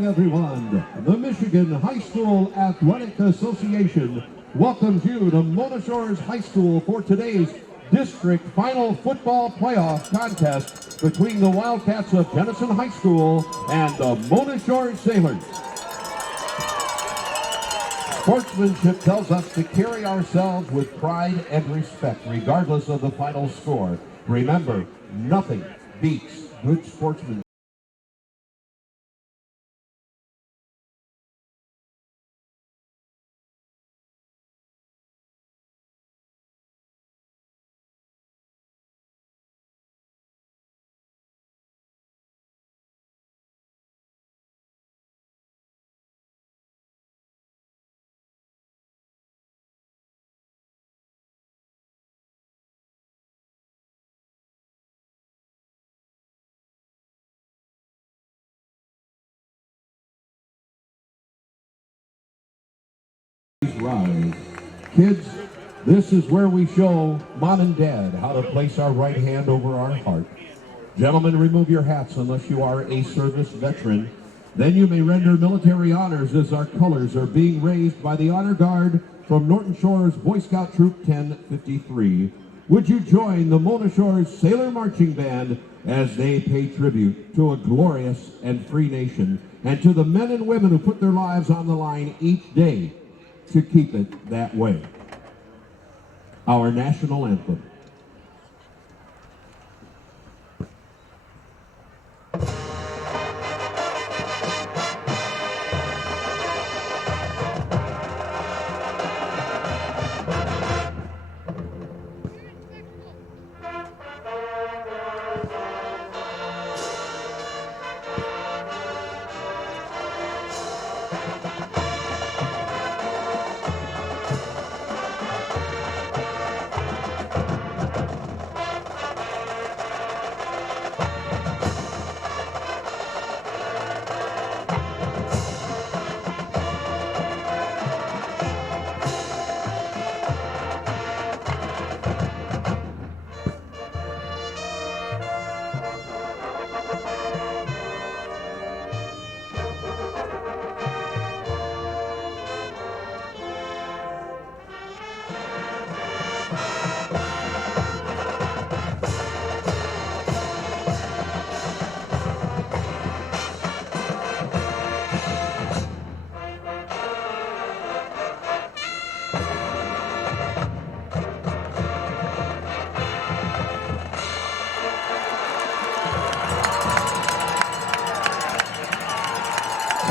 evening, everyone. The Michigan High School Athletic Association welcomes you to Mona Shores High School for today's district final football playoff contest between the Wildcats of Jenison High School and the Mona Shores Sailors. Sportsmanship tells us to carry ourselves with pride and respect, regardless of the final score. Remember, nothing beats good sportsmanship. Rise. Kids, this is where we show Mom and Dad how to place our right hand over our heart. Gentlemen, remove your hats unless you are a service veteran. Then you may render military honors as our colors are being raised by the Honor Guard from Norton Shores Boy Scout Troop 1053. Would you join the Mona Shores Sailor Marching Band as they pay tribute to a glorious and free nation and to the men and women who put their lives on the line each day to keep it that way. Our national anthem.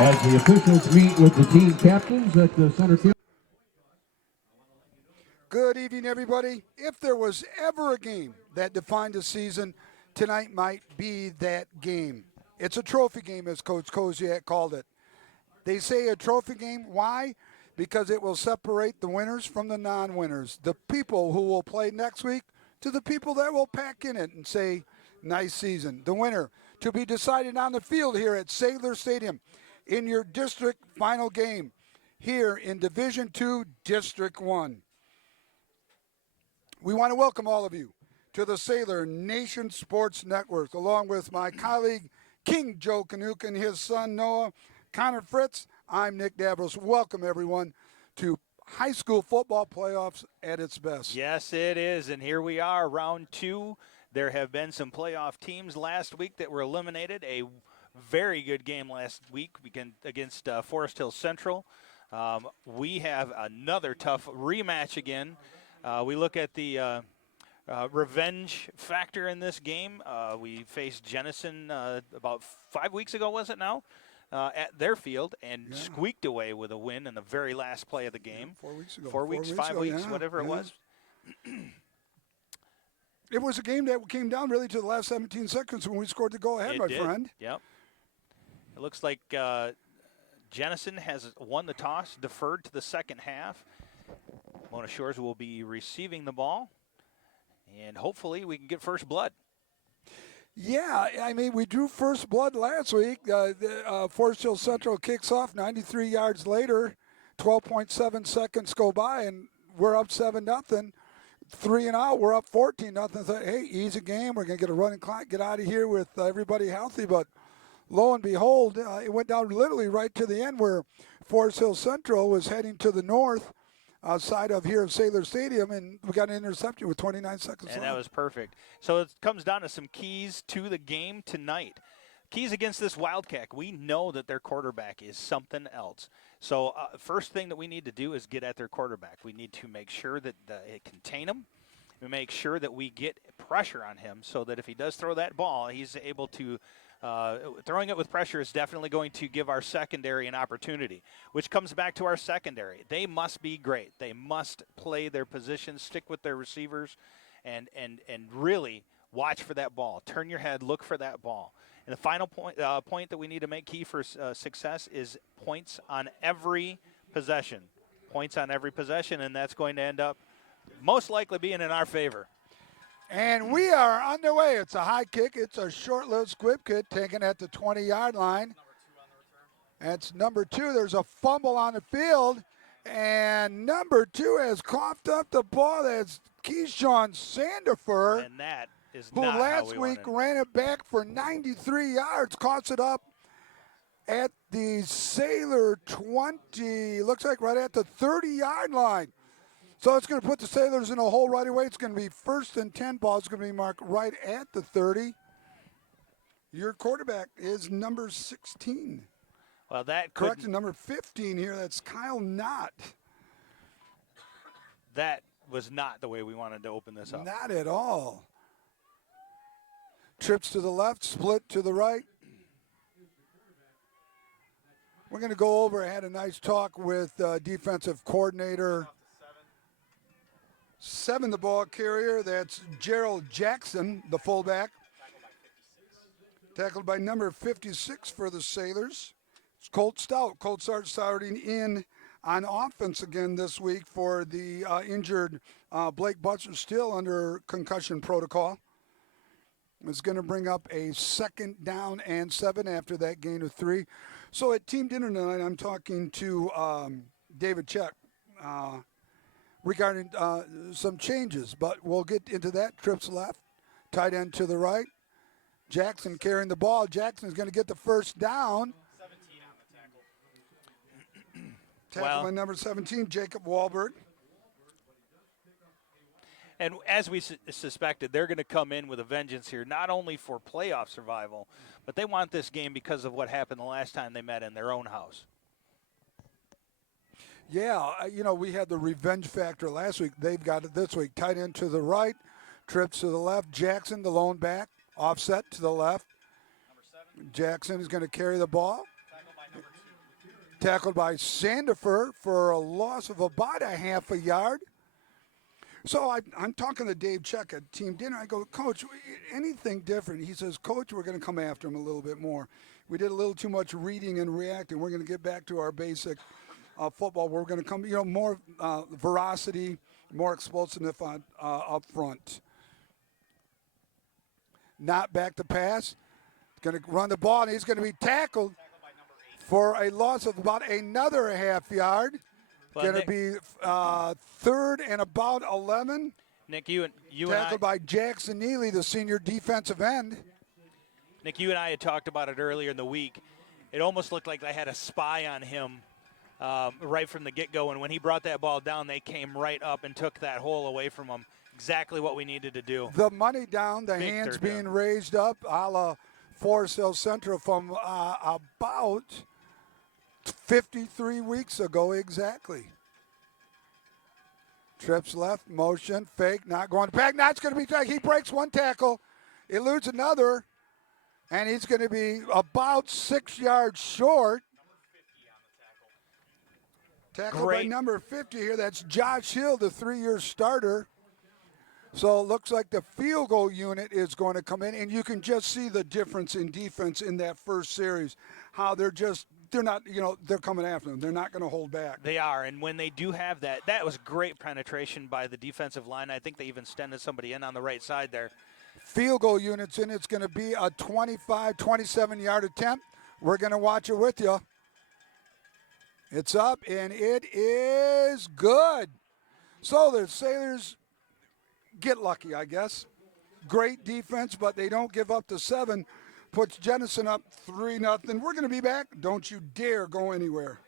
As the officials meet with the team captains at the center field. Good evening, everybody. If there was ever a game that defined the season, tonight might be that game. It's a trophy game, as Coach Koziak called it. They say a trophy game. Why? Because it will separate the winners from the non-winners. The people who will play next week to the people that will pack in it and say, nice season. The winner to be decided on the field here at Sailor Stadium in your district final game here in Division II, District 1. We want to welcome all of you to the Sailor Nation Sports Network, along with my colleague, King Joe Canuck, and his son, Noah, Connor Fritz. I'm Nick Davros. Welcome, everyone, to high school football playoffs at its best. Yes, it is, and here we are, round two. There have been some playoff teams last week that were eliminated. A very good game last week against Forest Hill Central. We have another tough rematch again. We look at the revenge factor in this game. We faced Jenison about 5 weeks ago, was it now, at their field, and squeaked away with a win in the very last play of the game. 4 weeks ago. 4 weeks, 5 weeks, whatever it was. It was a game that came down really to the last 17 seconds when we scored the go-ahead, my friend. Yep. It looks like Jenison has won the toss, deferred to the second half. Mona Shores will be receiving the ball, and hopefully we can get first blood. Yeah, I mean, we drew first blood last week. Forest Hill Central kicks off 93 yards later, 12.7 seconds go by, and we're up 7-0. 3 and out, we're up 14-0. Hey, easy game. We're going to get a running clock, get out of here with everybody healthy, but lo and behold, it went down literally right to the end where Forest Hill Central was heading to the north side of here of Sailor Stadium, and we got an interception with 29 seconds left. And that was perfect. So it comes down to some keys to the game tonight. Keys against this Wildcat. We know that their quarterback is something else. So first thing that we need to do is get at their quarterback. We need to make sure that it contain him. We make sure that we get pressure on him so that if he does throw that ball, he's able to throwing it with pressure is definitely going to give our secondary an opportunity, which comes back to our secondary. They must be great. They must play their positions, stick with their receivers, and really watch for that ball. Turn your head, look for that ball. And the final point that we need to make key for success is points on every possession. Points on every possession, and that's going to end up most likely being in our favor. And we are underway. It's a high kick. It's a short-lived squib kick taken at the 20-yard line. That's number 2. There's a fumble on the field. And number 2 has coughed up the ball. That's Keyshawn Sandifer. And that is who not last how we week wanted. ran it back for 93 yards. Coughs it up at the Sailor 20. Looks like right at the 30-yard line. So it's going to put the Sailors in a hole right away. It's going to be 1st and 10 ball. It's going to be marked right at the 30. Your quarterback is number 16. Well, that correct. Number 15 here. That's Kyle Knott. That was not the way we wanted to open this up. Not at all. Trips to the left, split to the right. We're going to go over. I had a nice talk with defensive coordinator. 7, the ball carrier. That's Gerald Jackson, the fullback. Tackled by number 56 for the Sailors. It's Colt Stout. Colt Stout starting in on offense again this week for the injured Blake Butcher, still under concussion protocol. It's going to bring up a 2nd down and 7 after that gain of 3. So at team dinner tonight, I'm talking to David Check regarding some changes, but we'll get into that. Trips left, tight end to the right. Jackson carrying the ball. Jackson's going to get the 1st down. 17 on the tackle. Tackled by number 17, Jacob Wahlberg. And as we suspected, they're going to come in with a vengeance here, not only for playoff survival, but they want this game because of what happened the last time they met in their own house. Yeah, we had the revenge factor last week. They've got it this week. Tight end to the right, trips to the left. Jackson, the lone back, offset to the left. Jackson is going to carry the ball. Tackled by Sandifer for a loss of about a half a yard. So I'm talking to Dave Check at team dinner. I go, Coach, anything different? He says, Coach, we're going to come after him a little bit more. We did a little too much reading and reacting. We're going to get back to our basic football. We're going to come, more veracity, more explosiveness up front. Not back to pass. Going to run the ball, and he's going to be tackled for a loss of about another half yard. Going to be 3rd and about 11. Nick, you tackled by Jackson Neely, the senior defensive end. Nick, you and I had talked about it earlier in the week. It almost looked like they had a spy on him right from the get-go, and when he brought that ball down, they came right up and took that hole away from him. Exactly what we needed to do. The money down, the big hands being down. Raised up, a la Forest Hill Central from about 53 weeks ago exactly. Trips left, motion, fake, not going back. Not going to be taken. He breaks one tackle, eludes another, and he's going to be about 6 yards short. Tackled by number 50 here. That's Josh Hill, the 3-year starter. So it looks like the field goal unit is going to come in, and you can just see the difference in defense in that first series, how they're not, they're coming after them. They're not going to hold back. They are, and when they do have that was great penetration by the defensive line. I think they even extended somebody in on the right side there. Field goal units in. It's going to be a 25, 27-yard attempt. We're going to watch it with you. It's up, and it is good. So the Sailors get lucky, I guess. Great defense, but they don't give up the 7. puts Jenison up 3-0. We're going to be back. Don't you dare go anywhere.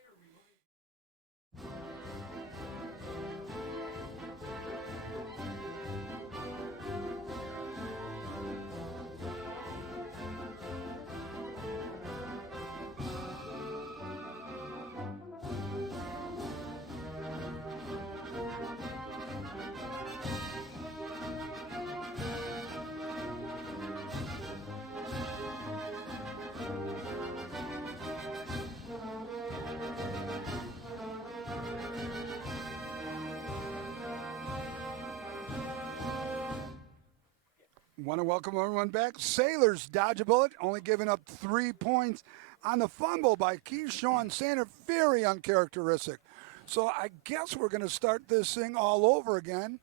Want to welcome everyone back. Sailors dodge a bullet, only giving up 3 points on the fumble by Keyshawn Sander. Very uncharacteristic. So I guess we're going to start this thing all over again.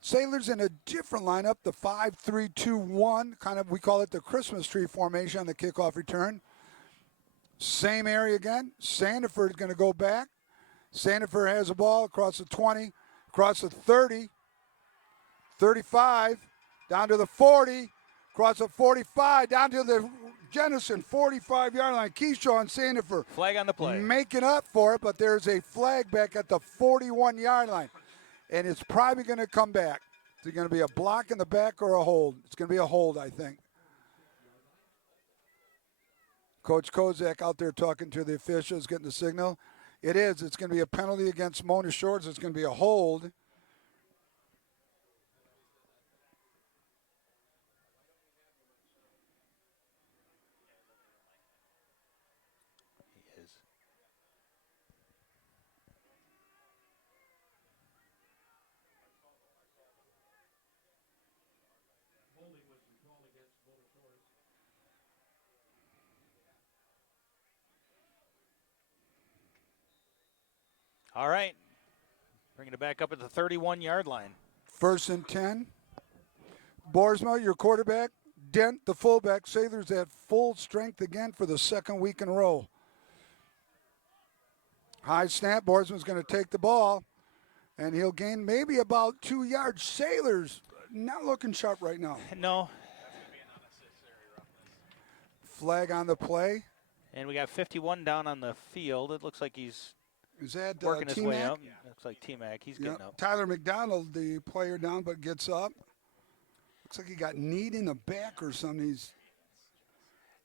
Sailors in a different lineup, the 5-3-2-1, kind of, we call it the Christmas tree formation on the kickoff return. Same area again. Sandiford is going to go back. Sandiford has the ball across the 20, across the 30, 35, down to the 40, across the 45, down to the Jenison 45-yard line. Keyshawn Sandiford. Flag on the play. Making up for it, but there's a flag back at the 41-yard line. And it's probably going to come back. Is it going to be a block in the back or a hold? It's going to be a hold, I think. Coach Kozak out there talking to the officials, getting the signal. It is. It's going to be a penalty against Mona Shores. It's going to be a hold. He is. All right. Bringing it back up at the 31-yard line. 1st and 10. Boersma, your quarterback. Dent, the fullback. Sailors at full strength again for the second week in a row. High snap. Boersma's going to take the ball, and he'll gain maybe about 2 yards. Sailors not looking sharp right now. No. Flag on the play. And we got 51 down on the field. It looks like he's Is that working his way T-Mac? up. Looks like T-Mac. He's getting up. Tyler McDonald, the player down, but gets up. Looks like he got kneed in the back or something.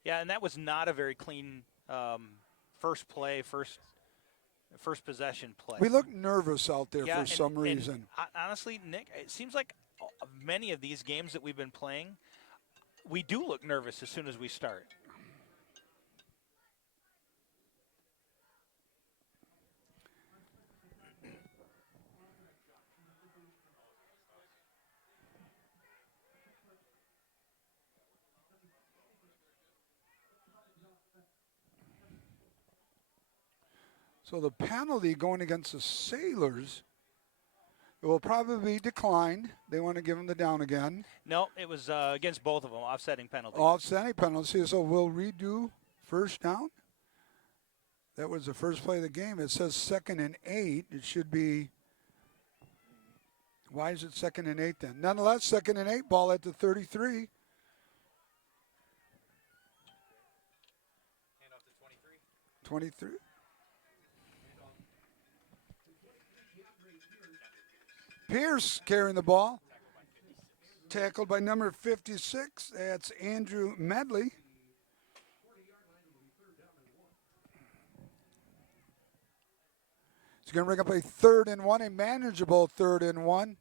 Yeah, and that was not a very clean first play, first possession play. We look nervous out there for some and reason. honestly, Nick, it seems like many of these games that we've been playing, we do look nervous as soon as we start. So the penalty going against the Sailors, it will probably be declined. They want to give him the down again. No, it was against both of them, offsetting penalty. Offsetting penalty, so we'll redo first down. That was the first play of the game. It says 2nd and 8. It should be, why is it 2nd and 8 then? Nonetheless, 2nd and 8, ball at the 33. Hand off to 23. Pierce carrying the ball. Tackled by number 56. That's Andrew Medley. He's going to bring up a 3rd and 1, a manageable 3rd and 1.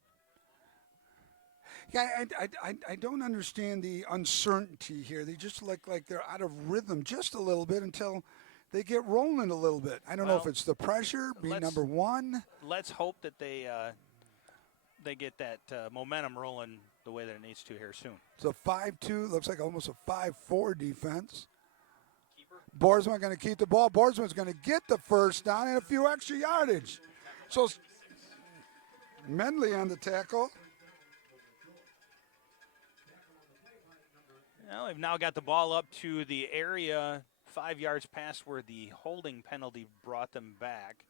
Yeah, I don't understand the uncertainty here. They just look like they're out of rhythm just a little bit until they get rolling a little bit. I don't know if it's the pressure, being number 1. Let's hope that they get that momentum rolling the way that it needs to here soon. It's a 5-2, looks like almost a 5-4 defense. Boersma going to keep the ball. Boersma's going to get the first down and a few extra yardage. So Medley on the tackle. Well, they've now got the ball up to the area 5 yards past where the holding penalty brought them back.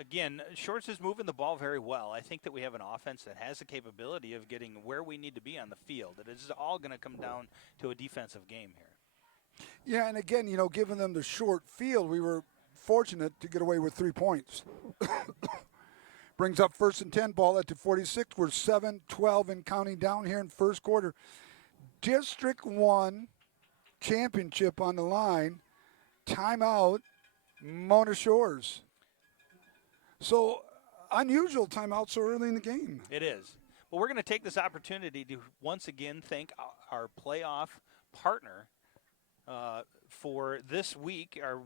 Again, Shorts is moving the ball very well. I think that we have an offense that has the capability of getting where we need to be on the field. It is all going to come down to a defensive game here. Yeah, and again, given them the short field, we were fortunate to get away with 3 points. Brings up 1st and 10, ball at the 46. We're 7-12 and counting down here in first quarter. District 1 championship on the line. Timeout, Mona Shores. So, unusual timeout so early in the game. It is. But we're going to take this opportunity to once again thank our playoff partner for this week, our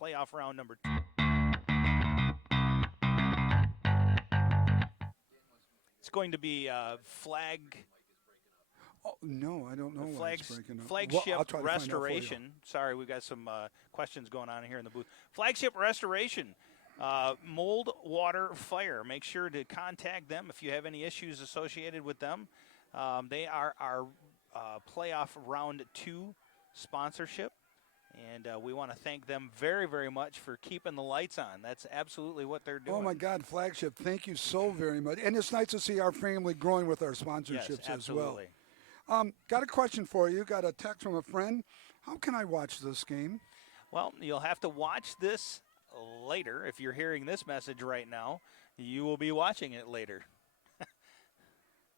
playoff round number 2. It's going to be flag. Oh, no, I don't know why it's breaking up. Flagship Restoration. Sorry, we've got some questions going on here in the booth. Flagship Restoration, Mold, Water, Fire. Make sure to contact them if you have any issues associated with them. They are our playoff round 2 sponsorship. And we want to thank them very, very much for keeping the lights on. That's absolutely what they're doing. Oh, my God, Flagship, thank you so very much. And it's nice to see our family growing with our sponsorships as well. Got a question for you. Got a text from a friend. How can I watch this game? Well, you'll have to watch this later. If you're hearing this message right now, you will be watching it later.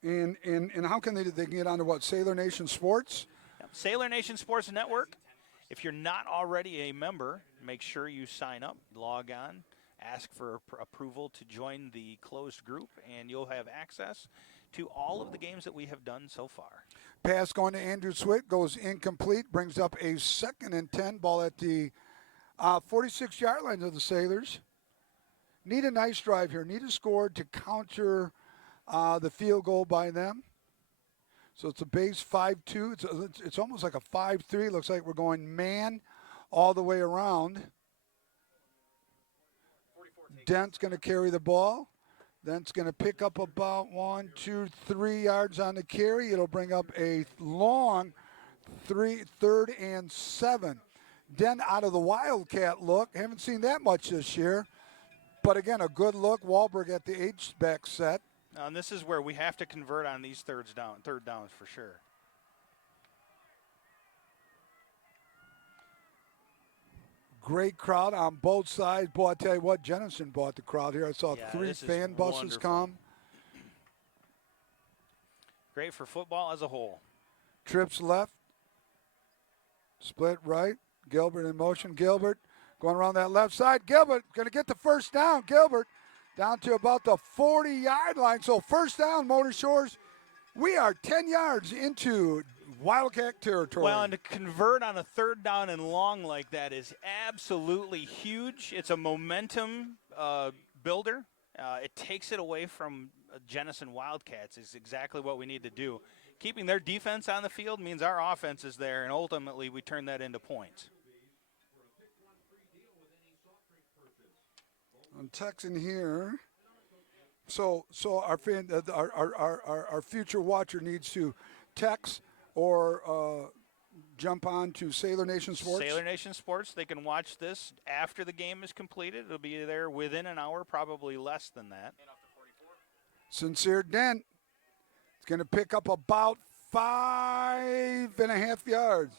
And how can they get onto what? Sailor Nation Sports? Yep. Sailor Nation Sports Network. If you're not already a member, make sure you sign up, log on, ask for approval to join the closed group, and you'll have access to all of the games that we have done so far. Pass going to Andrew Swick, goes incomplete, brings up a 2nd and 10, ball at the 46-yard line of the Sailors. Need a nice drive here. Need a score to counter the field goal by them. So it's a base 5-2. It's almost like a 5-3. Looks like we're going man all the way around. Dent's going to carry the ball. Dent's going to pick up about 1, 2, 3 yards on the carry. It'll bring up a long 3rd and 7. Dent out of the Wildcat look. Haven't seen that much this year. But again, a good look. Wahlberg at the H-back set. And this is where we have to convert on these third downs for sure. Great crowd on both sides. Boy, I tell you what, Jenison bought the crowd here. I saw 3 fan buses wonderful. come. Great for football as a whole. Trips left. Split right. Gilbert in motion. Gilbert going around that left side. Gilbert going to get the first down. Gilbert down to about the 40-yard line. So first down, Mona Shores. We are 10 yards into Wildcat territory. Well, and to convert on a 3rd down and long like that is absolutely huge. It's a momentum builder. It takes it away from Jenison Wildcats is exactly what we need to do. Keeping their defense on the field means our offense is there, and ultimately we turn that into points. I'm texting here. So our future watcher needs to text or jump on to Sailor Nation Sports. Sailor Nation Sports. They can watch this after the game is completed. It'll be there within an hour, probably less than that. Sincere Dent. It's going to pick up about 5.5 yards.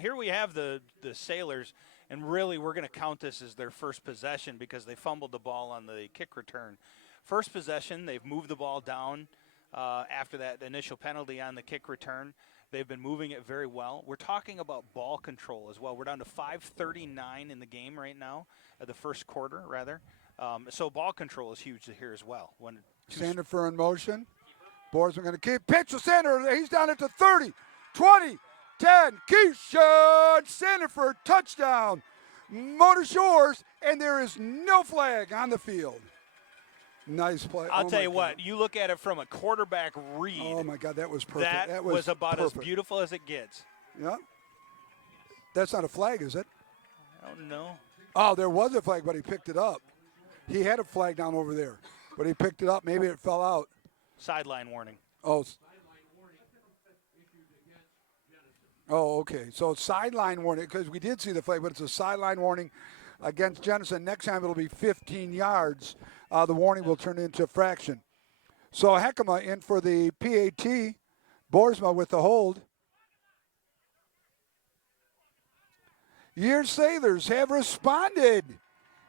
Here we have the Sailors, and really we're going to count this as their first possession because they fumbled the ball on the kick return. First possession, they've moved the ball down after that initial penalty on the kick return. They've been moving it very well. We're talking about ball control as well. We're down to 5:39 in the game right now, the first quarter, rather. So ball control is huge here as well. Sandifer in motion. Boardsman going to keep. Pitch to Sander. He's down at the 30, 20, 10. Keyshawn Sandifer, touchdown. Mona Shores, and there is no flag on the field. Nice play. I'll tell you what, you look at it from a quarterback read. Oh, my God, that was perfect. That was about perfect. as beautiful as it gets. Yeah. That's not a flag, is it? I don't know. Oh, there was a flag, but he picked it up. He had a flag down over there. but he picked it up. Maybe it fell out. Sideline warning. Oh. Oh, okay. So sideline warning, because we did see the flag, but it's a sideline warning against Jenison. Next time it'll be 15 yards. The warning will turn into a fraction. So Heckema in for the PAT. Boersma with the hold. Your Sailors have responded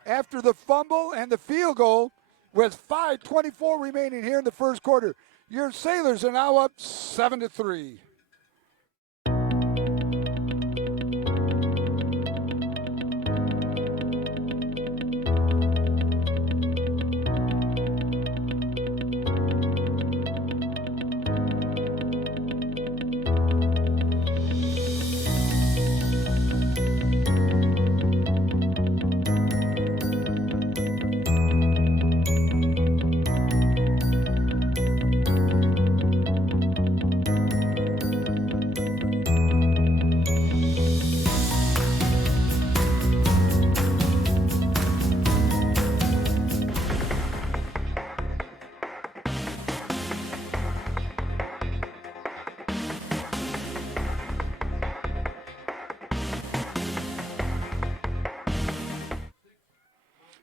after the fumble and the field goal with 5:24 remaining here in the first quarter. Your Sailors are now up 7-3.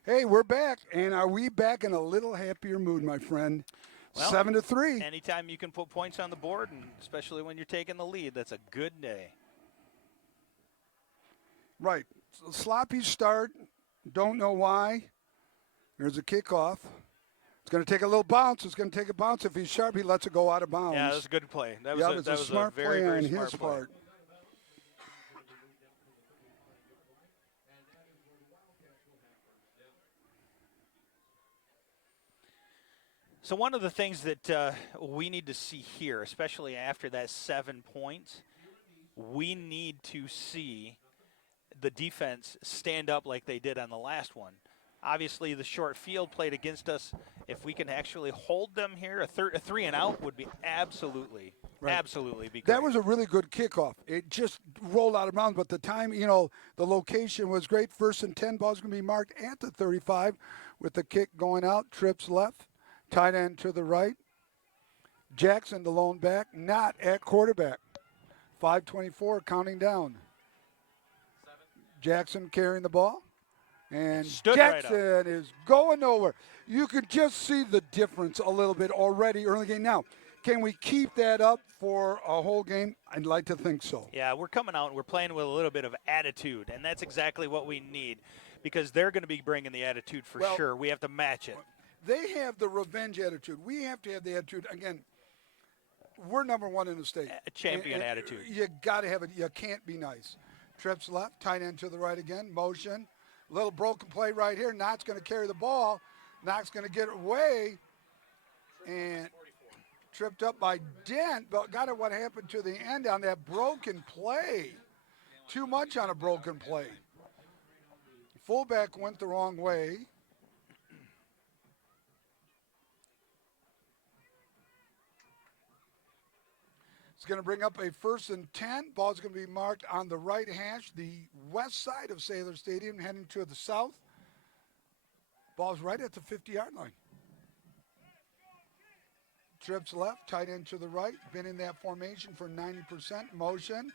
Hey, we're back, and are we back in a little happier mood, my friend? Well, 7-3. Anytime you can put points on the board, and especially when you're taking the lead, that's a good day. Right. Sloppy start. Don't know why. There's a kickoff. It's going to take a little bounce. It's going to take a bounce. If he's sharp, he lets it go out of bounds. Yeah, that was a good play. That was a smart very, play very on smart his play. part. So one of the things that we need to see here, especially after that 7 points, we need to see the defense stand up like they did on the last one. Obviously, the short field played against us. If we can actually hold them here, a 3 and out would be absolutely be great. That was a really good kickoff. It just rolled out of bounds, but the time, the location was great. 1st and 10, ball's going to be marked at the 35 with the kick going out. Trips left, tight end to the right. Jackson, the lone back, not at quarterback. 5:24 counting down. Jackson carrying the ball. And Jackson is going nowhere. You could just see the difference a little bit already early game. Now, can we keep that up for a whole game? I'd like to think so. Yeah, we're coming out and we're playing with a little bit of attitude, and that's exactly what we need because they're going to be bringing the attitude for sure. We have to match it. They have the revenge attitude. We have to have the attitude. Again, we're number one in the state. A champion attitude. You got to have it. You can't be nice. Trips left, tight end to the right again, motion. Little broken play right here. Knott's going to carry the ball. Knott's going to get away. And tripped up by Dent, but got it what happened to the end on that broken play. Too much on a broken play. Fullback went the wrong way. It's going to bring up a 1st and 10. Ball's going to be marked on the right hash, the west side of Sailor Stadium, heading to the south. Ball's right at the 50-yard line. Trips left, tight end to the right. Been in that formation for 90%. Motion.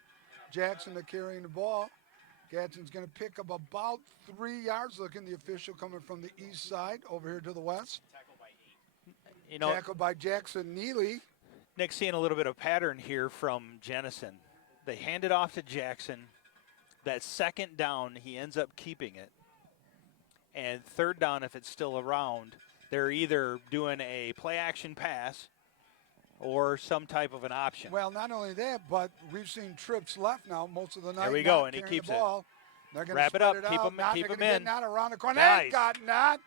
Jackson to carrying the ball. Gadsden's going to pick up about 3 yards. Looking the official coming from the east side over here to the west. Tackled by Jackson Neely. Nick, seeing a little bit of pattern here from Jenison. They hand it off to Jackson. That 2nd down, he ends up keeping it. And 3rd down, if it's still around, they're either doing a play-action pass or some type of an option. Well, not only that, but we've seen trips left now most of the night. There we go, and he keeps it. They're going Wrap to it up, spread keep out. him Knott, in. Get Knott around the corner. Nice. They got Knott.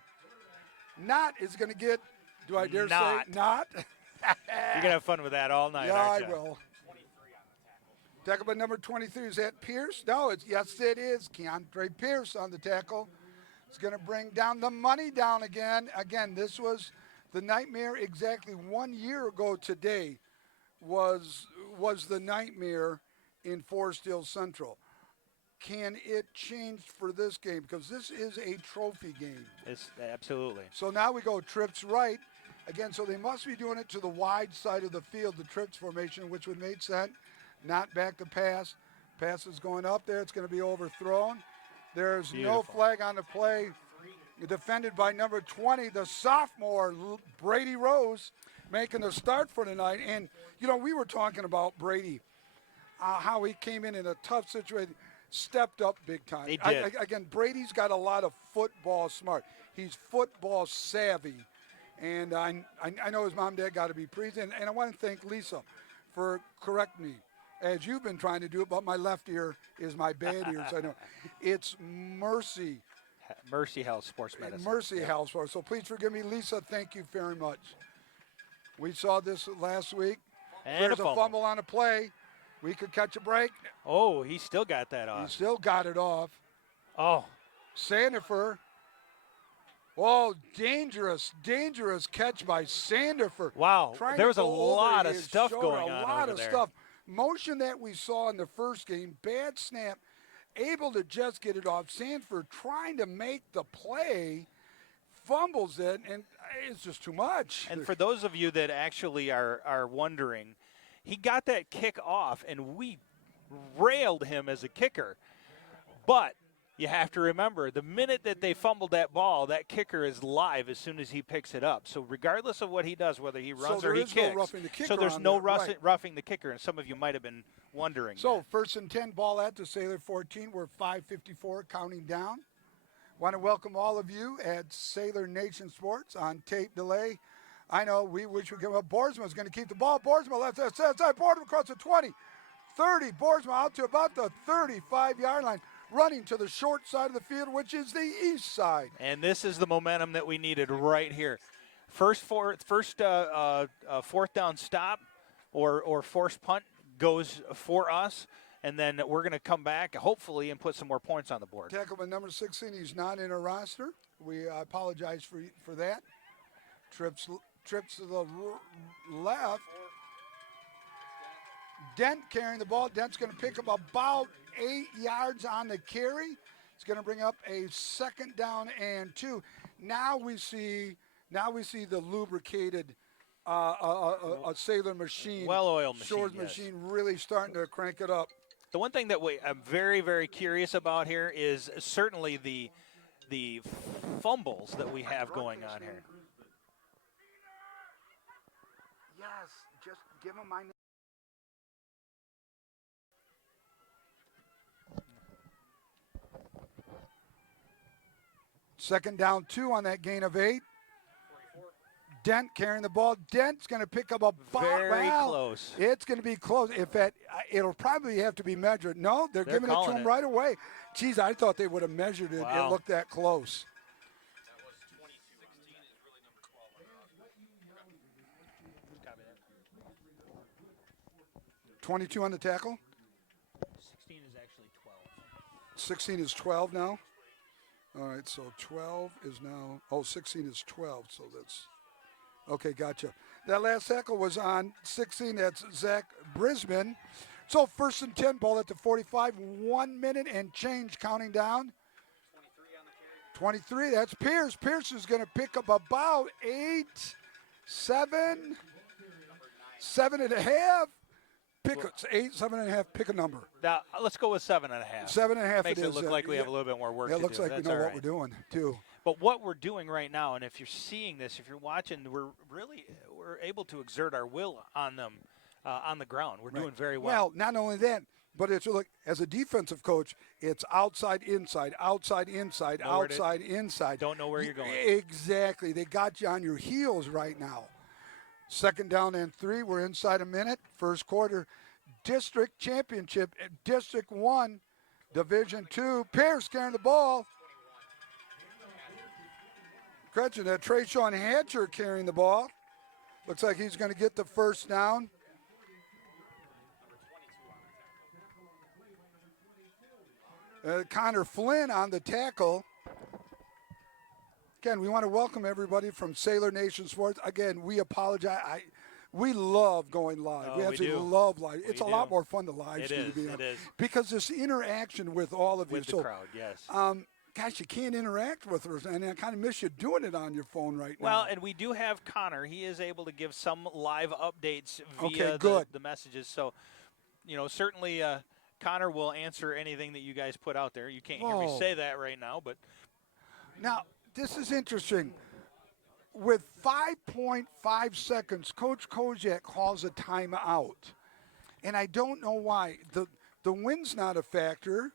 Knott is going to get, do I dare say, Knott? You're going to have fun with that all night, aren't you? Yeah, I will. Tackle by number 23. Is that Pierce? No, yes, it is. Keandre Pierce on the tackle. It's going to bring down the money down again. Again, this was the nightmare exactly 1 year ago today was the nightmare in Forest Hill Central. can it change for this game? Because this is a trophy game. It's absolutely. So now we go trips right. Again, so they must be doing it to the wide side of the field, the trips formation, which would make sense. Not back to pass. Pass is going up there. It's going to be overthrown. There's no flag on the play. Defended by number 20, the sophomore, Brady Rose, making the start for tonight. And, we were talking about Brady, how he came in a tough situation, stepped up big time. He did. Again, Brady's got a lot of football smart. He's football savvy. And I know his mom and dad got to be pleased. And I want to thank Lisa for correcting me, as you've been trying to do it, but my left ear is my bad ear, so I know. It's Mercy. Mercy Health Sports Medicine. Mercy Health Sports. So please forgive me, Lisa. Thank you very much. We saw this last week. And There's a fumble on a play. We could catch a break. Oh, he still got that off. He still got it off. Oh. Sandifer. Oh, dangerous catch by Sandifer. Wow, there was a lot of stuff shoulder, going on A lot over of there. stuff. Motion that we saw in the first game, bad snap, able to just get it off. Sanford trying to make the play, fumbles it, and it's just too much. And for those of you that actually are wondering, he got that kick off, and we railed him as a kicker. But you have to remember, the minute that they fumbled that ball, that kicker is live as soon as he picks it up. So regardless of what he does, whether he runs or he kicks, no roughing the kicker so there's on no that, roughing the kicker, and some of you might have been wondering. So first and 10, ball at the Sailor 14. We're 5:54 counting down. Want to welcome all of you at Sailor Nation Sports on tape delay. I know we wish we could. Boersma's going to keep the ball. Boersma left side. Boersma across the 20, 30. Boersma out to about the 35-yard line, running to the short side of the field, which is the east side. And this is the momentum that we needed right here. First fourth down stop or forced punt goes for us, and then we're going to come back, hopefully, and put some more points on the board. Tackle by number 16. He's not in a roster. We apologize for that. Trips to the left. Dent carrying the ball. Dent's going to pick up about 8 yards on the carry. It's going to bring up a second down and 2. Now we see the lubricated a Sailor machine, well-oiled machine, Shores yes. machine, really starting to crank it up. The one thing that I'm very, very curious about here is certainly the fumbles that we have going on here. Yes, just give him my name. Second down 2 on that gain of 8. Dent carrying the ball. Dent's going to pick up a ball. Very close. It's going to be close. It'll probably have to be measured. No, they're giving it to him right away. Geez, I thought they would have measured it. Wow. It looked that close. 22 on the tackle. 16 is actually 12. 16 is 12 now. All right, so 12 is now, 16 is 12, so that's, okay, gotcha. That last tackle was on 16, that's Zach Brisbane. So first and 10, ball at the 45, 1 minute and change counting down. 23, that's Pierce. Pierce is going to pick up about 8, 7, 7.5. Pick 8, 7.5. Pick a number. Now let's go with 7.5. 7.5. Makes it look like we have a little bit more work. Yeah, it looks like we know what we're doing too. But what we're doing right now, and if you're seeing this, if you're watching, we're able to exert our will on them on the ground. We're doing very well. Well, not only that, but it's like as a defensive coach, it's outside, inside, outside, inside, outside, inside. Don't know where you're going. Exactly. They got you on your heels right now. Second down and 3. We're inside a minute. First quarter. District championship. District 1. Division 2. Pierce carrying the ball. Correction, Trayshawn Hatcher carrying the ball. Looks like he's going to get the first down. Connor Flynn on the tackle. Again, we want to welcome everybody from Sailor Nation Sports. Again, we apologize. We love going live. Oh, we we absolutely do. love live. It's a We lot do. more fun to live It stream, is, to be it honest. is. Because this interaction with all of With you. the crowd, yes. Gosh, you can't interact with us, and I kind of miss you doing it on your phone right now. Well, and we do have Connor. He is able to give some live updates Okay, via good. the messages. So, certainly Connor will answer anything that you guys put out there. You can't hear me Whoa. say that right now, but Now, this is interesting. With 5.5 seconds, Coach Koziak calls a timeout. And I don't know why. The wind's not a factor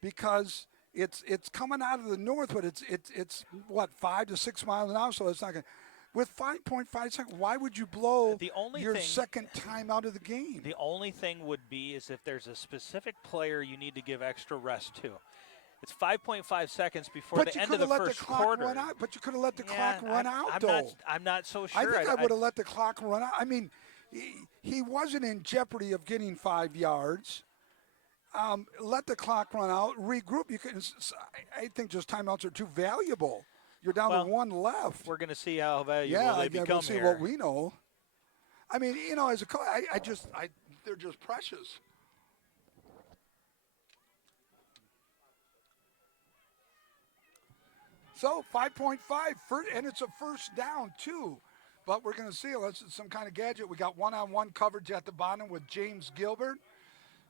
because it's coming out of the north, but it's what, 5 to 6 miles an hour, so it's not going to. With 5.5 seconds, why would you blow your second time out of the game? The only thing would be is if there's a specific player you need to give extra rest to. It's 5.5 seconds before the end of the first quarter. But you could have let the clock run out, I'm not so sure. I think I would have let the clock run out. I mean, he wasn't in jeopardy of getting 5 yards. Let the clock run out, regroup. I think just timeouts are too valuable. You're down to one left. We're going to see how valuable they become we'll see here. what we know. I mean, as a coach, they're just precious. So 5.5, and it's a first down too. But we're going to see unless it's some kind of gadget. We got one-on-one coverage at the bottom with James Gilbert.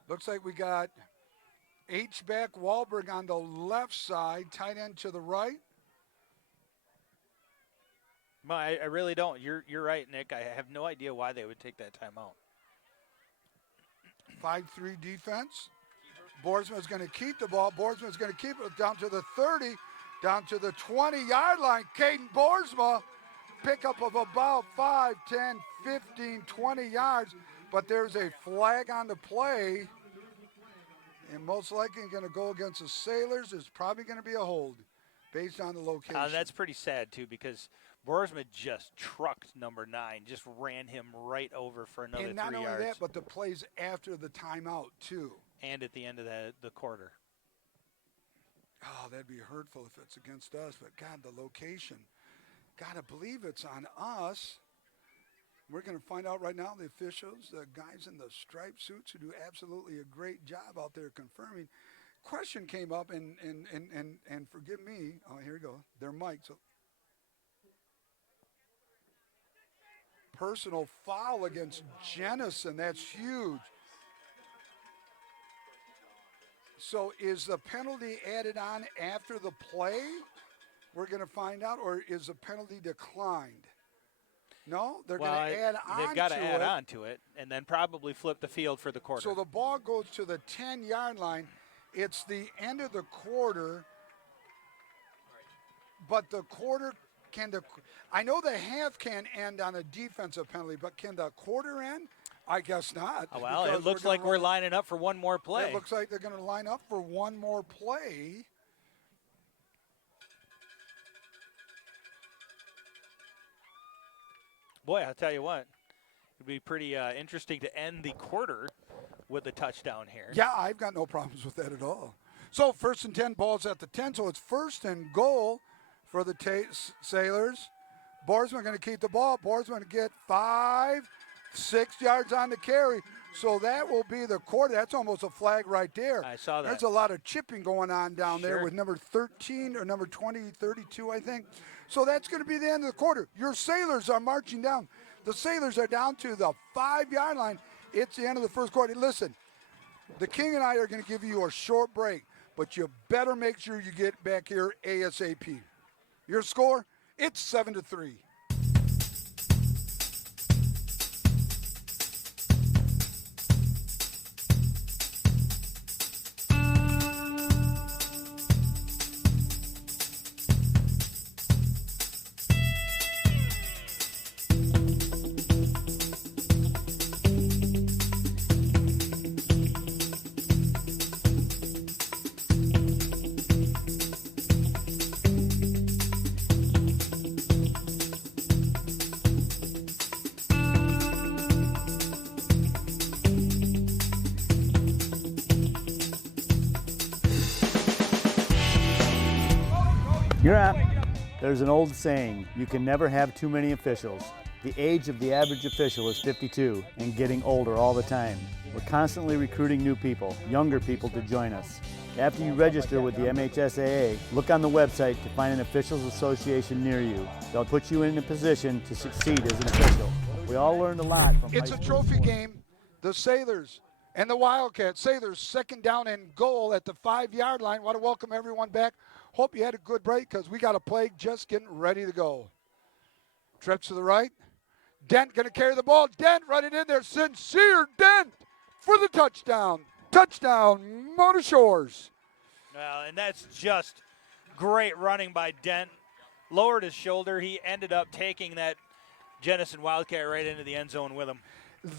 Looks like we got H-back Wahlberg on the left side, tight end to the right. Well, I really don't. You're right, Nick. I have no idea why they would take that timeout. 5-3 defense. Boersma's going to keep the ball. Boersma's going to keep it down to the 30, down to the 20-yard line. Caden Boersma, pickup of about 5, 10, 15, 20 yards. But there's a flag on the play. And most likely going to go against the Sailors. There's probably going to be a hold based on the location. That's pretty sad, too, because Boersma just trucked number 9, just ran him right over for another 3 yards. And not only that, but the plays after the timeout, too. And at the end of the quarter. Oh, that'd be hurtful if it's against us. But, God, the location. Got to believe it's on us. We're going to find out right now, the officials, the guys in the striped suits who do absolutely a great job out there confirming. Question came up, and forgive me. Oh, here we go. They're mics. So personal foul against Jenison. That's huge. So is the penalty added on after the play? We're going to find out, or is the penalty declined? No, they're going to add on to it. They've got to add on to it and then probably flip the field for the quarter. So the ball goes to the 10-yard line. It's the end of the quarter, but the quarter I know the half can end on a defensive penalty, but can the quarter end? I guess not. Oh, well, it looks like we're lining up for one more play. It looks like they're going to line up for one more play. Boy, I'll tell you what, it'd be pretty interesting to end the quarter with a touchdown here. Yeah, I've got no problems with that at all. So 1st and 10, ball's at the 10, so it's 1st and goal for the Sailors. Boersma going to keep the ball. Boersma going to get 5, 6 yards on the carry. So that will be the quarter. That's almost a flag right there. I saw that. There's a lot of chipping going on down there with number 13 or number 20, 32, I think. So that's going to be the end of the quarter. Your Sailors are marching down. The Sailors are down to the 5-yard line. It's the end of the first quarter. Listen, the King and I are going to give you a short break, but you better make sure you get back here ASAP. Your score, it's 7-3. You're up. There's an old saying, you can never have too many officials. The age of the average official is 52 and getting older all the time. We're constantly recruiting new people, younger people to join us. After you register with the MHSAA, look on the website to find an officials association near you. They'll put you in a position to succeed as an official. We all learned a lot from It's high a school trophy sports. game. The Sailors and the Wildcats. Sailors second down and goal at the 5-yard line. Want to welcome everyone back. Hope you had a good break because we got a play just getting ready to go. Trips to the right. Dent going to carry the ball. Dent running in there. Sincere Dent for the touchdown. Touchdown, Mona Shores. Well, and that's just great running by Dent. Lowered his shoulder. He ended up taking that Jenison Wildcat right into the end zone with him.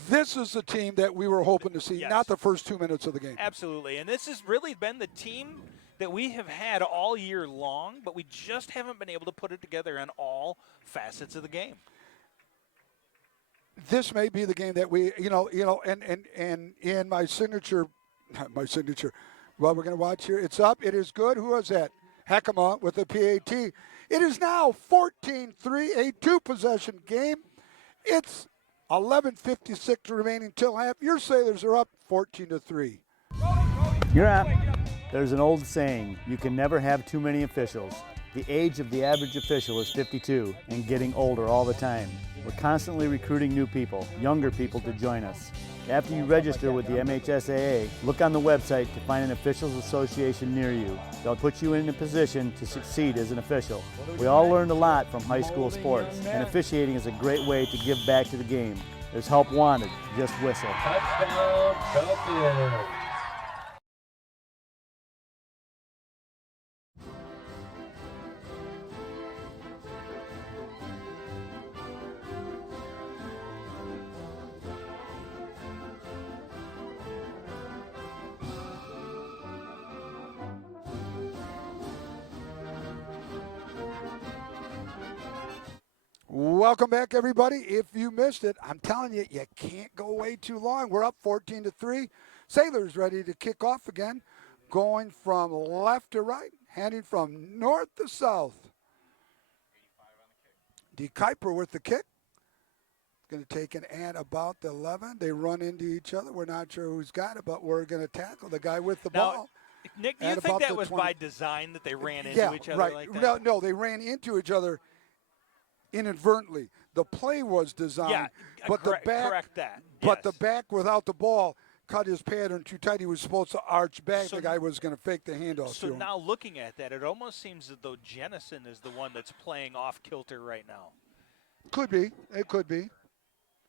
This is the team that we were hoping to see, Yes. not the first 2 minutes of the game. Absolutely. And this has really been the team that we have had all year long, but we just haven't been able to put it together in all facets of the game. This may be the game that we, and in my signature, well, we're going to watch here. It's up. It is good. Who is that? Heckema with the PAT. It is now 14-3, a two-possession game. It's 11:56 remaining till half. Your Sailors are up 14-3. You're up. There's an old saying, you can never have too many officials. The age of the average official is 52 and getting older all the time. We're constantly recruiting new people, younger people to join us. After you register with the MHSAA, look on the website to find an officials association near you. They'll put you in a position to succeed as an official. We all learned a lot from high school sports, and officiating is a great way to give back to the game. There's help wanted, just whistle. Touchdown, Belfield. Welcome back, everybody. If you missed it, I'm telling you, you can't go way too long. We're up 14-3. Sailors ready to kick off again, going from left to right, heading from north to south. D. Kuiper with the kick. Going to take an at about the 11. They run into each other. We're not sure who's got it, but we're going to tackle the guy with the ball. Nick, do you at think about that the was 20. by design that they ran into each other right. like that? No, they ran into each other inadvertently. The play was designed, Yeah, but the back, correct that. but Yes. the back without the ball cut his pattern too tight. He was supposed to arch back. So- The guy was going to fake the handoff So to him. now looking at that, it almost seems as though Jenison is the one that's playing off kilter right now. Could be. It could be,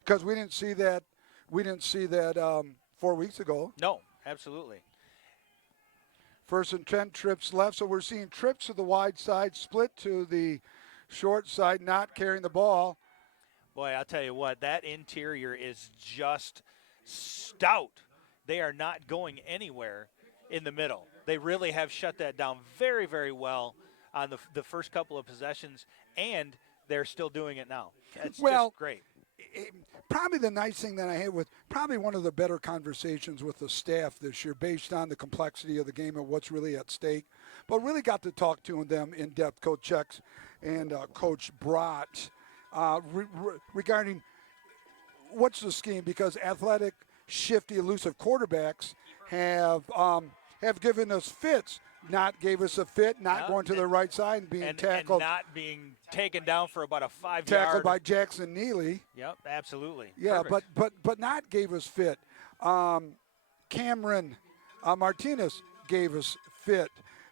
because we didn't see that. 4 weeks ago. No, absolutely. First and 10, trips left. So we're seeing trips to the wide side, split to the short side, not carrying the ball. Boy, I'll tell you what, that interior is just stout. They are not going anywhere in the middle. They really have shut that down very, very well on the first couple of possessions, and they're still doing it now. It's just great. Probably the nice thing that I had with probably one of the better conversations with the staff this year based on the complexity of the game and what's really at stake. But really got to talk to them in depth, Coach Chex and Coach Brott, regarding what's the scheme, because athletic, shifty, elusive quarterbacks have given us fits. Not gave us a fit, not going to the right side and being tackled. And not being taken down for about a 5-yard. Tackled by Jackson Neely. Yep, absolutely. Yeah, Perfect. but not gave us fit. Cameron Martinez gave us fit.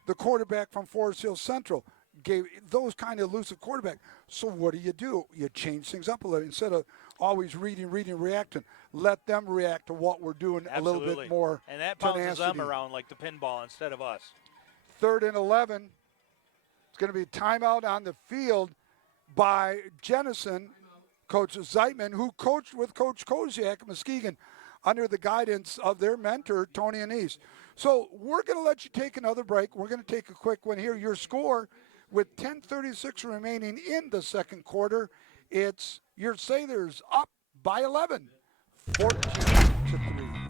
The quarterback from Forest Hill Central gave those kind of elusive quarterback. So what do? You change things up a little. Instead of always reading, reacting, let them react to what we're doing Absolutely. a little bit more. And that bounces tenacity. them around like the pinball instead of us. 3rd and 11. It's going to be a timeout on the field by Jenison, Coach Zeitman, who coached with Coach Koziak at Muskegon under the guidance of their mentor, Tony Anise. So we're going to let you take another break. We're going to take a quick one here. Your score with 10:36 remaining in the second quarter, it's your Sailors up by 11, 14-3.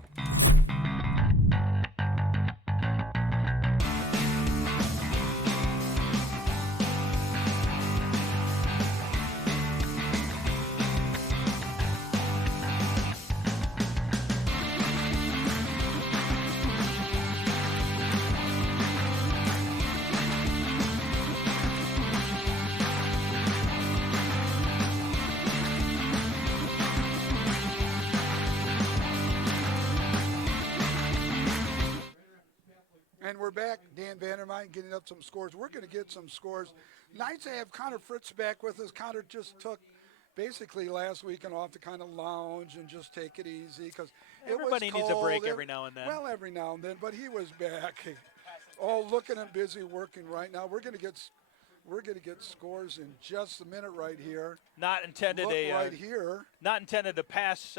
And we're back. Dan Vandermine getting up some scores. We're going to get some scores. Nice to have Connor Fritz back with us. Connor just took basically last weekend off to kind of lounge and just take it easy because Everybody needs a break every now and then. Well, every now and then, but he was back. Oh, looking and busy working right now. We're going to get scores in just a minute right here. Not intended right here. Not intended to pass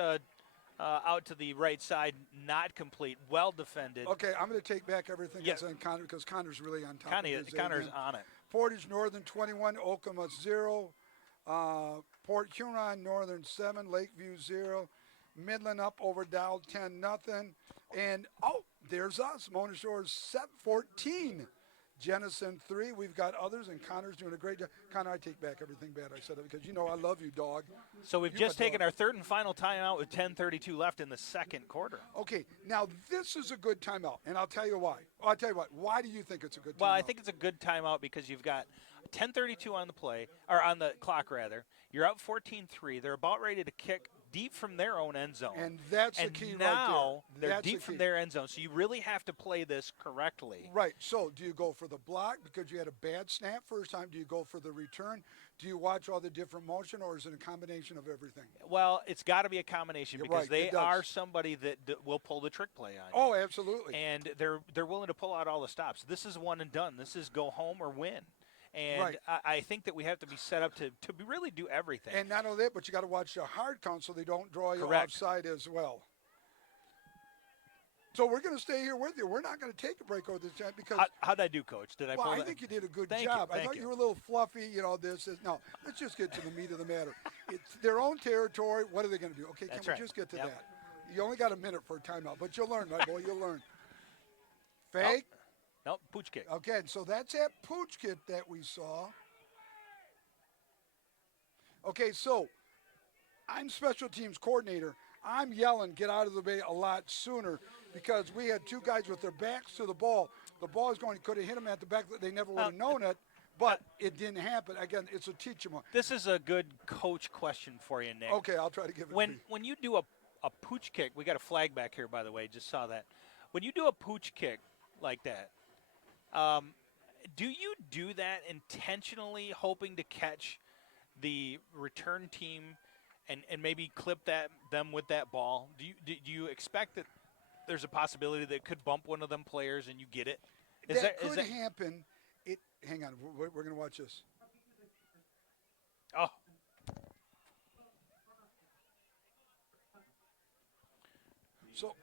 out to the right side. Not complete. Well defended. Okay, I'm going to take back everything Yeah. I said, Connor, because Connor's really on top of his Connor's game. on it. Portage Northern 21, Okama 0, Port Huron Northern 7, Lakeview 0, Midland up over Dow 10-0, and there's us, Mona Shores 14, Jenison 3. We've got others, and Connor's doing a great job. Connor, I take back everything bad I said because you know I love you, dog. So we've just taken our third and final timeout with 10:32 left in the second quarter. Okay, now this is a good timeout, and I'll tell you why. Why do you think it's a good timeout? Well, I think it's a good timeout because you've got 10:32 on the play, or on the clock rather. You're up 14-3. They're about ready to kick deep from their own end zone. And that's the key right there. Now they're That's deep the from key. their end zone, so you really have to play this correctly. Right. So do you go for the block because you had a bad snap first time? Do you go for the return? Do you watch all the different motion, or is it a combination of everything? Well, it's got to be a combination You're because right, they it does. are somebody that will pull the trick play on you. Oh, absolutely. And they're willing to pull out all the stops. This is one and done. This is go home or win. And Right. I think that we have to be set up to really do everything. And not only that, but you got to watch the hard count so they don't draw you Correct. offside as well. So we're going to stay here with you. We're not going to take a break over this chat because. How'd I do, Coach? Did I Well, pull I that? think you did a good Thank you, job. I thank thought you. you were a little fluffy, this. No, let's just get to the meat of the matter. It's their own territory. What are they going to do? Okay, That's can right. we just get to Yep. that? You only got a minute for a timeout, but you'll learn, my boy. You'll learn. Fake. Nope, pooch kick. Okay, so that's that pooch kit that we saw. Okay, so I'm special teams coordinator. I'm yelling, get out of the way a lot sooner because we had two guys with their backs to the ball. The ball is going, could have hit them at the back. They never would have known it, but it didn't happen. Again, it's a teach 'em. This is a good coach question for you, Nick. Okay, I'll try to give it When you do a pooch kick, we got a flag back here, by the way, just saw that. When you do a pooch kick like that, do you do that intentionally hoping to catch the return team and maybe clip them with that ball? Do you expect that there's a possibility that it could bump one of them players and you get it? That could happen. Hang on, we're going to watch this. Oh. So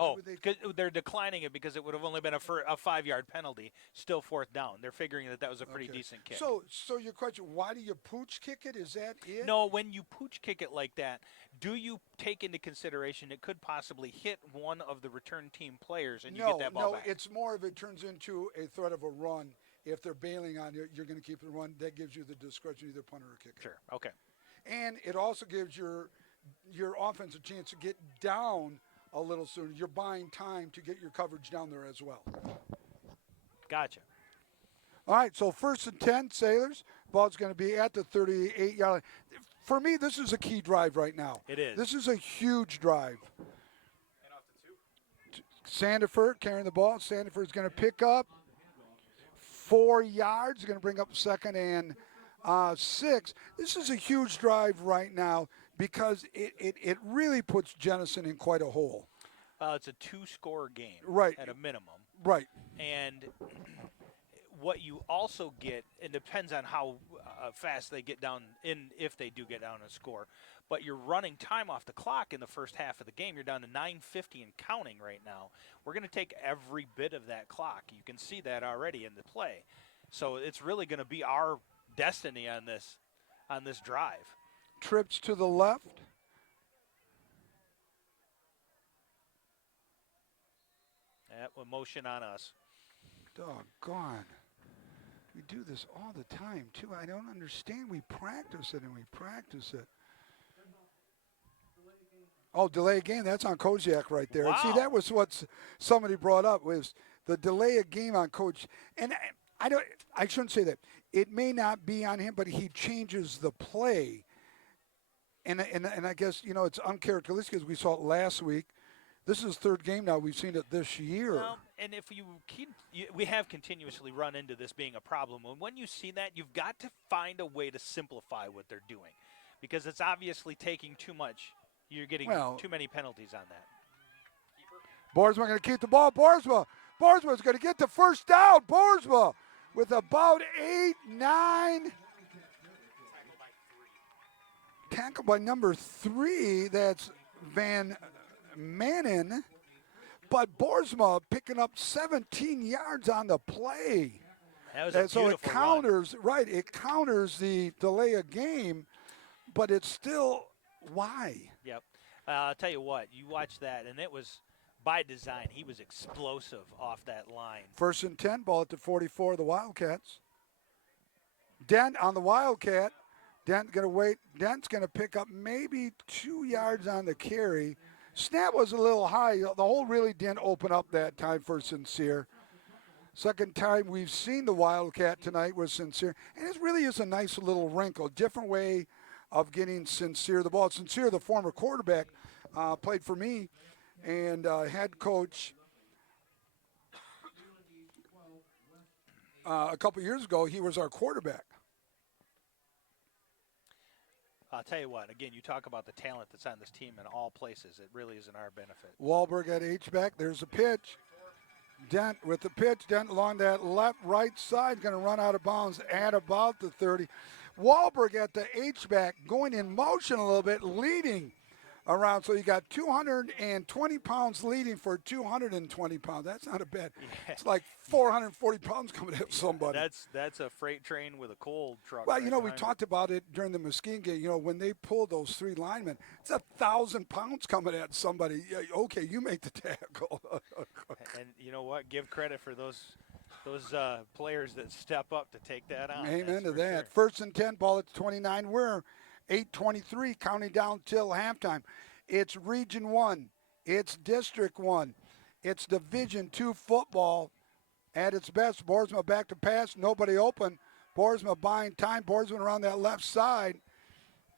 Oh, would they- 'cause they're declining it because it would have only been a 5-yard penalty, still fourth down. They're figuring that was a pretty okay. decent kick. So your question, why do you pooch kick it? Is that it? No, when you pooch kick it like that, do you take into consideration it could possibly hit one of the return team players and you get that ball back? It's more of it turns into a threat of a run. If they're bailing on you, you're going to keep the run. That gives you the discretion, either punter or kicker. Sure, okay. And it also gives your offense a chance to get down a little sooner. You're buying time to get your coverage down there as well. Gotcha. All right, so 1st and 10, Sailors. Ball's going to be at the 38-yard line. For me, this is a key drive right now. It is. This is a huge drive. Sandiford carrying the ball. Sandiford's going to pick up 4 yards. Going to bring up 2nd and 6. This is a huge drive right now because it really puts Jenison in quite a hole. It's a 2-score game, Right. at a minimum. Right. And what you also get, it depends on how fast they get down, if they do get down a score, but you're running time off the clock in the first half of the game. You're down to 9:50 and counting right now. We're going to take every bit of that clock. You can see that already in the play. So it's really going to be our destiny on this drive. Trips to the left. That with motion on us. Doggone. We do this all the time, too. I don't understand. We practice it and we practice it. Oh, delay game. That's on Koziak right there. And see, Wow. that was what somebody brought up was the delay a game on Coach. And I shouldn't say that. It may not be on him, but he changes the play. And I guess, it's uncharacteristic because we saw it last week. This is third game now. We've seen it this year. Well, and if we have continuously run into this being a problem. And when you see that, you've got to find a way to simplify what they're doing, because it's obviously taking too much. You're getting too many penalties on that. Boersma going to keep the ball. Boersma's going to get the first down. Boersma with about 8, 9. Tackled by number 3. That's Van Manen. But Boersma picking up 17 yards on the play. That was a and so it beautiful counters, right, it counters the delay of game, but it's still why? Yep. I'll tell you what, you watch that, and it was by design. He was explosive off that line. 1st and 10, ball at the 44 of the Wildcats. Dent on the Wildcat. Dent's going to wait. Dent's going to pick up maybe 2 yards on the carry. Snap was a little high. The hole really didn't open up that time for Sincere. Second time we've seen the Wildcat tonight was Sincere. And it really is a nice little wrinkle, different way of getting Sincere the ball. Sincere, the former quarterback, played for me, and head coach a couple years ago, he was our quarterback. I'll tell you what, again, you talk about the talent that's on this team in all places. It really is in our benefit. Wahlberg at H-back. There's a pitch. Dent with the pitch. Dent along that right side, going to run out of bounds at about the 30. Wahlberg at the H-back, going in motion a little bit, leading around. So you got 220 pounds leading for 220 pounds. That's not a bad. Yeah. It's like 440 pounds coming at somebody. That's a freight train with a coal truck. Well, right we talked about it during the Muskegon game. When they pulled those 3 linemen, it's 1,000 pounds coming at somebody. Yeah, okay, you make the tackle. And you know what? Give credit for those players that step up to take that on. Amen to that. Sure. 1st and 10, ball at the 29. We're 8:23, counting down till halftime. It's Region 1. It's District 1. It's Division 2 football at its best. Boersma back to pass. Nobody open. Boersma buying time. Boersma around that left side.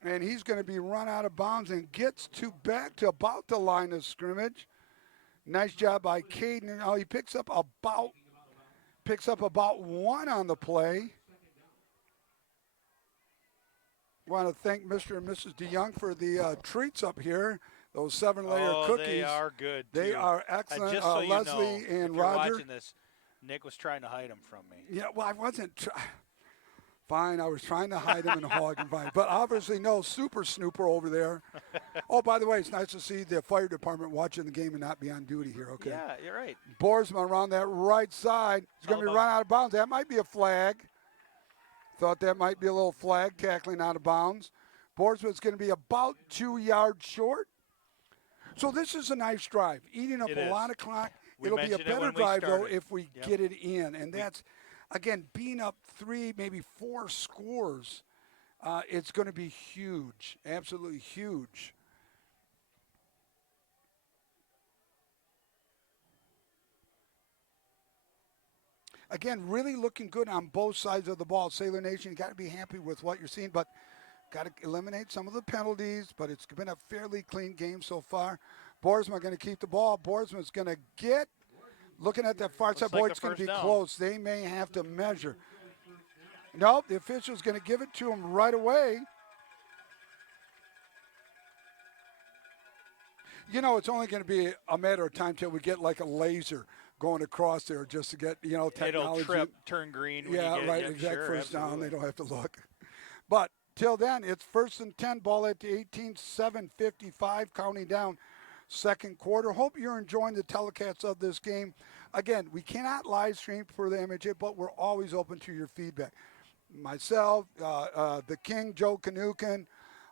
And he's going to be run out of bounds and gets back to about the line of scrimmage. Nice job by Caden. Oh, he picks up about 1 on the play. Want to thank Mr. and Mrs. DeYoung for the treats up here. Those 7-layer cookies. They are good, too. They are excellent. Just so Leslie you know, and if you're Roger. watching this, Nick was trying to hide them from me. Yeah, well, I wasn't. Fine, I was trying to hide him and hog and find. But obviously, no super snooper over there. Oh, by the way, it's nice to see the fire department watching the game and not be on duty here, okay? Yeah, you're right. Boersma around that right side. He's going to be run out of bounds. That might be a flag. Thought that might be a little flag, tackling out of bounds. Boersma's going to be about 2 yards short. So this is a nice drive. Eating up a lot of clock. It'll be a better drive, though, if we get it in. And that's, again, being up 3, maybe 4 scores, it's going to be huge, absolutely huge. Again, really looking good on both sides of the ball. Sailor Nation, you got to be happy with what you're seeing, but got to eliminate some of the penalties, but it's been a fairly clean game so far. Boersma going to keep the ball. Boersma's going to get, looking at that far side, boy, it's going to be close. They may have to measure. Nope, the official's going to give it to him right away. It's only going to be a matter of time till we get like a laser going across there just to get, technology. It'll trip, turn green. When yeah, you get right, it. exact Sure, first absolutely. down. They don't have to look. But till then, it's 1st and 10, ball at the 18, 7:55, counting down second quarter. Hope you're enjoying the telecast of this game. Again, we cannot live stream for the MHA, but we're always open to your feedback. Myself, the King, Joe Kanukin,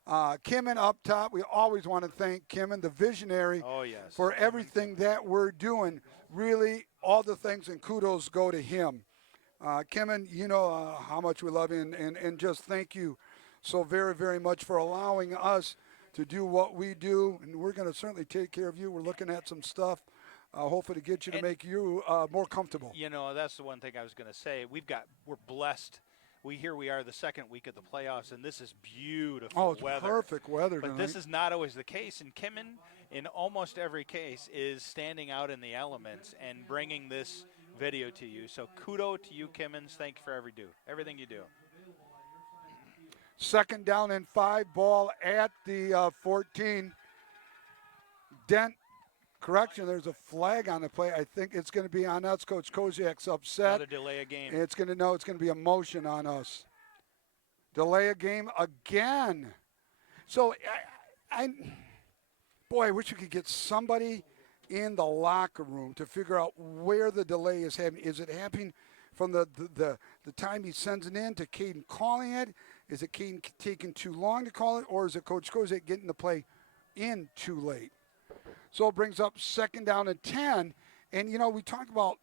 Kimmin up top. We always want to thank Kimmin, the visionary, for everything that we're doing. Really, all the things and kudos go to him. Kimmin, you know how much we love you, and just thank you so very, very much for allowing us to do what we do. And we're going to certainly take care of you. We're looking at some stuff, hopefully to get you to make you more comfortable. That's the one thing I was going to say. We're blessed we are the second week of the playoffs, and this is beautiful Oh, it's weather. perfect weather But tonight. this is not always the case. And Kimmon, in almost every case, is standing out in the elements and bringing this video to you. So kudos to you, Kimmons. Thank you for everything you do. Second down and 5, ball at the 14. Dent, correction, there's a flag on the play. I think it's going to be on us. Coach Koziak's upset. Another delay of game. It's going to be a motion on us. Delay a game again. So, boy, I wish we could get somebody in the locker room to figure out where the delay is happening. Is it happening from the time he sends it in to Caden calling it? Is it Caden taking too long to call it? Or is it Coach Koziak getting the play in too late? So it brings up second down and 10. And, we talk about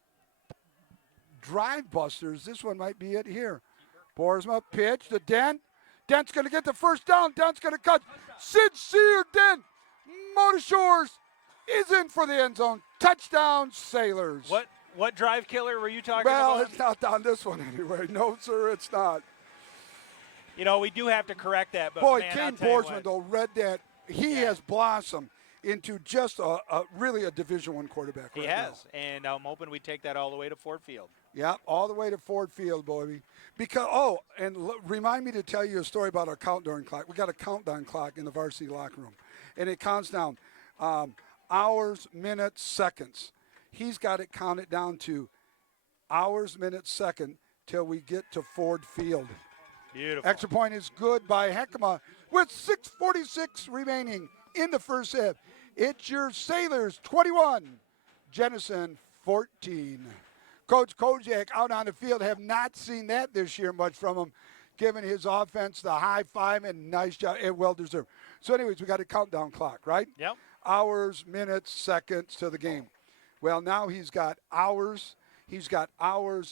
drive busters. This one might be it here. Boersma pitch to Dent. Dent's going to get the first down. Dent's going to cut. Sincere Dent. Motor Shores is in for the end zone. Touchdown, Sailors. What drive killer were you talking Well, about? it's not on this one anyway. No, sir, it's not. We do have to correct that. But Boy, man, Kane I'll tell you Boersma, what. though, read that. He Yeah. has blossomed into just really a Division I quarterback He right has, and I'm hoping we take that all the way to Ford Field. Yeah, all the way to Ford Field, boy. Remind me to tell you a story about our countdown clock. We got a countdown clock in the varsity locker room, and it counts down hours, minutes, seconds. He's got it counted down to hours, minutes, second till we get to Ford Field. Beautiful. Extra point is good by Heckema with 6:46 remaining in the first half. It's your Sailors 21, Jenison 14. Coach Koziak out on the field. Have not seen that this year much from him, giving his offense the high five and nice job and well deserved. So anyways, we got a countdown clock, right? Yep. Hours, minutes, seconds to the game. Well, now he's got hours,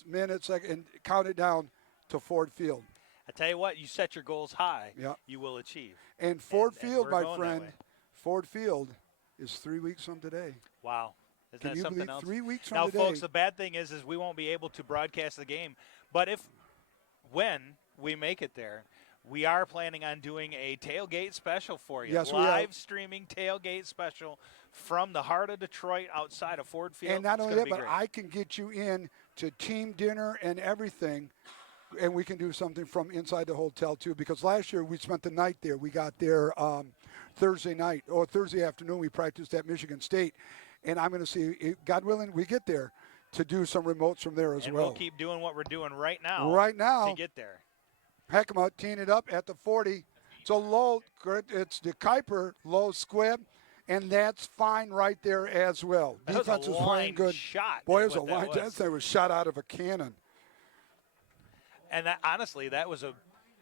minutes, seconds, and counted down to Ford Field. I tell you what, you set your goals high, Yeah. you will achieve. And Ford And Field, we're my going that friend, way. Ford Field is 3 weeks from today. Wow. Isn't Can that you something believe else? 3 weeks from Now, today? folks, the bad thing is we won't be able to broadcast the game. But when we make it there, we are planning on doing a tailgate special for you. Yes, we are. Live streaming tailgate special from the heart of Detroit outside of Ford Field. And not It's only gonna that, be but great. I can get you in to team dinner and everything, and we can do something from inside the hotel too. Because last year we spent the night there. We got there Thursday night or Thursday afternoon. We practiced at Michigan State, and I'm going to see, God willing, we get there to do some remotes from there as and well. we'll keep doing what we're doing right now. Right now, to get there. Heckema teeing it up at the 40. So low, it's the Kuiper, low squib, and that's fine right there as well. That was a Defense is playing line good. shot Boy, it is was a what that line. was. That thing was shot out of a cannon. And honestly, that was a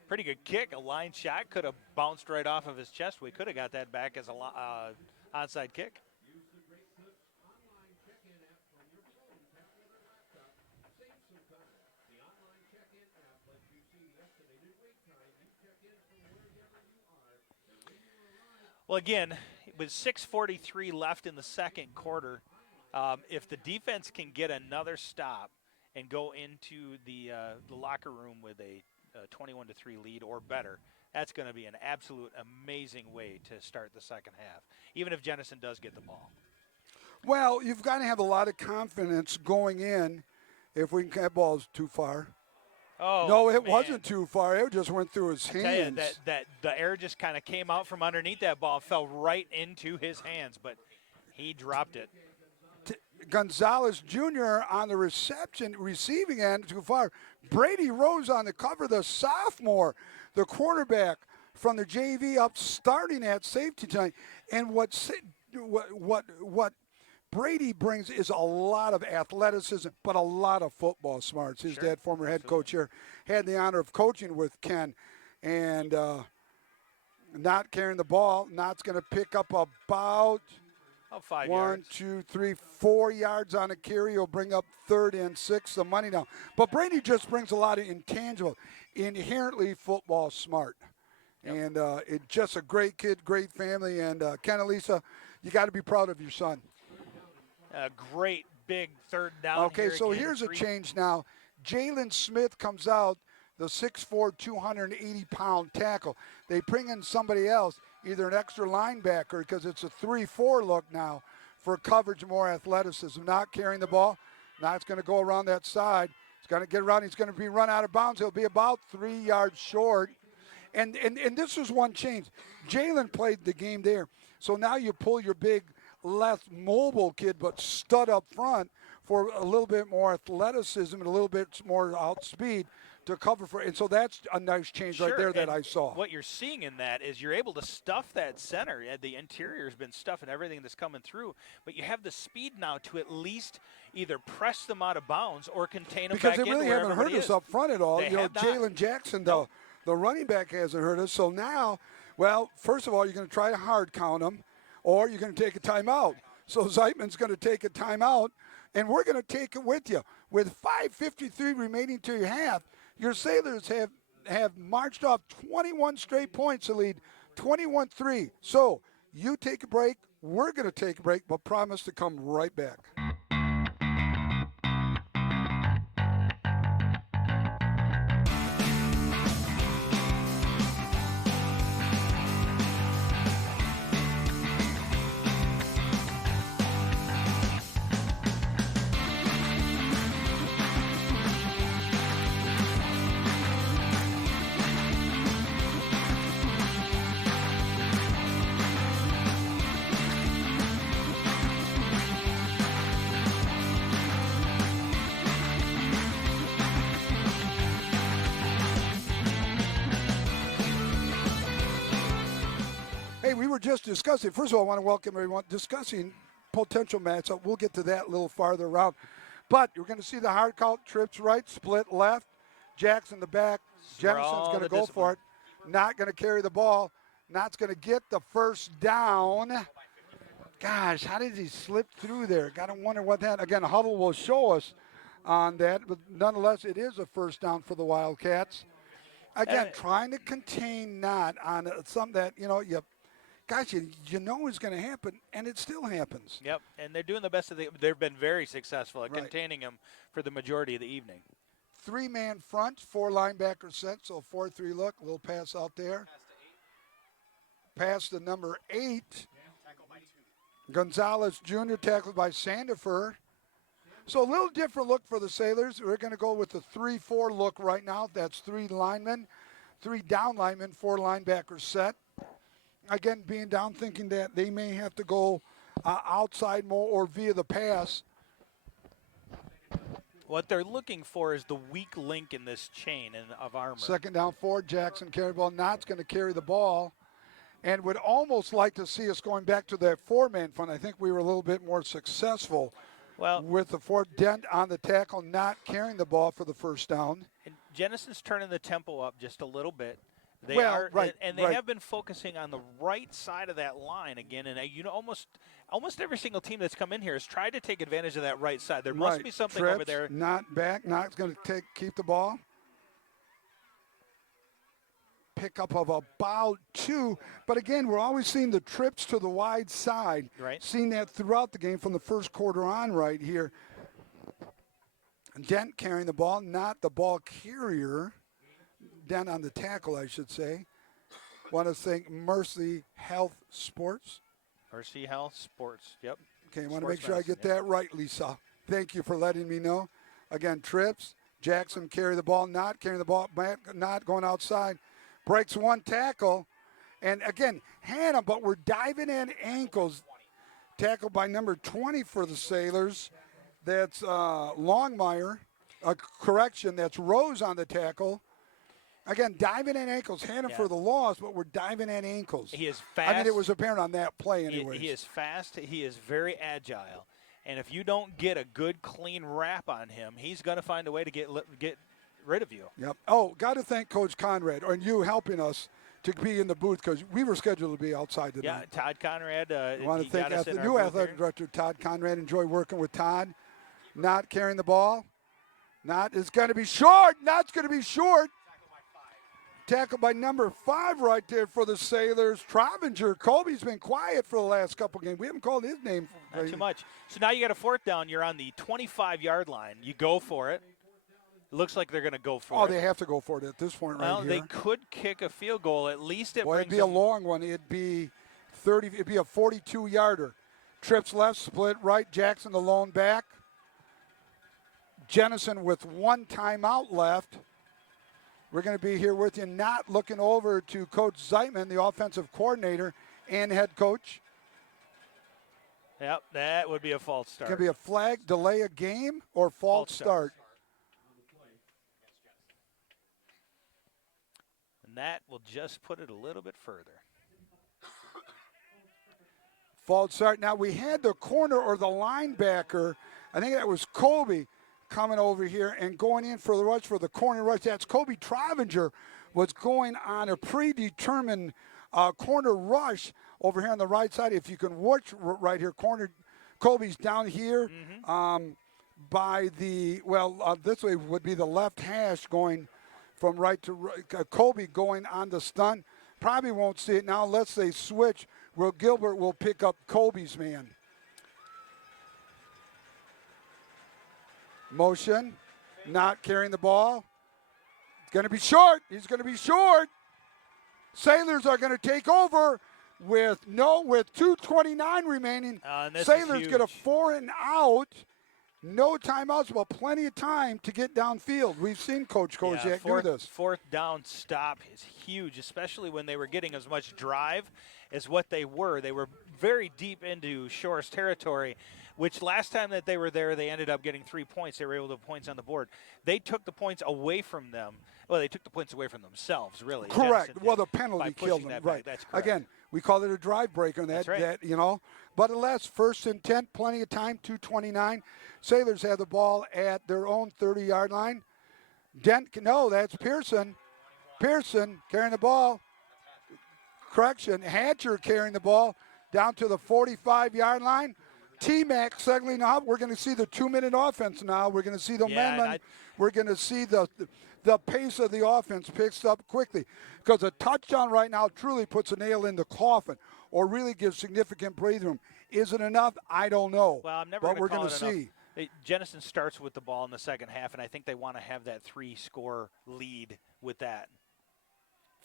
pretty good kick. A line shot could have bounced right off of his chest. We could have got that back as a onside kick. Well, again, with 6:43 left in the second quarter, if the defense can get another stop and go into the locker room with a 21-3 lead or better, that's going to be an absolute amazing way to start the second half, even if Jenison does get the ball. Well, you've got to have a lot of confidence going in if we can that ball's too far. Oh, No, it man. wasn't too far. It just went through his I tell you, hands. that the air just kind of came out from underneath that ball, fell right into his hands, but he dropped it. Gonzalez Jr. on the receiving end too far. Brady Rose on the cover, the sophomore, the quarterback from the JV up starting at safety tonight. And what Brady brings is a lot of athleticism, but a lot of football smarts. His Sure. dad, former head coach here, had the honor of coaching with Ken, and not carrying the ball. Not's going to pick up about About 5 1, yards. 2, 3, 4 yards on a carry. He'll bring up 3rd and 6, the money down. But Brady just brings a lot of intangible, inherently football smart. Yep. And it's just a great kid, great family. And Ken and Lisa, you got to be proud of your son. A great big third down. Okay, here so again, here's a 3 change now. Jalen Smith comes out the 6'4", 280-pound tackle. They bring in somebody else, either an extra linebacker, because it's a 3-4 look now for coverage, more athleticism. Not carrying the ball. Now it's going to go around that side. He's going to get around. He's going to be run out of bounds. He'll be about 3 yards short. And this is one change. Jalen played the game there. So now you pull your big, less mobile kid, but stud up front for a little bit more athleticism and a little bit more outspeed to cover for. And so that's a nice change right there that I saw. What you're seeing in that is you're able to stuff that center. The interior has been stuffing everything that's coming through, but you have the speed now to at least either press them out of bounds or contain them because back in. Because they really haven't hurt us up front at all. Jalen Jackson, though, the running back hasn't hurt us. So now, well, first of all, you're going to try to hard count them, or you're going to take a timeout. So Zeitman's going to take a timeout, and we're going to take it with you. With 5:53 remaining to your half, your Sailors have marched off 21 straight points to lead 21-3. So you take a break, we're going to take a break, but promise to come right back. We were just discussing, first of all, I want to welcome everyone, discussing potential matchup. We'll get to that a little farther around. But you're going to see the hard count, trips right, split left, Jackson the back. Jenison's going to go for it. Not going to carry the ball. Not's going to get the first down. Gosh, how did he slip through there? Got to wonder what that, again, Huddle will show us on that. But nonetheless, it is a first down for the Wildcats. Again, trying to contain Not on something that, you know is going to happen, and it still happens. Yep, and they're doing the best they've been very successful at containing him for the majority of the evening. 3-man front, 4 linebackers set, so 4-3 look. A little pass out there. Pass to number 8. Gonzalez Jr. tackled by Sandifer. So a little different look for the Sailors. We're going to go with the 3-4 look right now. That's 3 linemen, 3 down linemen, 4 linebackers set. Again, being down, thinking that they may have to go outside more or via the pass. What they're looking for is the weak link in this chain of armor. Second down 4, Jackson carry the ball. Knott's going to carry the ball. And would almost like to see us going back to that 4-man front. I think we were a little bit more successful with the 4 dent on the tackle, not carrying the ball for the first down. And Jenison's turning the tempo up just a little bit. They have been focusing on the right side of that line again, and almost every single team that's come in here has tried to take advantage of that right side. There must be something over there. Not back. Not going to keep the ball. Pickup of about 2, but again, we're always seeing the trips to the wide side. Right. Seeing that throughout the game from the first quarter on right here. Dent carrying the ball, not the ball carrier. Dent on the tackle, I should say. Want to thank Mercy Health Sports. Mercy Health Sports, yep. Okay, I want to make sure I get that right, Lisa. Thank you for letting me know. Again, trips. Jackson carry the ball, not carrying the ball, not going outside. Breaks 1 tackle. And again, Hannah, but we're diving in ankles. Tackled by number 20 for the Sailors. That's Longmire. Correction, that's Rose on the tackle. Again, diving in ankles. Hannah for the loss, but we're diving in ankles. He is fast. I mean, it was apparent on that play anyway. He is fast. He is very agile. And if you don't get a good, clean wrap on him, he's going to find a way to get rid of you. Yep. Oh, got to thank Coach Conrad and you helping us to be in the booth because we were scheduled to be outside tonight. Yeah, Todd Conrad. I want to thank the new athletic director, Todd Conrad. Enjoy working with Todd. Not carrying the ball. Not is going to be short. Not's going to be short. Tackled by number 5 right there for the Sailors. Trovinger. Colby's been quiet for the last couple games. We haven't called his name. Not too much. So now you got a 4th down. You're on the 25-yard line. You go for it. It looks like they're going to go for Oh, it. they have to go for it at this point right here. They could kick a field goal. At least it Boy, brings it'd be a them- long one. It'd be 30. It'd be a 42-yarder. Trips left, split right. Jackson the lone back. Jenison with one timeout left. We're going to be here with you, not looking over to Coach Zeitman, the offensive coordinator and head coach. Yep, that would be a false start. Going to be a flag, delay a game, or false start. And that will just put it a little bit further. False start. Now, we had the corner or the linebacker, I think that was Colby, coming over here and going in for the rush, for the corner rush. That's Kobe Travanger was going on a predetermined corner rush over here on the right side. If you can watch right here, corner Kobe's down here by the, this way would be the left hash going from right to right. Kobe going on the stunt. Probably won't see it now unless they switch. Well, Gilbert will pick up Kobe's man. Motion, not carrying the ball. It's going to be short. He's going to be short. Sailors are going to take over with 2:29 remaining. Sailors get a 4 and out. No timeouts, but plenty of time to get downfield. We've seen Coach Koziak do this. Fourth down stop is huge, especially when they were getting as much drive as what they were. They were very deep into Shore's territory, which last time that they were there, they ended up getting 3 points. They were able to put points on the board. They took the points away from them. Well, they took the points away from themselves, really. Correct. Well, the penalty killed them. Right. That's correct. Again, we call it a drive breaker. That's right. That, you know. But unless 1st and 10, plenty of time, 2:29. Sailors have the ball at their own 30-yard line. That's Pearson. Pearson carrying the ball. Correction, Hatcher carrying the ball down to the 45-yard line. T-Mac settling up. We're going to see the 2-minute offense now. We're going to see the amendment. We're going to see the pace of the offense picks up quickly, because a touchdown right now truly puts a nail in the coffin or really gives significant breathing room. Is it enough? I don't know. Well, I'm never but we're going to see. Jenison starts with the ball in the second half, and I think they want to have that 3-score lead with that.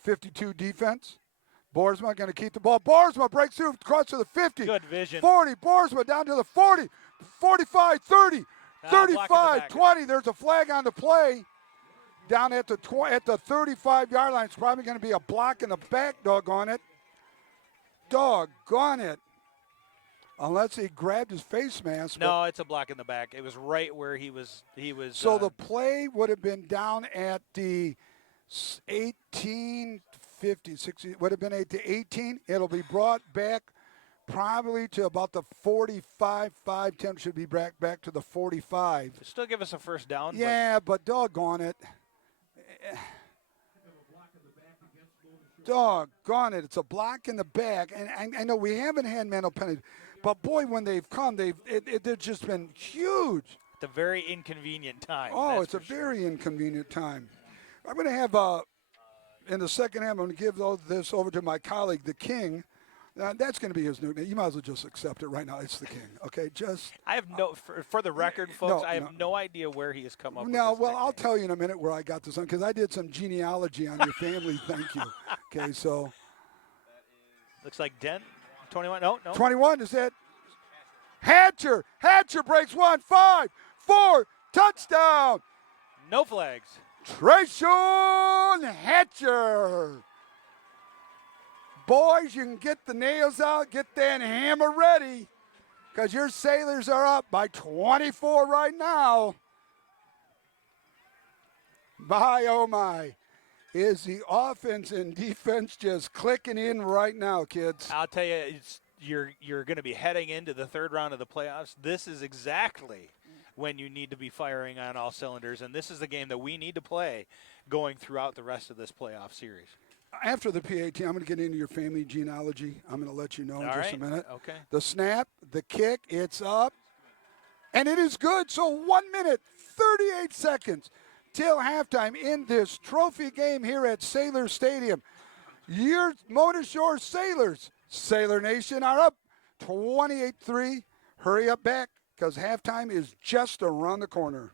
52 defense. Boersma going to keep the ball. Boersma breaks through, across to the 50. Good vision. 40. Boersma down to the 40. 45, 30, 35, 20. There's a flag on the play. Down at the 35-yard line. It's probably going to be a block in the back, doggone it. Doggone it. Unless he grabbed his face mask. No, it's a block in the back. It was right where he was. So the play would have been down at the 18, 50, 60, would have been 18. It'll be brought back probably to about the 45, 5, 10 should be back to the 45. Still give us a first down. Yeah, but doggone it. Doggone it. It's a block in the back. And I know we haven't had mental penalties, but boy, when they've come, they've just been huge. At a very inconvenient time. Oh, it's a very inconvenient time. I'm going to have, in the second half, I'm going to give this over to my colleague, the King. That's going to be his new name. You might as well just accept it right now. It's the King, okay? I have for the record, folks, I have no idea where he has come up with this nickname. I'll tell you in a minute where I got this on, because I did some genealogy on your family. Thank you. Okay, so. Looks like Dent. 21, no. 21 is it. Hatcher breaks 1, 5, 4, touchdown. No flags. Trayshawn Hatcher. Boys, you can get the nails out, get that hammer ready, because your Sailors are up by 24 right now. My, oh my, is the offense and defense just clicking in right now, kids. I'll tell you, you're going to be heading into the third round of the playoffs. This is exactly when you need to be firing on all cylinders, and this is the game that we need to play going throughout the rest of this playoff series. After the PAT, I'm going to get into your family genealogy. I'm going to let you know in just a minute. Okay. The snap, the kick, it's up, and it is good. So 1 minute, 38 seconds till halftime in this trophy game here at Sailor Stadium. Your Mona Shore Sailors, Sailor Nation, are up 28-3. Hurry up back, because halftime is just around the corner.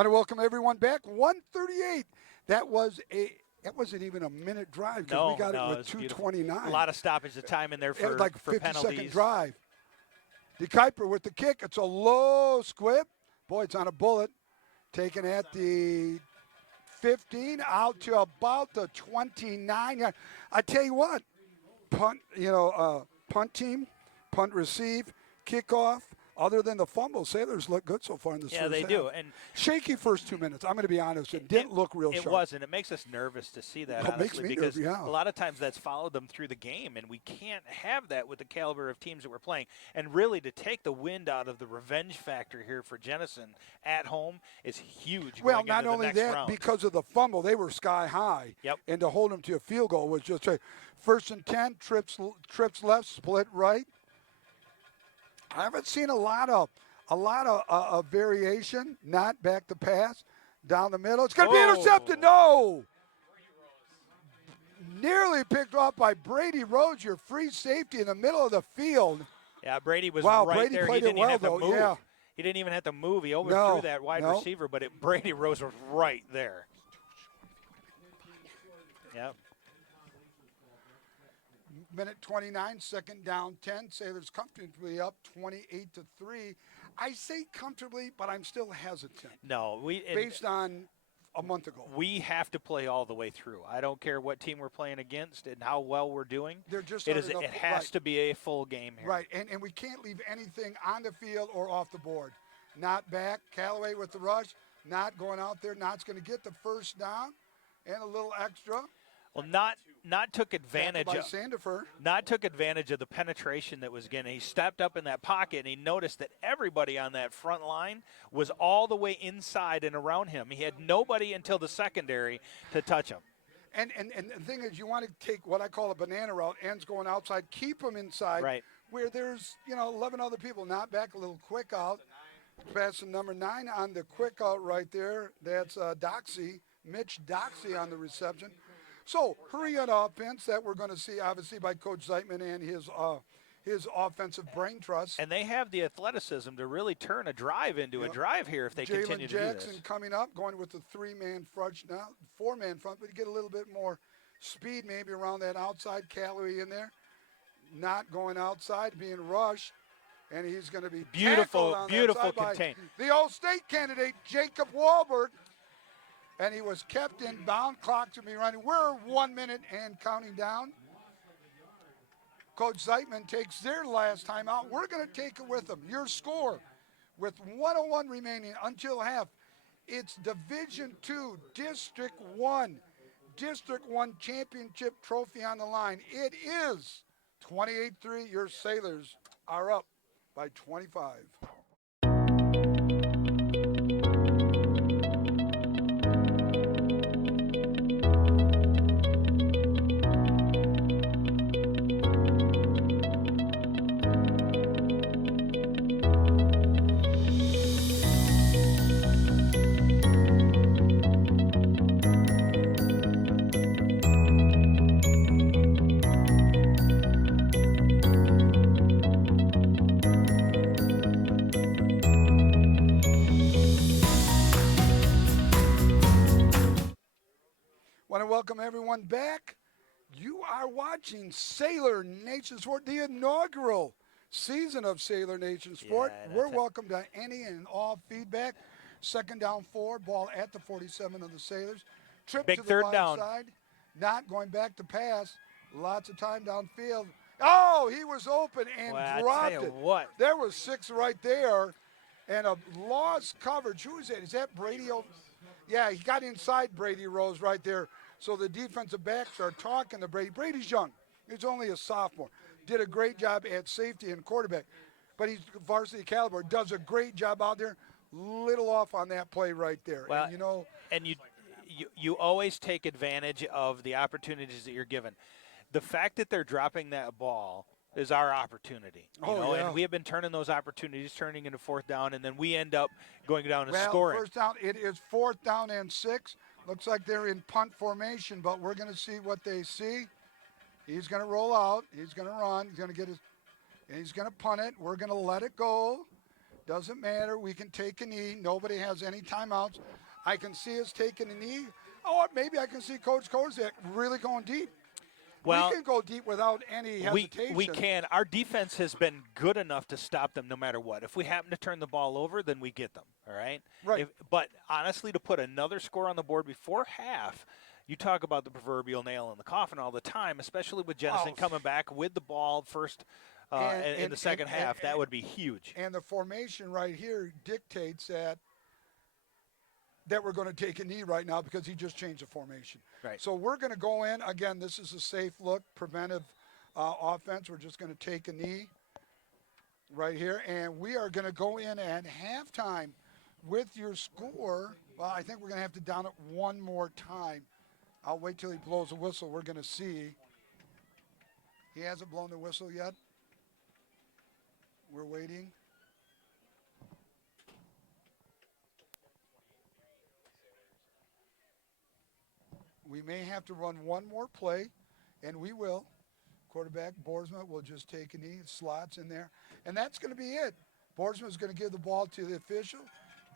Want to welcome everyone back. 138. That wasn't even a minute drive because we got it with 2:29. A lot of stoppage of time in there for, like for 50-second penalties. drive. DeKuyper with the kick. It's a low squib. Boy, it's on a bullet. Taken at the 15 out to about the 29. I tell you what, punt team, punt receive, kickoff. Other than the fumble, Sailors look good so far in this first half. Yeah, they do. And shaky first 2 minutes. I'm going to be honest. It didn't look real sharp. It wasn't. It makes us nervous to see that, It honestly, makes me because nervous, yeah. a lot of times that's followed them through the game, and we can't have that with the caliber of teams that we're playing. And really, to take the wind out of the revenge factor here for Jenison at home is huge. Well, going not into the only next that, round. because of the fumble, they were sky high. Yep. And to hold them to a field goal was just a 1st and 10, trips left, split right. I haven't seen a lot of variation, not back to pass, down the middle. It's going to be intercepted. No! Nearly picked off by Brady Rhodes, your free safety in the middle of the field. Yeah, Brady was wow, right Brady there. Played he didn't it well, even have though. to move. Yeah. He didn't even have to move. He overthrew that wide receiver, but Brady Rose was right there. Yep. Minute 29, 2nd down 10. Sailors comfortably up 28-3. I say comfortably, but I'm still hesitant. No, based on a month ago. We have to play all the way through. I don't care what team we're playing against and how well we're doing. They're just it has to be a full game here. Right, and we can't leave anything on the field or off the board. Not back. Callaway with the rush. Not going out there. Not's going to get the first down and a little extra. Well, not took advantage by of Sandifer. Not took advantage of the penetration that was getting. He stepped up in that pocket and he noticed that everybody on that front line was all the way inside and around him. He had nobody until the secondary to touch him. And the thing is, you want to take what I call a banana route, ends going outside, keep them inside, right, where there's 11 other people. Not back, a little quick out. Passing number 9 on the quick out right there. That's Mitch Doxey on the reception. So, hurry on offense that we're going to see, obviously, by Coach Zeitman and his offensive brain trust. And they have the athleticism to really turn a drive into a drive here if they continue to do this. Jackson coming up, going with the 3-man front now, 4-man front, but you get a little bit more speed maybe around that outside. Callaway in there, not going outside, being rushed. And he's going to be beautiful contained. The All-State candidate, Jacob Wahlberg. And he was kept in bound. Clock to be running. We're 1 minute and counting down. Coach Zeitman takes their last time out. We're going to take it with them. Your score with 1:01 remaining until half. It's Division II, District 1 championship trophy on the line. It is 28-3. Your Sailors are up by 25. Want to welcome everyone back. You are watching Sailor Nation Sport, the inaugural season of Sailor Nation Sport. We're welcome to any and all feedback. 2nd down 4, ball at the 47 of the Sailors. Trip Big to the third wide down. side, not going back to pass. Lots of time downfield. Oh, he was open and dropped it. What? There was 6 right there, and a lost coverage. Who is that? Is that Brady? Yeah, he got inside Brady Rose right there. So the defensive backs are talking to Brady. Brady's young. He's only a sophomore. Did a great job at safety and quarterback. But he's varsity caliber. Does a great job out there. Little off on that play right there. Well, and you always take advantage of the opportunities that you're given. The fact that they're dropping that ball is our opportunity. And we have been turning those opportunities, turning into 4th down, and then we end up going down and scoring. First down, it is 4th down and 6. Looks like they're in punt formation, but we're going to see what they see. He's going to roll out. He's going to run. He's going to get and he's going to punt it. We're going to let it go. Doesn't matter. We can take a knee. Nobody has any timeouts. I can see us taking a knee. Or maybe I can see Coach Kozak really going deep. Well, we can go deep without any hesitation. We can. Our defense has been good enough to stop them no matter what. If we happen to turn the ball over, then we get them, all right? Right. But honestly, to put another score on the board before half, you talk about the proverbial nail in the coffin all the time, especially with Jenison coming back with the ball first in the second half. That would be huge. And the formation right here dictates that we're going to take a knee right now because he just changed the formation. Right. So we're going to go in. Again, this is a safe look, preventive offense. We're just going to take a knee right here. And we are going to go in at halftime with your score. Well, I think we're going to have to down it one more time. I'll wait till he blows the whistle. We're going to see. He hasn't blown the whistle yet. We're waiting. We may have to run one more play, and we will. Quarterback Boersma will just take a knee, slots in there, and that's going to be it. Boersma is going to give the ball to the official.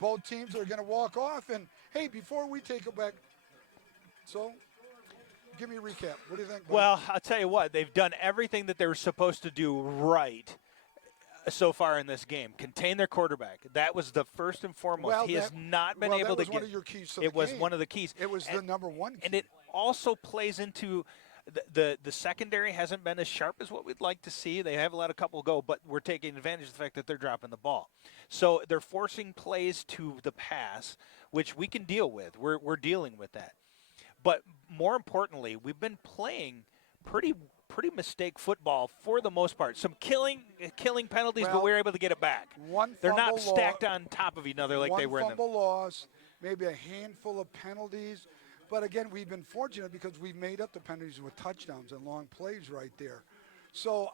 Both teams are going to walk off, and, hey, before we take it back, so give me a recap. What do you think, buddy? Well, I'll tell you what. They've done everything that they were supposed to do right so far in this game. Contain their quarterback. That was the first and foremost. Well, he has not been able to get. That was one of your keys to the It was game. one of the keys. It was the number one key. And it also plays into the secondary hasn't been as sharp as what we'd like to see. They have let a couple go, but we're taking advantage of the fact that they're dropping the ball. So they're forcing plays to the pass, which we can deal with. We're dealing with that. But more importantly, we've been playing pretty mistake football for the most part. Some killing penalties, but we're able to get it back. They're not stacked on top of each other like they were in the. One fumble loss, maybe a handful of penalties. But again, we've been fortunate because we've made up the penalties with touchdowns and long plays right there. So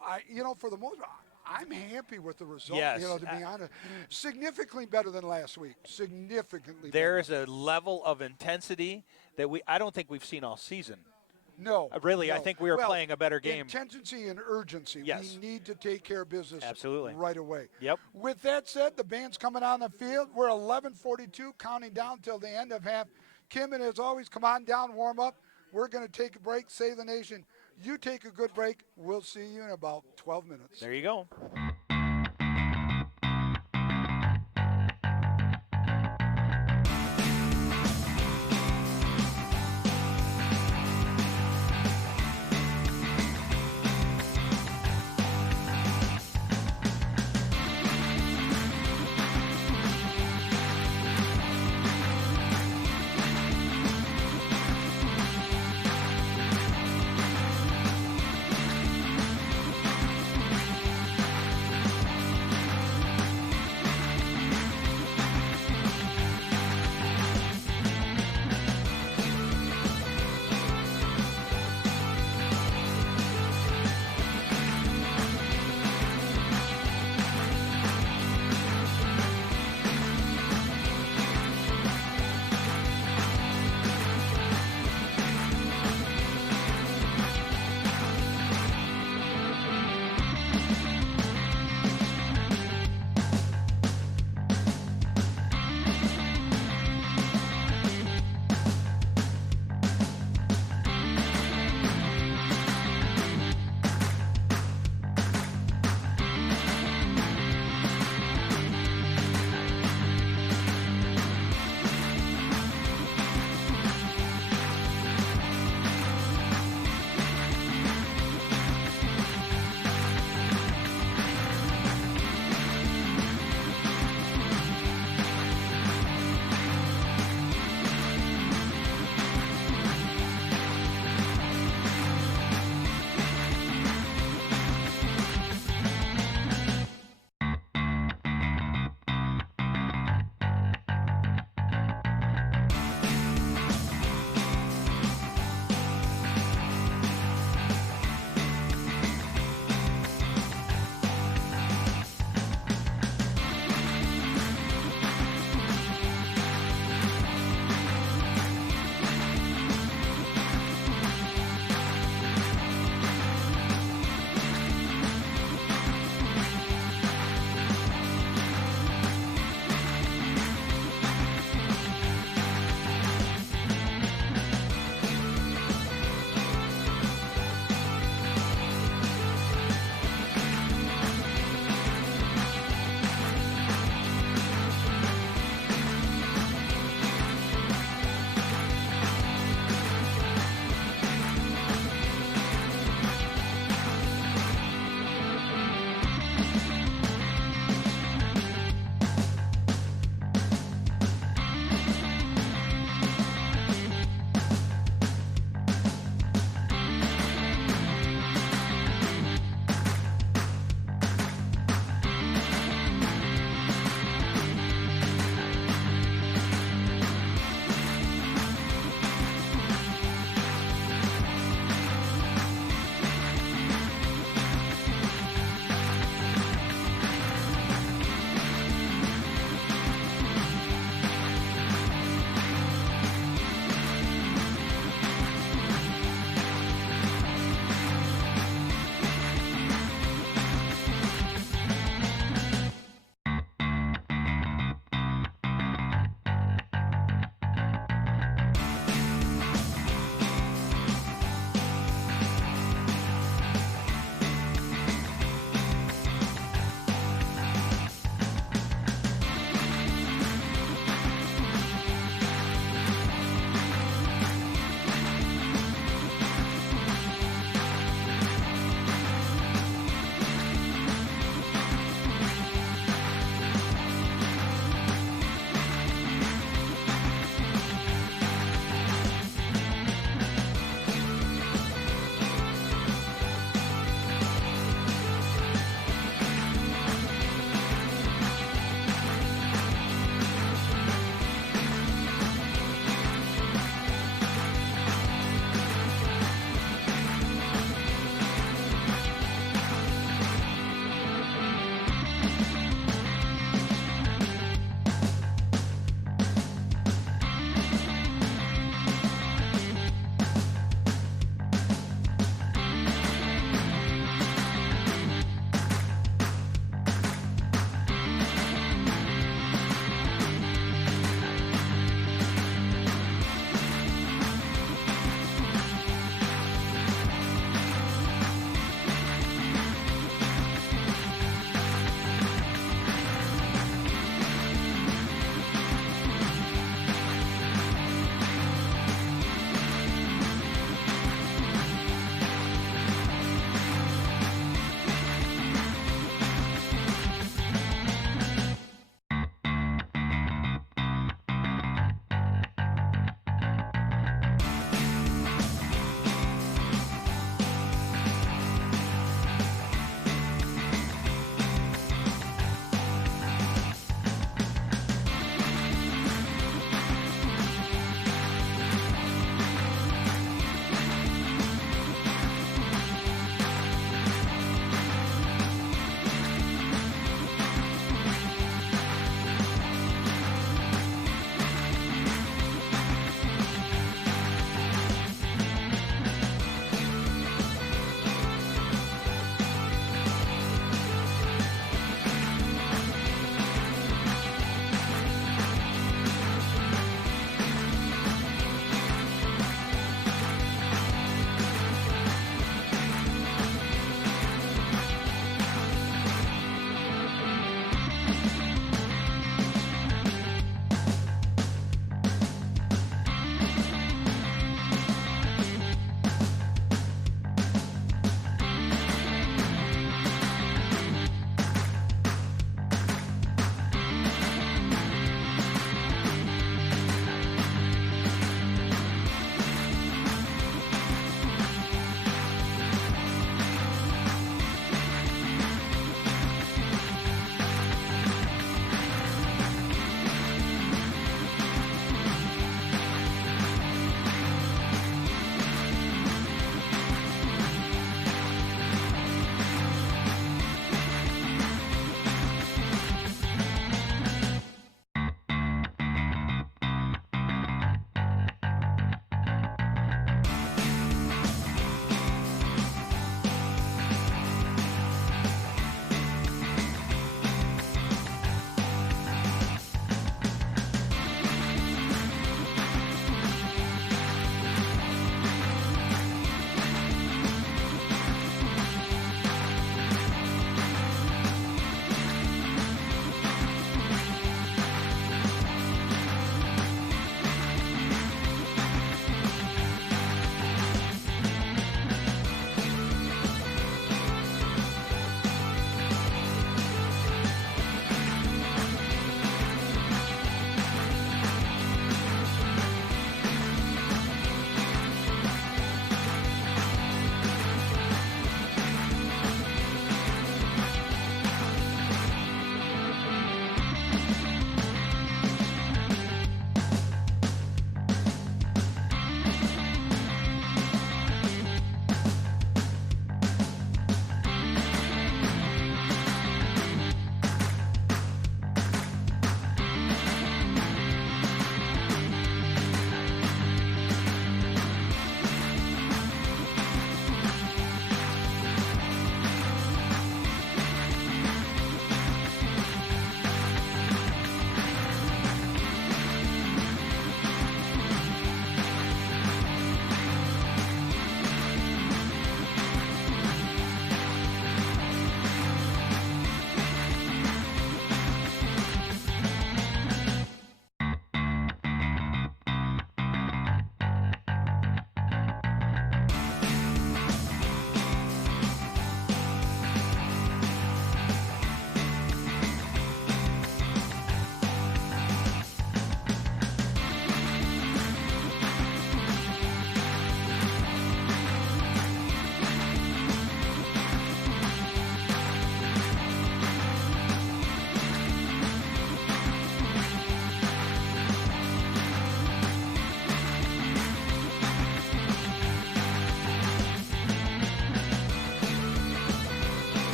for the most part, I'm happy with the result. Yes. To be honest, significantly better than last week. Significantly. There better. is a level of intensity that I don't think we've seen all season. No. Really, no. I think we are playing a better game. Intensity and urgency. Yes. We need to take care of business Absolutely. right away. Yep. With that said, the band's coming on the field. We're 11:42, counting down till the end of half. Kim, and as always, come on down, warm up. We're going to take a break, save the nation. You take a good break. We'll see you in about 12 minutes. There you go.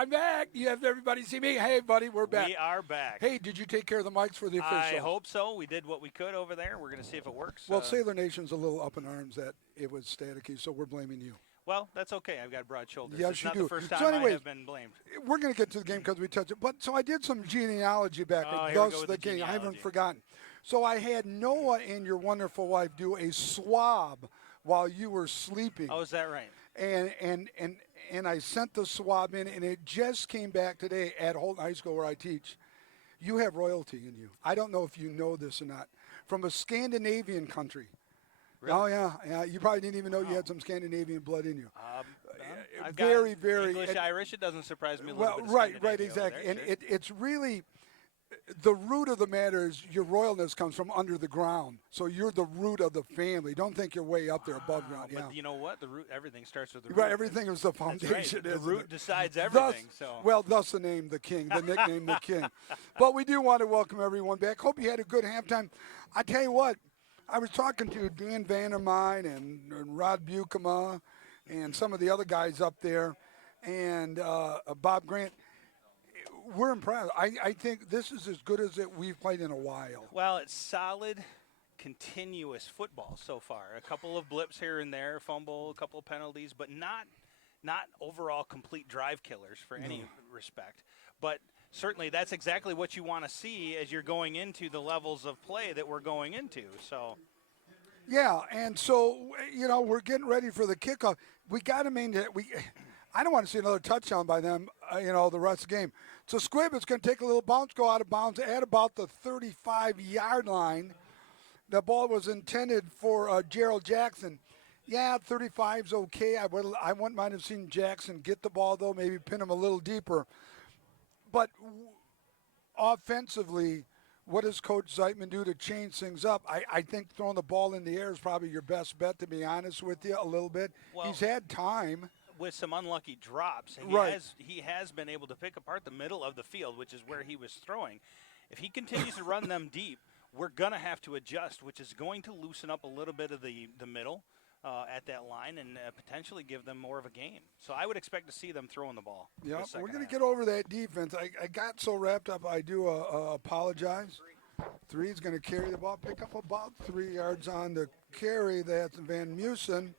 I'm back. You have everybody see me. Hey, buddy, we're back. We are back. Hey, did you take care of the mics for the officials? I hope so. We did what we could over there. We're going to see if it works. Well, Sailor Nation's a little up in arms that it was staticky, so we're blaming you. Well, that's okay. I've got broad shoulders. Yes, it's you not do. the first time So anyways, I have been blamed. We're going to get to the game because we touched it. But so I did some genealogy back. Oh, here we thus go with the the game. I haven't genealogy. forgotten. So I had Noah and your wonderful wife do a swab while you were sleeping. Oh, is that right? And I sent the swab in, and it just came back today at Holton High School where I teach. You have royalty in you. I don't know if you know this or not. From a Scandinavian country. Really? Oh, yeah. You probably didn't even know you had some Scandinavian blood in you. I've very, got very English, Irish. It doesn't surprise me a little Well, bit. of right, Scandinavia exactly. over And there, sure. it's really the root of the matter is your royalness comes from under the ground. So you're the root of the family. Don't think you're way up there above ground. Yeah. But you know what? The root. Everything starts with the root. Right, everything is the That's right. foundation. The isn't root it? decides Thus- everything. Thus the name the king, the nickname the king. But we do want to welcome everyone back. Hope you had a good halftime. I tell you what, I was talking to Dan Vandermine and Rod Bukema and some of the other guys up there and Bob Grant. We're impressed. I think this is as good as we've played in a while. Well, it's solid, continuous football so far. A couple of blips here and there, fumble, a couple of penalties, but not overall complete drive killers for any respect. But certainly that's exactly what you want to see as you're going into the levels of play that we're going into. So. Yeah, and so, we're getting ready for the kickoff. We got to maintain I don't want to see another touchdown by them, the rest of the game. So Squibb, it's going to take a little bounce, go out of bounds at about the 35-yard line. The ball was intended for Gerald Jackson. Yeah, 35's okay. I wouldn't mind have seen Jackson get the ball, though, maybe pin him a little deeper. But offensively, what does Coach Zeitman do to change things up? I think throwing the ball in the air is probably your best bet, to be honest with you, a little bit. Well, he's had time. With some unlucky drops, and Right. he has been able to pick apart the middle of the field, which is where he was throwing. If he continues to run them deep, we're going to have to adjust, which is going to loosen up a little bit of the middle at that line and potentially give them more of a game. So I would expect to see them throwing the ball. Yeah, we're going to get over that defense. I got so wrapped up, I do apologize. 3 is going to carry the ball, pick up about 3 yards on the carry. That's Van Musen.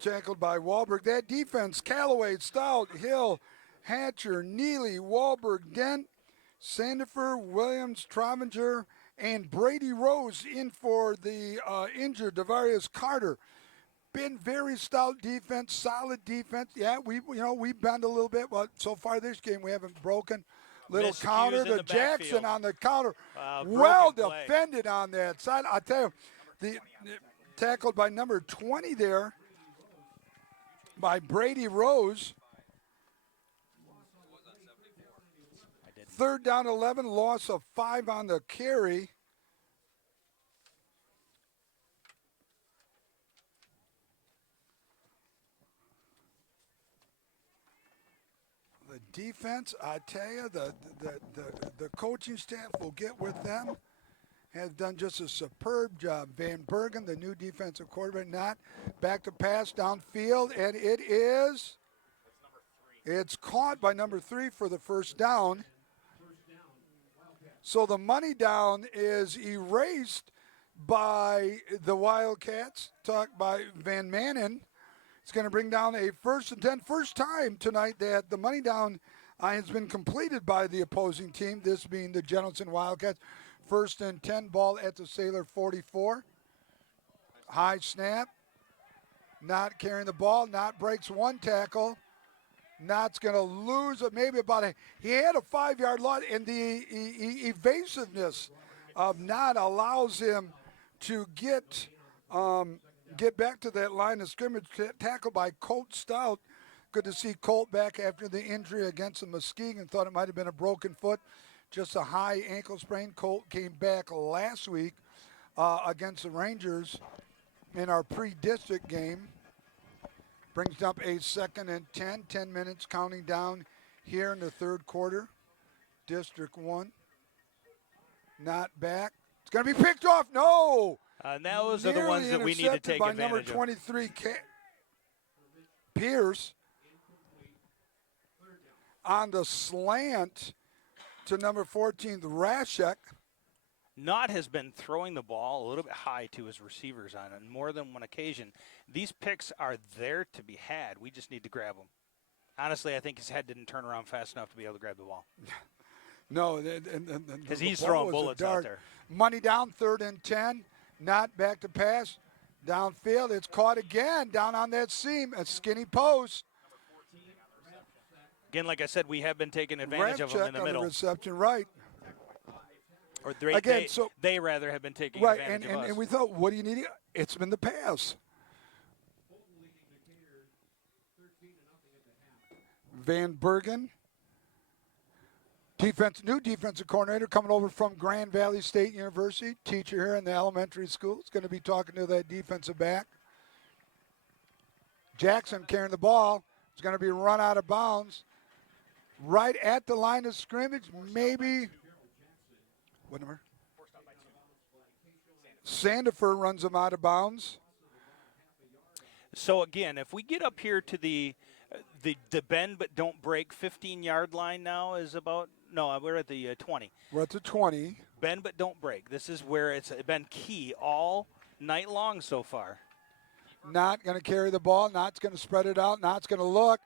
Tackled by Wahlberg. That defense, Callaway, Stout, Hill, Hatcher, Neely, Wahlberg, Dent, Sandifer, Williams, Trovinger, and Brady Rose in for the injured Devarius Carter. Been very stout defense, solid defense. Yeah, we bend a little bit, but so far this game we haven't broken. Little Miscues counter in to the Jackson backfield. on the counter. broken Well play. defended on that side. I tell you, the tackled by number 20 there by Brady Rose. 3rd down 11, loss of 5 on the carry. The defense, I tell you, the coaching staff will get with them. Has done just a superb job. Van Bergen, the new defensive quarterback, not back to pass downfield, and it's caught by number 3 for the first down. So the money down is erased by the Wildcats, talked by Van Manen. It's going to bring down a 1st and 10. First time tonight that the money down has been completed by the opposing team, this being the Jenison Wildcats. 1st and 10, ball at the Sailor 44. High snap. Not carrying the ball. Not breaks 1 tackle. Not's going to lose maybe about he had a 5-yard loss, and the evasiveness of Not allows him to get back to that line of scrimmage. Tackled by Colt Stout. Good to see Colt back after the injury against the Muskegon. Thought it might have been a broken foot. Just a high ankle sprain. Colt came back last week against the Rangers in our pre-district game. Brings up a 2nd and 10. 10 minutes counting down here in the 3rd quarter. District 1. Not back. It's going to be picked off. No! And those are the ones that we need to take by advantage number of. 23, Pierce. on the slant to number 14, Rashek. Knott has been throwing the ball a little bit high to his receivers on more than one occasion. These picks are there to be had. We just need to grab them. Honestly, I think his head didn't turn around fast enough to be able to grab the ball. No, Because he's throwing bullets out there. Money down, 3rd and 10. Not back to pass. Downfield, it's caught again down on that seam, a skinny post. Again, like I said, we have been taking advantage of them in the middle. Reception, right. Or they rather have been taking advantage of us. And we thought, what do you need? It's been the pass. Van Bergen. New defensive coordinator coming over from Grand Valley State University, teacher here in the elementary school. Is going to be talking to that defensive back. Jackson carrying the ball. It's going to be run out of bounds. Right at the line of scrimmage, maybe. What number? Sandifer runs him out of bounds. So again, if we get up here to the bend but don't break 15-yard line now is about. No, we're at the 20. We're at the 20. Bend but don't break. This is where it's been key all night long so far. Not going to carry the ball. Not's going to spread it out. Not's going to look.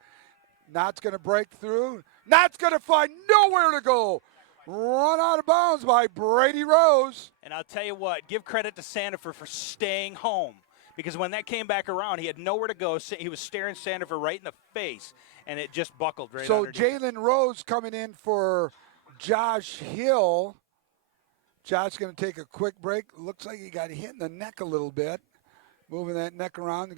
Not's going to break through. Not's going to find nowhere to go. Run out of bounds by Brady Rose. And I'll tell you what, give credit to Sandifer for staying home. Because when that came back around, he had nowhere to go. He was staring Sandifer right in the face, and it just buckled right So underneath. Jalen Rose coming in for Josh Hill. Josh's going to take a quick break. Looks like he got hit in the neck a little bit. Moving that neck around.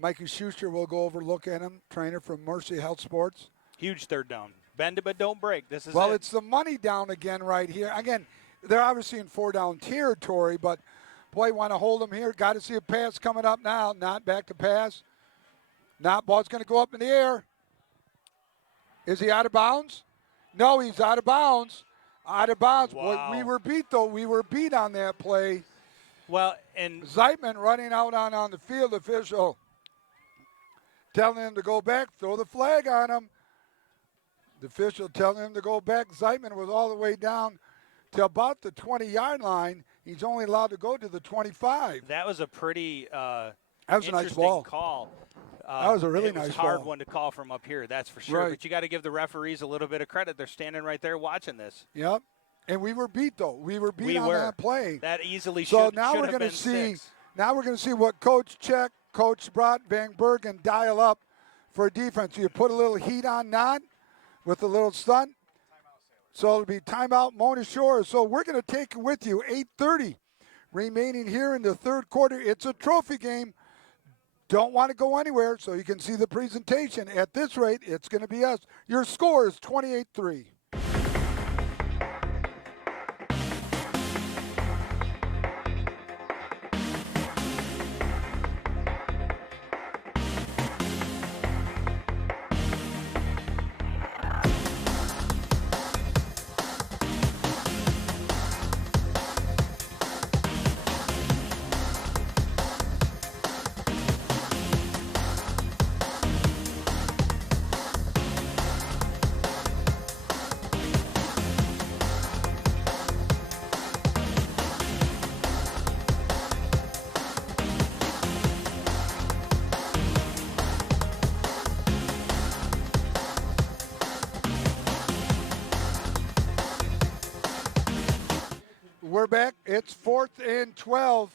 Mikey Schuster will go over, look at him. Trainer from Mercy Health Sports. Huge 3rd down. Bend it but don't break. This is Well, it's the money down again right here. Again, they're obviously in 4-down territory, but boy, want to hold them here. Got to see a pass coming up now. Not back to pass. Not ball's going to go up in the air. Is he out of bounds? No, he's out of bounds. Out of bounds. Wow. Boy, we were beat, though. We were beat on that play. Well, and Zeitman running out on the field official, telling him to go back, throw the flag on him. The official telling him to go back. Zeitman was all the way down to about the 20-yard line. He's only allowed to go to the 25. that was a pretty That was a nice interesting ball. call. That was a really it was nice a hard ball. one to call from up here, that's for sure. Right. But you got to give the referees a little bit of credit. They're standing right there watching this. Yep. And we were beat, though. We were beat on that play. That easily So should now have we're been going to see. 6. Now we're going to see what Coach Check, Coach Brott, Van Bergen dial up for defense. You put a little heat on Nod with a little stunt. So it'll be timeout, Mona Shore. So we're going to take it with you. 8:30 remaining here in the 3rd quarter. It's a trophy game. Don't want to go anywhere, so you can see the presentation. At this rate, it's going to be us. Your score is 28-3. We're back. It's 4th and 12.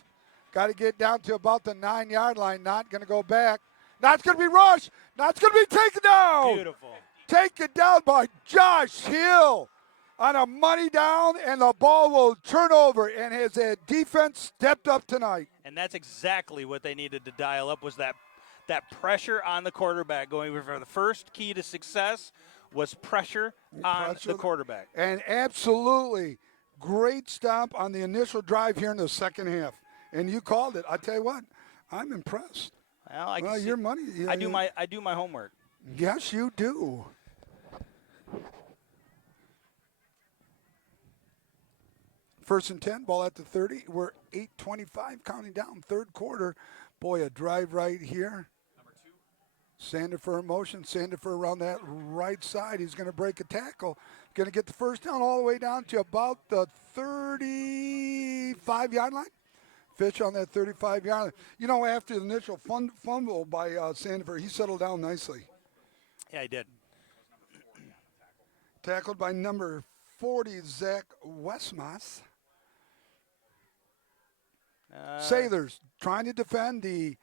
Got to get down to about the 9-yard line. Not going to go back. Not going to be rushed. Not going to be taken down. Beautiful. Taken down by Josh Hill on a money down, and the ball will turn over. And his defense stepped up tonight. And that's exactly what they needed to dial up was that pressure on the quarterback. Going for the first key to success was pressure on the quarterback. And absolutely great stop on the initial drive here in the second half. And you called it. I tell you what, I'm impressed. Well, your money. I do my homework. Yes, you do. First and 10, ball at the 30. We're 8:25 counting down, 3rd quarter. Boy, a drive right here. Sandifer in motion. Sandifer around that right side. He's going to break a tackle. Going to get the first down all the way down to about the 35-yard line. Fish on that 35-yard line. You know, after the initial fumble by Sandifer, he settled down nicely. Yeah, he did. Tackled by number 40, Zach Westmas. Sailors trying to defend the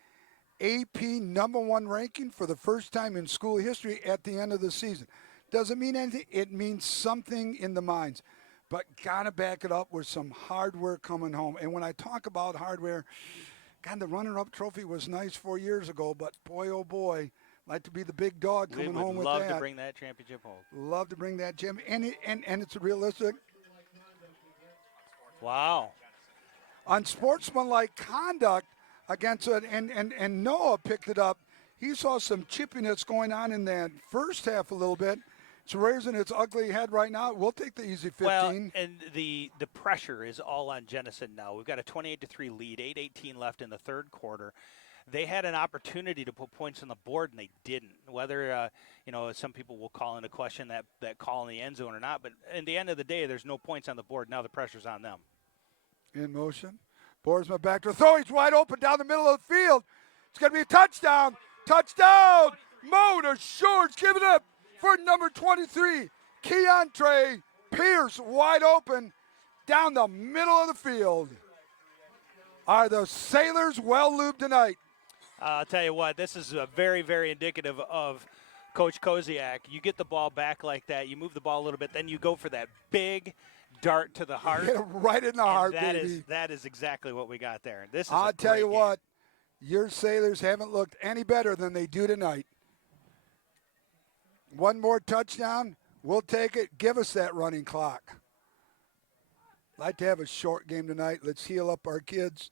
AP #1 ranking for the first time in school history at the end of the season. Doesn't mean anything. It means something in the minds. But got to back it up with some hardware coming home. And when I talk about hardware, God, the runner-up trophy was nice 4 years ago, but boy, oh boy, like to be the big dog coming home with that. We would love to bring that championship home. Love to bring that gem. And it's realistic. Wow. Unsportsmanlike conduct against it, and Noah picked it up. He saw some chippiness going on in that first half a little bit. It's raising its ugly head right now. We'll take the easy 15. Well, and the pressure is all on Jenison now. We've got a 28-3 lead, 8:18 left in the third quarter. They had an opportunity to put points on the board, and they didn't. Whether, some people will call into question that call in the end zone or not, but in the end of the day, there's no points on the board. Now the pressure's on them. In motion. Boersma back to throw. He's wide open down the middle of the field. It's going to be a touchdown. Touchdown. Motor Shorts. Give it up for number 23, Keontre Pierce, wide open down the middle of the field. Are the Sailors well lubed tonight? I'll tell you what, this is very, very indicative of Coach Koziak. You get the ball back like that, you move the ball a little bit, then you go for that big dart to the heart. Hit it right in the heart, baby. That is exactly what we got there. This is I'll tell you game. what, your Sailors haven't looked any better than they do tonight. One more touchdown, we'll take it. Give us that running clock. Like to have a short game tonight. Let's heal up our kids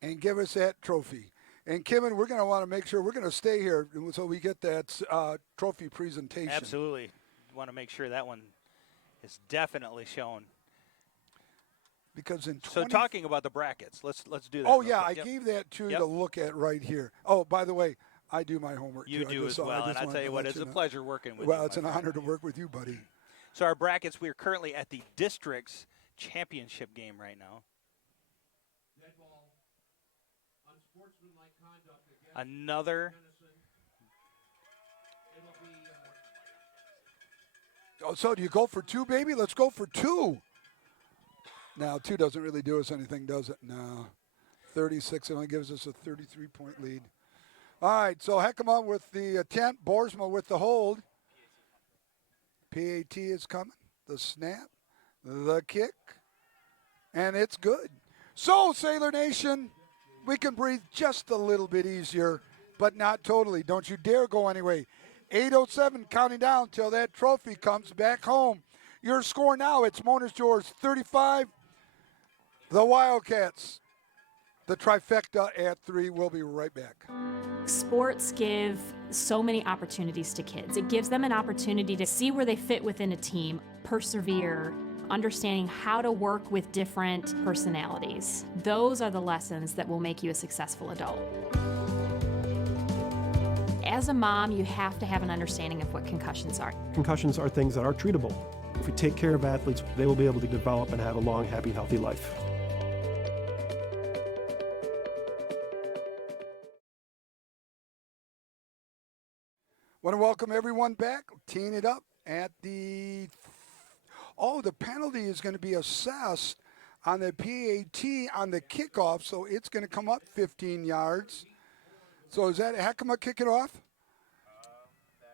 and give us that trophy. And Kevin, we're going to want to make sure we're going to stay here so we get that trophy presentation. Absolutely. Want to make sure that one is definitely shown. Because in so talking about the brackets, let's do that. Oh yeah, I gave that to you to look at right here. Oh, by the way, I do my homework. You do as well, and I tell you what, it's a pleasure working with you. Well, it's an honor to work with you, buddy. So our brackets, we are currently at the district's championship game right now. Another. Oh, so do you go for two, baby? Let's go for two. Now, two doesn't really do us anything, does it? No. 36 only gives us a 33-point lead. All right, so Heckema with the attempt, Boersma with the hold. PAT is coming, the snap, the kick, and it's good. So, Sailor Nation, we can breathe just a little bit easier, but not totally. Don't you dare go anyway. 8:07 counting down till that trophy comes back home. Your score now, it's Mona Shores 35, the Wildcats. The trifecta at 3. We'll be right back. Sports give so many opportunities to kids. It gives them an opportunity to see where they fit within a team, persevere, understanding how to work with different personalities. Those are the lessons that will make you a successful adult. As a mom, you have to have an understanding of what concussions are. Concussions are things that are treatable. If we take care of athletes, they will be able to develop and have a long, happy, healthy life. Want to welcome everyone back. Teeing it up at the the penalty is going to be assessed on the PAT on the kickoff, so it's going to come up 15 yards. So is that Heckema kicking off?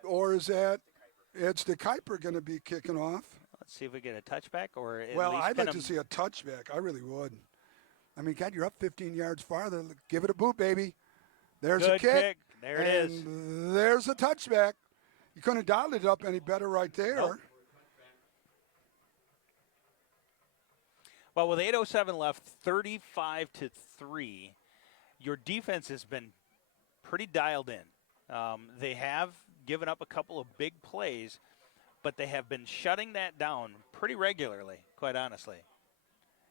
Or is that it's the Kuiper going to be kicking off? Let's see if we get a touchback or at well, least I'd like to see a touchback. I really would. I mean, God, you're up 15 yards farther. Give it a boot, baby. There's Good a kick. There it is. There's a touchback. You couldn't have dialed it up any better right there. Nope. Well, with 8:07 left, 35-3, your defense has been pretty dialed in. They have given up a couple of big plays, but they have been shutting that down pretty regularly, quite honestly.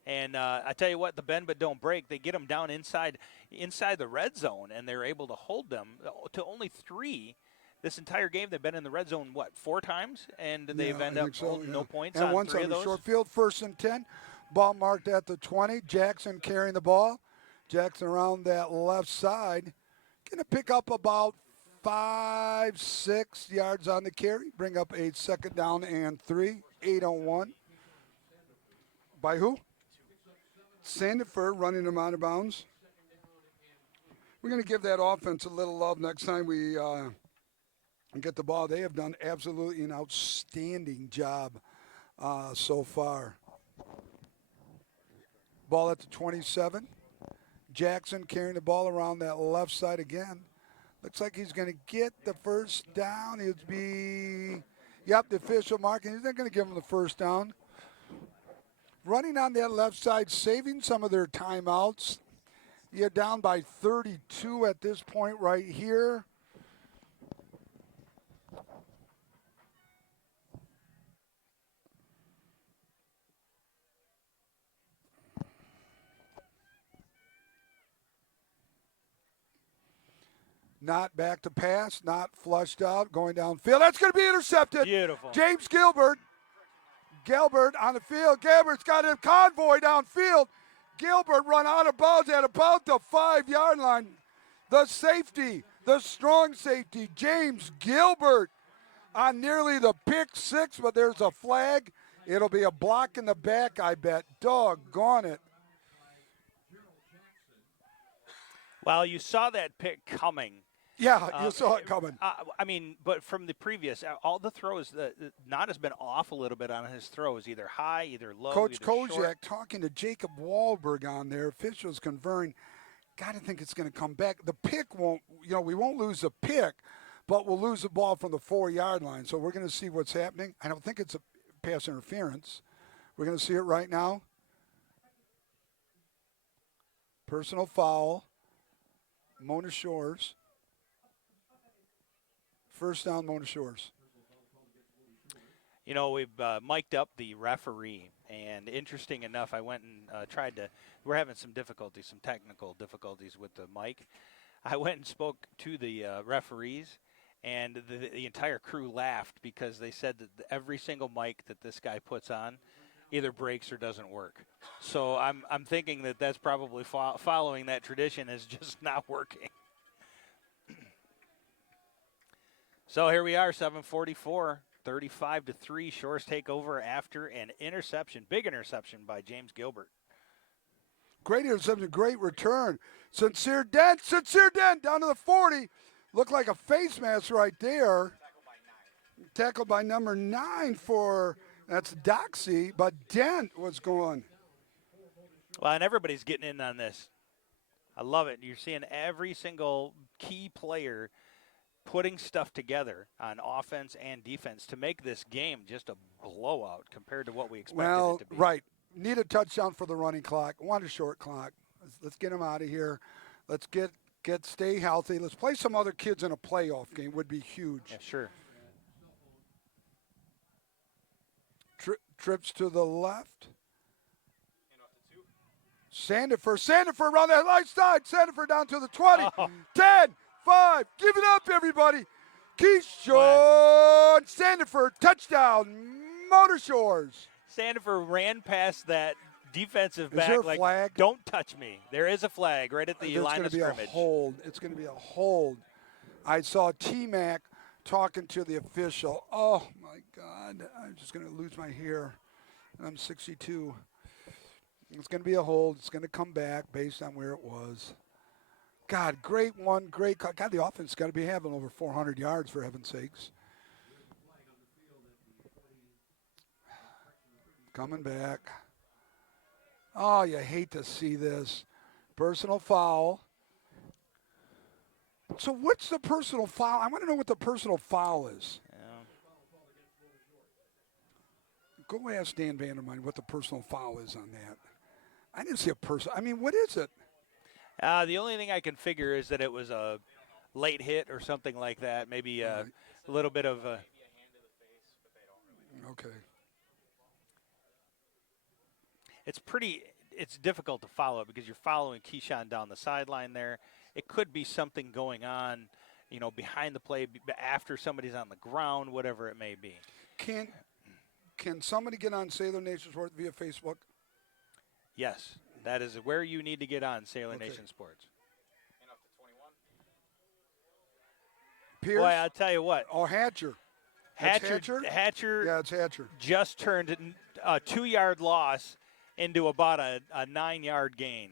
And I tell you what, the bend but don't break. They get them down inside the red zone, and they're able to hold them to only 3. This entire game, they've been in the red zone, 4 times? And they've ended up holding no points and on once 3 on of the those. short field, 1st and 10. Ball marked at the 20. Jackson carrying the ball. Jackson around that left side. Going to pick up about 5-6 yards on the carry. Bring up a 2nd down and 3. 8-on-1. By who? Sandiford running them out of bounds. We're going to give that offense a little love next time we get the ball. They have done absolutely an outstanding job so far. Ball at the 27. Jackson carrying the ball around that left side again. Looks like he's going to get the 1st down. It'd be, the official marking. He's not going to give him the 1st down. Running on that left side, saving some of their timeouts. You're down by 32 at this point right here. Not back to pass, not flushed out, going downfield. That's going to be intercepted. Beautiful. James Gilbert on the field. Gilbert's got a convoy downfield. Gilbert run out of bounds at about the 5-yard line. The safety, the strong safety, James Gilbert on nearly the pick 6, but there's a flag. It'll be a block in the back, I bet. Doggone it. Well, you saw that pick coming. Yeah, you saw it coming. I mean, but from the previous, all the throws, Knott has been off a little bit on his throws, either high, either low, Coach either Kozak short. talking to Jacob Wahlberg on there. Officials conferring. Got to think it's going to come back. The pick won't, we won't lose the pick, but we'll lose the ball from the 4-yard line. So we're going to see what's happening. I don't think it's a pass interference. We're going to see it right now. Personal foul. Mona Shores. 1st down, Mona Shores. We've mic'd up the referee, and interesting enough, I went and we're having some technical difficulties with the mic. I went and spoke to the referees, and the entire crew laughed because they said that every single mic that this guy puts on either breaks or doesn't work. So I'm thinking that that's probably following that tradition is just not working. So here we are, 7:44, 35-3. Shores take over after an interception, big interception by James Gilbert. Great interception, great return. Sincere Dent down to the 40. Looked like a face mask right there. Tackled by number 9 that's Doxy, but Dent was going. Well, and everybody's getting in on this. I love it. You're seeing every single key player putting stuff together on offense and defense to make this game just a blowout compared to what we expected it to be. Right. Need a touchdown for the running clock. Want a short clock. Let's get them out of here. Let's stay healthy. Let's play some other kids in a playoff game. Would be huge. Yeah, sure. Trips to the left. Sandiford around that right side. Sandiford down to the 20. 10, 5. Give it up, everybody. Keyshawn Sandiford, touchdown, Mona Shores. Sandiford ran past that defensive back. Is there a like, flag? Don't touch me. There is a flag right at the line of scrimmage. It's going to be a hold. I saw T-Mac talking to the official. Oh, my God. I'm just going to lose my hair. I'm 62. It's going to be a hold. It's going to come back based on where it was. God, great one, great call. God, the offense got to be having over 400 yards, for heaven's sakes. Coming back. Oh, you hate to see this. Personal foul. So what's the personal foul? I want to know what the personal foul is. Go ask Dan Vandermine what the personal foul is on that. I didn't see a person. I mean, what is it? The only thing I can figure is that it was a late hit or something like that. Maybe a little bit of a. Okay. It's pretty it's difficult to follow it because you're following Keyshawn down the sideline there. It could be something going on, behind the play, after somebody's on the ground, whatever it may be. Can somebody get on Sailor Nation Sports via Facebook? Yes, that is where you need to get on Sailor Nation Sports. Pierce? Boy, I'll tell you what. Oh, Hatcher. Hatcher. Yeah, it's Hatcher. Just turned a 2-yard loss into about a 9-yard gain.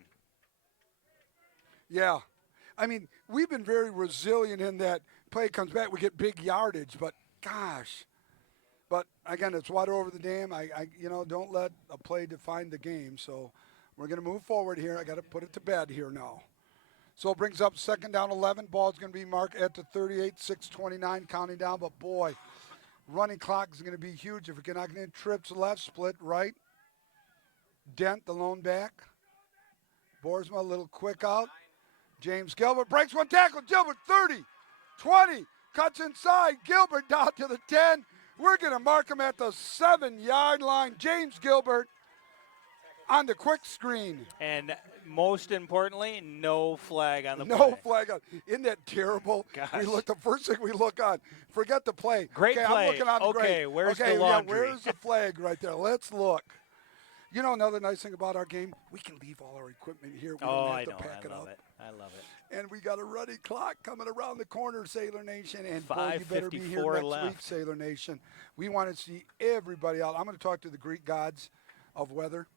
Yeah. I mean, we've been very resilient in that play comes back, we get big yardage, but gosh. But again, it's water over the dam. I don't let a play define the game. So we're going to move forward here. I got to put it to bed here now. So it brings up 2nd down 11. Ball's going to be marked at the 38, 6:29 counting down. But boy, running clock is going to be huge if we're not going to trips left, split right. Dent the lone back. Boersma a little quick out. James Gilbert breaks one tackle. Gilbert 30, 20, cuts inside. Gilbert down to the 10. We're going to mark him at the 7-yard line. James Gilbert on the quick screen. And most importantly, no flag on the play. No flag on. Isn't that terrible? Gosh. The first thing we look on, forget the play. Great okay, play. I'm looking on the Okay, grade. where's the yeah, laundry? where's the flag right there? Let's look. Another nice thing about our game, we can leave all our equipment here. We don't have to pack it up. I love it. And we got a running clock coming around the corner, Sailor Nation. And boy, you better be here 5:54 next left. week, Sailor Nation. We want to see everybody out. I'm going to talk to the Greek gods of weather.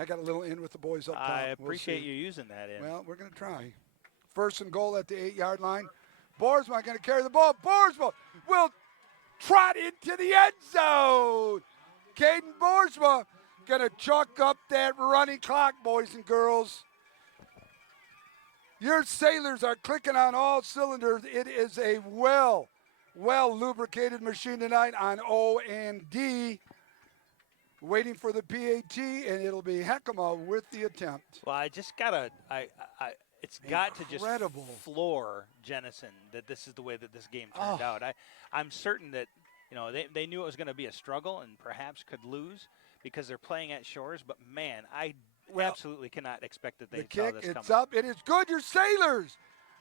I got a little in with the boys up top. I We'll appreciate see. you using that in. Well, we're going to try. 1st and goal at the 8-yard line. Boersma going to carry the ball. Boersma will trot into the end zone. Caden Boersma going to chalk up that running clock, boys and girls. Your Sailors are clicking on all cylinders. It is a well lubricated machine tonight on O&D. Waiting for the PAT, and it'll be Heckema with the attempt. Well, I just gotta, it's got to just Incredible. floor Jenison that this is the way that this game turned out. I'm certain that they knew it was going to be a struggle and perhaps could lose because they're playing at Shores. But man, I absolutely cannot expect that they The saw kick, this it's coming. up. It is good. Your Sailors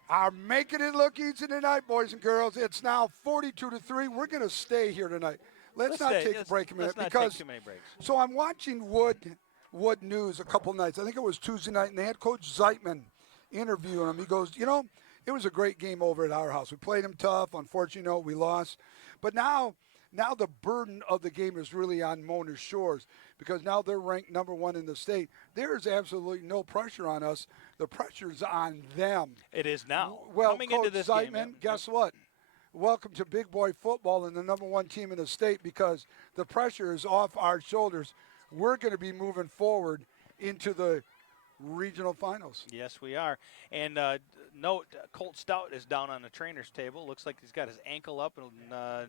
are making it look easy tonight, boys and girls. It's now 42-3. We're going to stay here tonight. Let's not take a break a minute let's because not take too many breaks. So I'm watching Wood News a couple nights. I think it was Tuesday night, and they had Coach Zeitman interviewing him. He goes, it was a great game over at our house. We played them tough. Unfortunately, we lost. But now the burden of the game is really on Mona Shores because now they're ranked number 1 in the state. There is absolutely no pressure on us. The pressure's on them. It is now. Well, Coming Coach into this Zeitman, game, guess what? Welcome to big boy football and the number 1 team in the state because the pressure is off our shoulders. We're going to be moving forward into the regional finals. Yes, we are. And note, Colt Stout is down on the trainer's table. Looks like he's got his ankle up, and not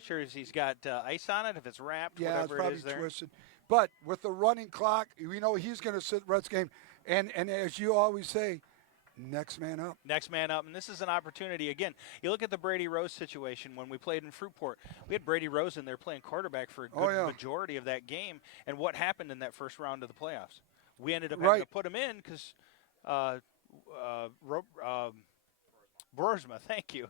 sure if he's got ice on it, if it's wrapped, Yeah, it's whatever probably it is there. twisted. But with the running clock, we know he's going to sit rest game. And as you always say, next man up. Next man up, and this is an opportunity. Again, you look at the Brady Rose situation when we played in Fruitport. We had Brady Rose in there playing quarterback for a good majority of that game. And what happened in that first round of the playoffs? We ended up having to put him in because Boersma, thank you.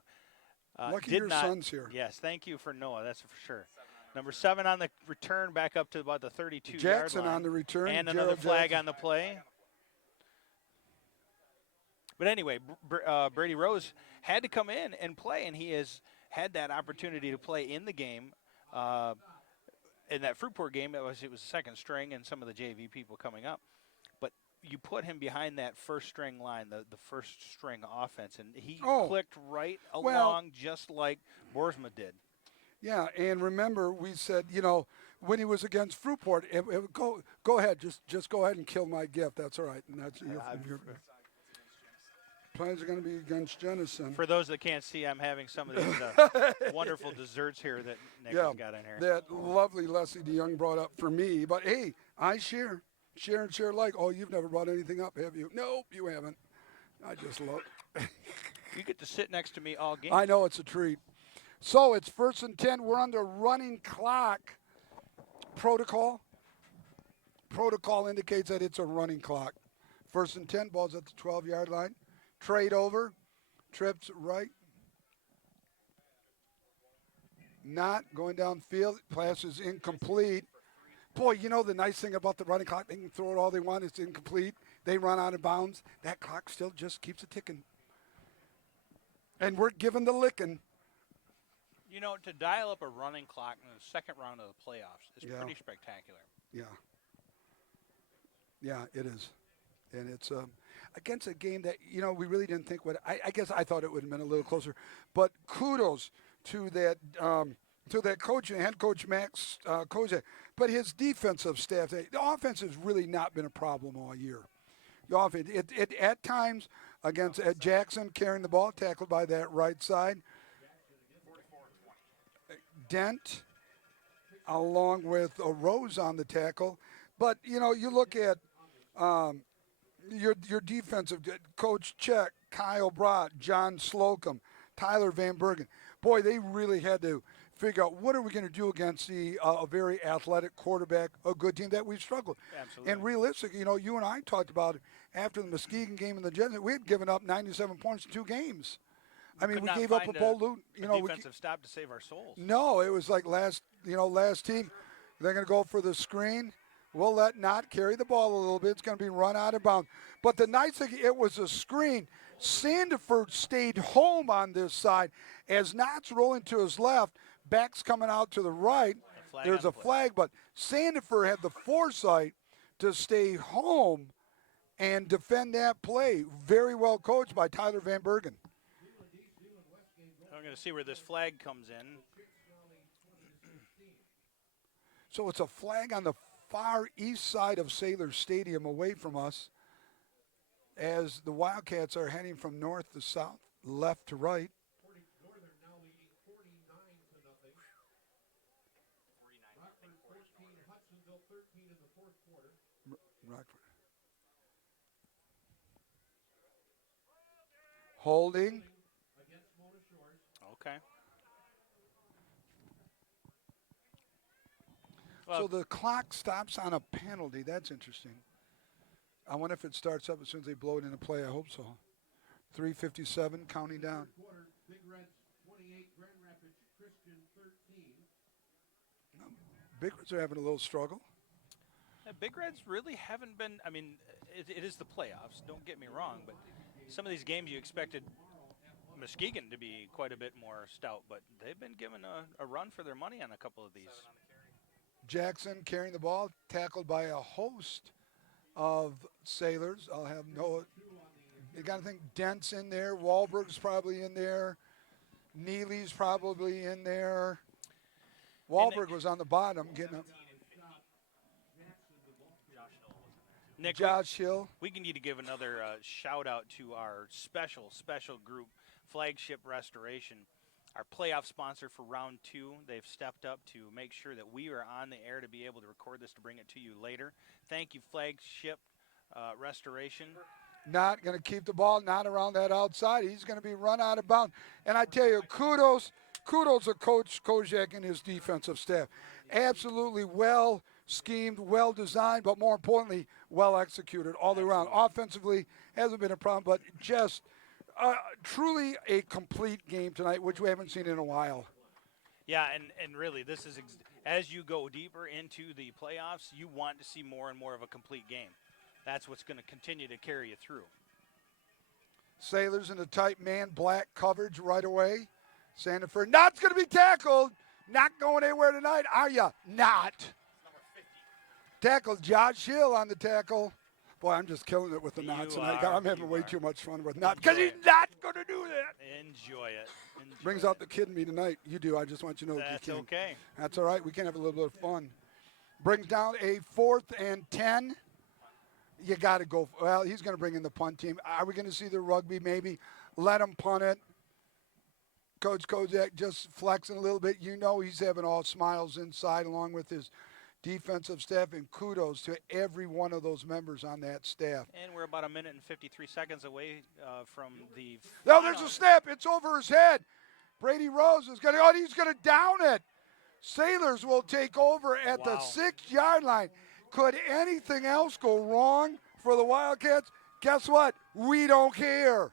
Lucky your son's here. Yes, thank you for Noah, that's for sure. Number 7 on the return, back up to about the 32-yard Jackson line. on the return. And Gerald another flag Jackson on the play. But anyway, Brady Rose had to come in and play, and he has had that opportunity to play in the game. In that Fruitport game, it was the second string and some of the JV people coming up. But you put him behind that first string line, the first string offense, and he clicked right along just like Boersma did. Yeah, and remember we said, when he was against Fruitport, go ahead, just go ahead and kill my gift. That's all right. And that's your plans are going to be against Jenison. For those that can't see, I'm having some of these wonderful desserts here that Nick has got in here. That lovely Leslie DeYoung brought up for me. But, hey, I share and share like. Oh, you've never brought anything up, have you? Nope, you haven't. I just look. You get to sit next to me all game. I know, it's a treat. So it's 1st and 10. We're under running clock protocol. protocol indicates that it's a running clock. 1st and 10, ball's at the 12-yard line. Trade over, trips right. Not going downfield, pass is incomplete. Boy, you know the nice thing about the running clock, they can throw it all they want, it's incomplete. They run out of bounds. That clock still just keeps it ticking. And we're giving the licking. You know, to dial up a running clock in the second round of the playoffs is pretty spectacular. Yeah. Yeah, it is. And it's against a game that, you know, we really didn't think would. I guess I thought it would have been a little closer. But kudos to that coach, head coach Max Kozak. But his defensive staff, the offense has really not been a problem all year. The offense, it at times against Jackson carrying the ball, tackled by that right side. Dent, along with a Rose on the tackle. But, you know, you look at your defensive coach Check, Kyle Brott, John Slocum, Tyler Van Bergen. Boy, they really had to figure out what are we going to do against a very athletic quarterback, a good team that we've struggled. Absolutely. And realistically, you know, you and I talked about it after the Muskegon game and the Jenison, we had given up 97 points in 2 games. I mean, we gave up a Bolu. You know, defensive stop to save our souls. No, it was like last team. They're going to go for the screen. We'll let Knott carry the ball a little bit. It's going to be run out of bounds. But the nice thing, it was a screen. Sandiford stayed home on this side. As Knott's rolling to his left, back's coming out to the right. There's a flag, but Sandiford had the foresight to stay home and defend that play. Very well coached by Tyler Van Bergen. I'm going to see where this flag comes in. So it's a flag on the far east side of Saylor Stadium away from us as the Wildcats are heading from north to south, left to right. Northern now leading 49-0. Rockford 14, Hudsonville 13 in the fourth quarter. Rockford. Holding. Okay. So the clock stops on a penalty. That's interesting. I wonder if it starts up as soon as they blow it into play. I hope so. 3:57, counting down. Quarter, Big Reds 28, Grand Rapids Christian 13. Big Reds are having a little struggle. Big Reds really haven't been, I mean, it is the playoffs, don't get me wrong, but some of these games you expected Muskegon to be quite a bit more stout, but they've been given a run for their money on a couple of these. Jackson carrying the ball, tackled by a host of Sailors. I'll have Noah. You got to think Dent's in there. Wahlberg's probably in there. Neely's probably in there. Wahlberg was on the bottom getting up. Nick, Josh Hill. We need to give another shout out to our special group, Flagship Restoration, our playoff sponsor for round 2. They've stepped up to make sure that we are on the air to be able to record this to bring it to you later. Thank you, Flagship Restoration. Not going to keep the ball, not around that outside. He's going to be run out of bounds. And I tell you, kudos to Coach Kozak and his defensive staff. Absolutely well schemed, well designed, but more importantly, well executed all the way around. Offensively, hasn't been a problem, but just truly a complete game tonight, which we haven't seen in a while. Yeah, and really, this is as you go deeper into the playoffs, you want to see more and more of a complete game. That's what's going to continue to carry you through. Sailors in the tight man, black coverage right away. Sandiford, Knott's going to be tackled. Not going anywhere tonight, are you? Not. Tackled Josh Hill on the tackle. Boy, I'm just killing it with the knots tonight. I'm having way too much fun with knots because he's not going to do that. Enjoy it. Brings out the kid in me tonight. You do. I just want you to know. That's okay. That's all right. We can have a little bit of fun. Brings down a 4th and 10. You got to go. Well, he's going to bring in the punt team. Are we going to see the rugby maybe? Let him punt it. Coach Kozak just flexing a little bit. You know he's having all smiles inside along with his defensive staff, and kudos to every one of those members on that staff. And we're about 1 minute and 53 seconds away from the No, there's a snap. It's over his head. Brady Rose is going to, he's going to down it. Sailors will take over at the 6-yard line. could anything else go wrong for the Wildcats? Guess what? We don't care.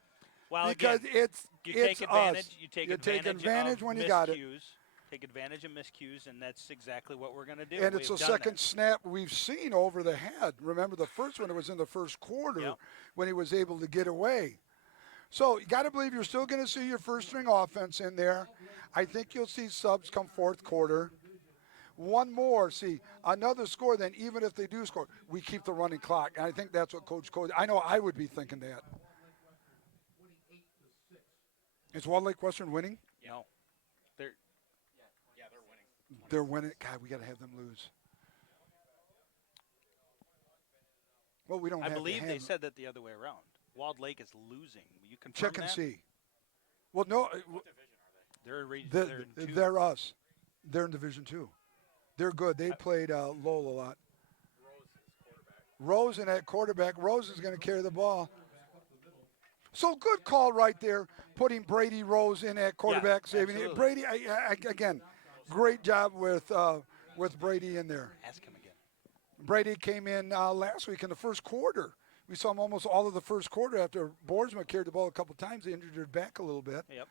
Well, Because again, you take it's advantage. us. You take You take advantage of when you got it. miscues. Take advantage of miscues, and that's exactly what we're going to do. And it's We've the done second that. snap we've seen over the head. Remember the first one, it was in the first quarter Yep. when he was able to get away. So you got to believe you're still going to see your first string offense in there. I think you'll see subs come fourth quarter. One more, see, another score, then even if they do score, we keep the running clock. And I think that's what Coach I know I would be thinking that. Is Walled Lake Western winning? No, they're They're winning. God, we got to have them lose. Well, we don't I have believe to they have said that the other way around. Walled Lake is losing. You confirm check and that? see. Well, no, They're in two. they're us. They're in Division 2. They're good. They played Lowell a lot. Rose in that quarterback. Rose is going to carry the ball. So good call right there, putting Brady Rose in at quarterback, saving it. absolutely. Brady, again, great job with Brady in there. Ask him again. Brady came in last week in the first quarter. We saw him almost all of the first quarter after Boersma carried the ball a couple times. They injured her back a little bit. Yep.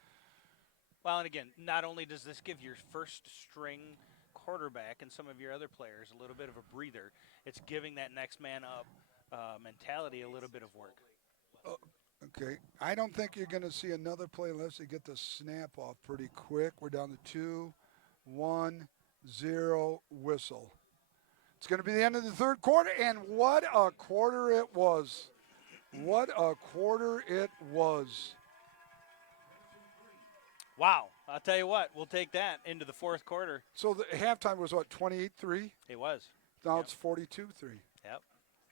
Well, and again, not only does this give your first string quarterback and some of your other players a little bit of a breather, it's giving that next man up mentality a little bit of work. Okay. I don't think you're going to see another play unless they get the snap off pretty quick. We're down to 2-1-0 whistle. It's going to be the end of the third quarter, and what a quarter it was. What a quarter it was. Wow. I'll tell you what, we'll take that into the fourth quarter. So the halftime was what, 28-3? It was. Now Yep. it's 42-3. Yep.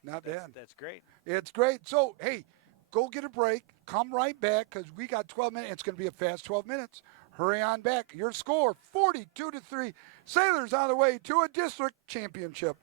Not bad. That's great. It's great. So, hey, go get a break. Come right back because we got 12 minutes. It's going to be a fast 12 minutes. Hurry on back. Your score, 42-3. Sailors on the way to a district championship.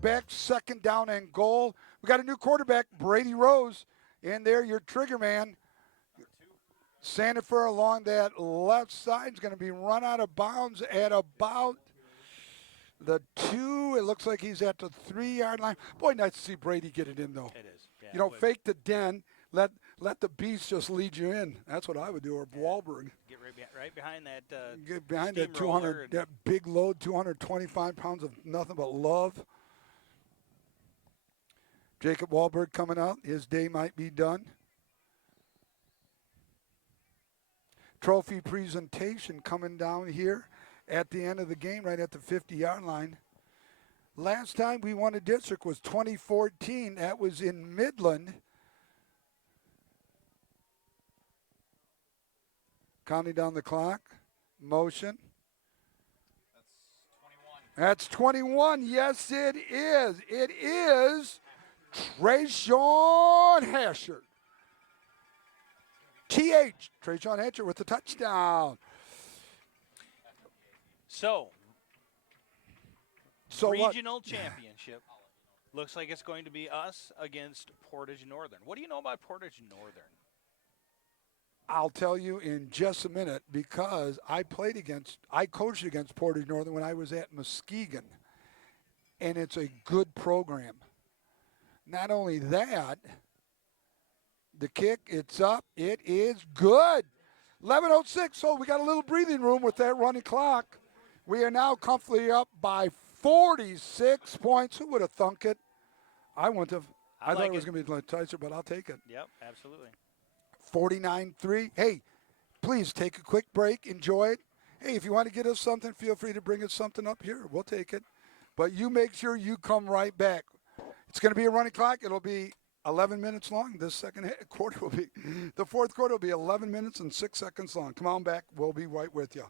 Back, second down and goal. We got a new quarterback, Brady Rose, in there. Your trigger man. Sandifer along that left side is going to be run out of bounds at about the 2. It looks like he's at the 3-yard line. Boy, nice to see Brady get it in, though. It is. Yeah, you know, fake the den. Let the beast just lead you in. That's what I would do, or Wahlberg. Get right behind that. Get behind that steamroller 200, that big load, 225 pounds of nothing but love. Jacob Wahlberg coming out. His day might be done. Trophy presentation coming down here at the end of the game, right at the 50-yard line. Last time we won a district was 2014. That was in Midland. Counting down the clock. Motion. That's 21. Yes, it is. It is Trayshawn Hasher. Trayshawn Hasher with the touchdown. So regional championship. Looks like it's going to be us against Portage Northern. What do you know about Portage Northern? I'll tell you in just a minute because I coached against Portage Northern when I was at Muskegon, and it's a good program. Not only that, the kick, it's up, it is good. 11:06, so we got a little breathing room with that running clock. We are now comfortably up by 46 points. Who would have thunk it? I wouldn't have. I thought it was going to be Tyser, but I'll take it. Yep, absolutely. 49-3. Hey, please take a quick break. Enjoy it. Hey, if you want to get us something, feel free to bring us something up here. We'll take it. But you make sure you come right back. It's going to be a running clock. It'll be 11 minutes long. This second quarter will be, the fourth quarter will be 11 minutes and 6 seconds long. Come on back. We'll be right with you.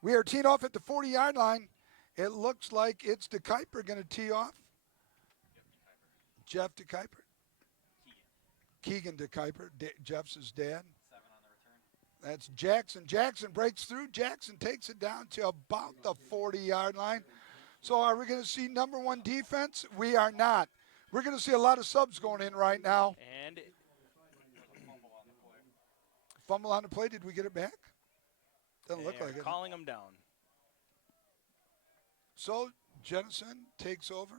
We are teed off at the 40-yard line. It looks like it's DeKuyper going to tee off. Jeff DeKuyper. Keegan DeKuyper, Jeff's his dad. 7 on the return. That's Jackson. Jackson breaks through. Jackson takes it down to about the 40-yard line. So are we going to see number one defense? We are not. We're going to see a lot of subs going in right now. And fumble on the play. Did we get it back? Doesn't look like it. Calling them down. So Jenison takes over.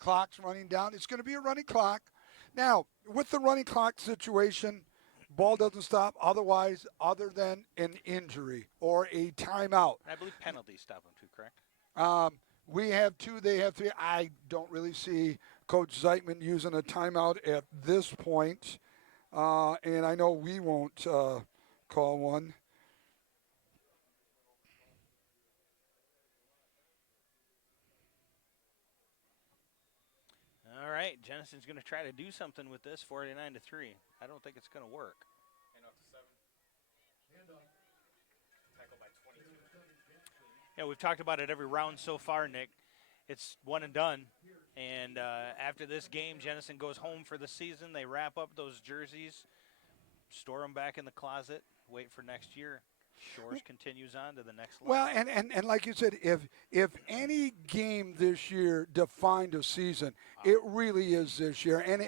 Clock's running down. It's going to be a running clock. Now, with the running clock situation, ball doesn't stop otherwise other than an injury or a timeout. I believe penalties stop them too, correct? We have 2. They have 3. I don't really see Coach Zeitman using a timeout at this point. And I know we won't call one. All right, Jenison's going to try to do something with this, 49-3. I don't think it's going to work. Hand off to 7. Tackle by 22. Yeah, we've talked about it every round so far, Nick. It's one and done. And after this game, Jenison goes home for the season. They wrap up those jerseys, store them back in the closet, wait for next year. Shores continues on to the next level. Well, and like you said, if any game this year defined a season, it really is this year. And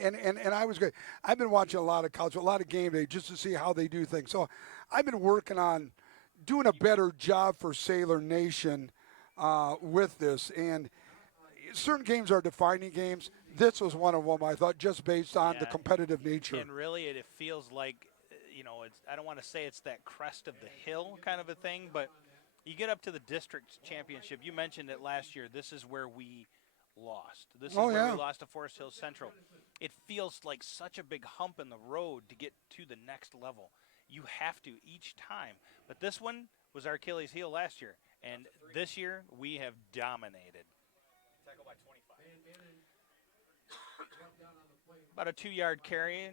I was great. I've been watching a lot of college, a lot of game day, just to see how they do things. So I've been working on doing a better job for Sailor Nation with this. And certain games are defining games. This was one of them, I thought, just based on the competitive nature. And really, it feels like, I don't want to say it's that crest of the hill kind of a thing, but you get up to the district championship. You mentioned it last year. This is where we lost. This is where we lost to Forest Hills Central. It feels like such a big hump in the road to get to the next level. You have to each time. But this one was our Achilles heel last year, and this year we have dominated. Tackle by 25. About a 2-yard carry.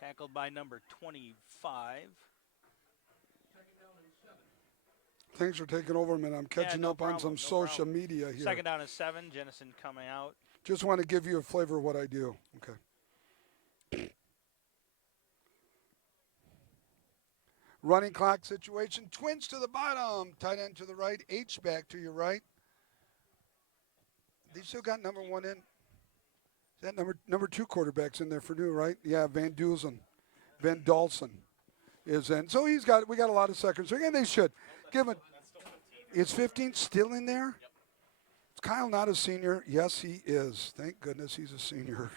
Tackled by number 25. Thanks for taking over, man. I'm catching up on some social media here. 2nd down and 7. Jenison coming out. Just want to give you a flavor of what I do. Okay. Running clock situation. Twins to the bottom. Tight end to the right. H-back to your right. They still got number 1 in. That number 2 quarterback's in there for new, right? Yeah, Van Dalsen is in. So we got a lot of seconds. Again, they should give it. Is 15 still in there? Yep. Is Kyle not a senior? Yes, he is. Thank goodness he's a senior.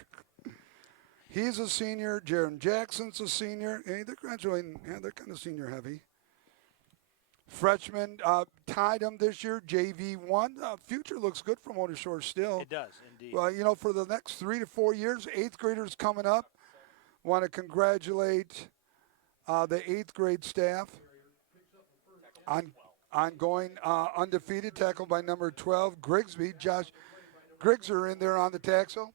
He's a senior. Jaron Jackson's a senior. Hey, they're graduating. Yeah, they're kind of senior heavy. Freshman tied him this year, JV1. Future looks good for Motor Shore still. It does, indeed. Well, for the next 3 to 4 years, 8th graders coming up. Want to congratulate the 8th grade staff on ongoing undefeated. Tackled by number 12, Grigsby. Josh Griggs are in there on the tackle.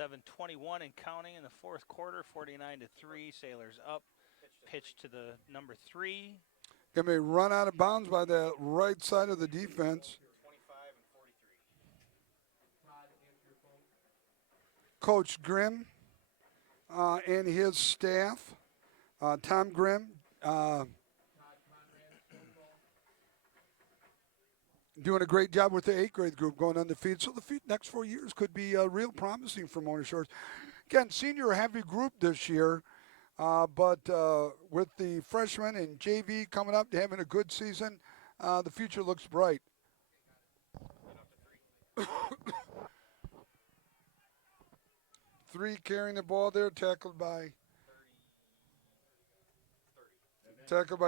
.7:21 and counting in the fourth quarter, 49-3. Sailors up. Pitch to the number 3. Going to be run out of bounds by the right side of the defense. 25 and 43. Coach Grimm and his staff, Tom Grimm, doing a great job with the 8th grade group, going undefeated. So the next 4 years could be real promising for Mona Shores. Again, senior heavy group this year, but with the freshmen and JV coming up, having a good season, the future looks bright. Three carrying the ball there, tackled by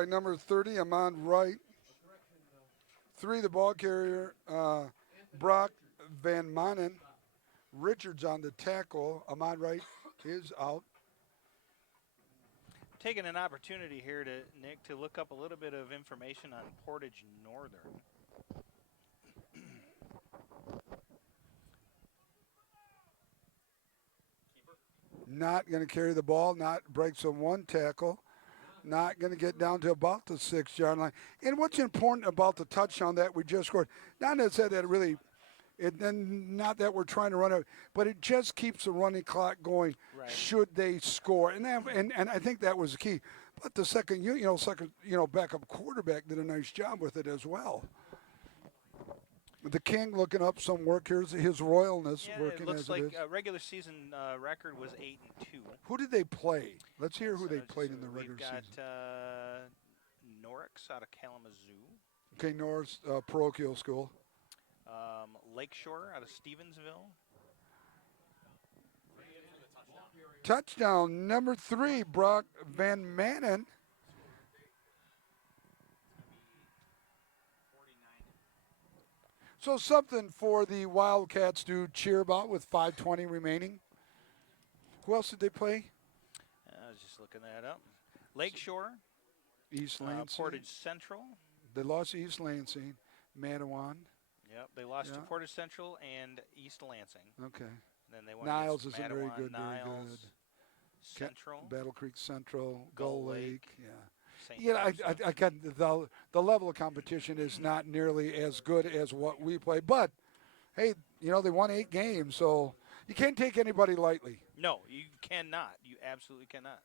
number 30, Amon Wright. 3, the ball carrier, Brock Van Manen. Richards on the tackle. Amon Wright is out. Taking an opportunity here to Nick to look up a little bit of information on Portage Northern. Not going to carry the ball, not breaks on one tackle, not going to get down to about the 6-yard line. And what's important about the touchdown that we just scored, not that said that really, not that we're trying to run it, but it just keeps the running clock going. Right. Should they score, and I think that was the key. But the second backup quarterback did a nice job with it as well. The King looking up some work here. His royalness working it looks as like it is. a regular season record was 8-2. Who did they play? Let's hear who So they played in the regular we've got, season. Norix out of Kalamazoo. Okay, Norris parochial school. Lakeshore out of Stevensville. Touchdown number 3, Brock Van Manen. So something for the Wildcats to cheer about with 5:20 remaining. Who else did they play? I was just looking that up. Lakeshore, East Lansing. Portage Central. They lost to East Lansing. Manawan. Yep, they lost to Yeah. Portage Central and East Lansing. Okay. And then they went Niles against isn't very Madawan, good. Niles, Very good. Central, Battle Creek Central. Gull Gull Lake. Lake. Yeah. St. Yeah, Joseph. I got the level of competition is not nearly as good as what we play. But hey, they won 8 games, so you can't take anybody lightly. No, you cannot. You absolutely cannot.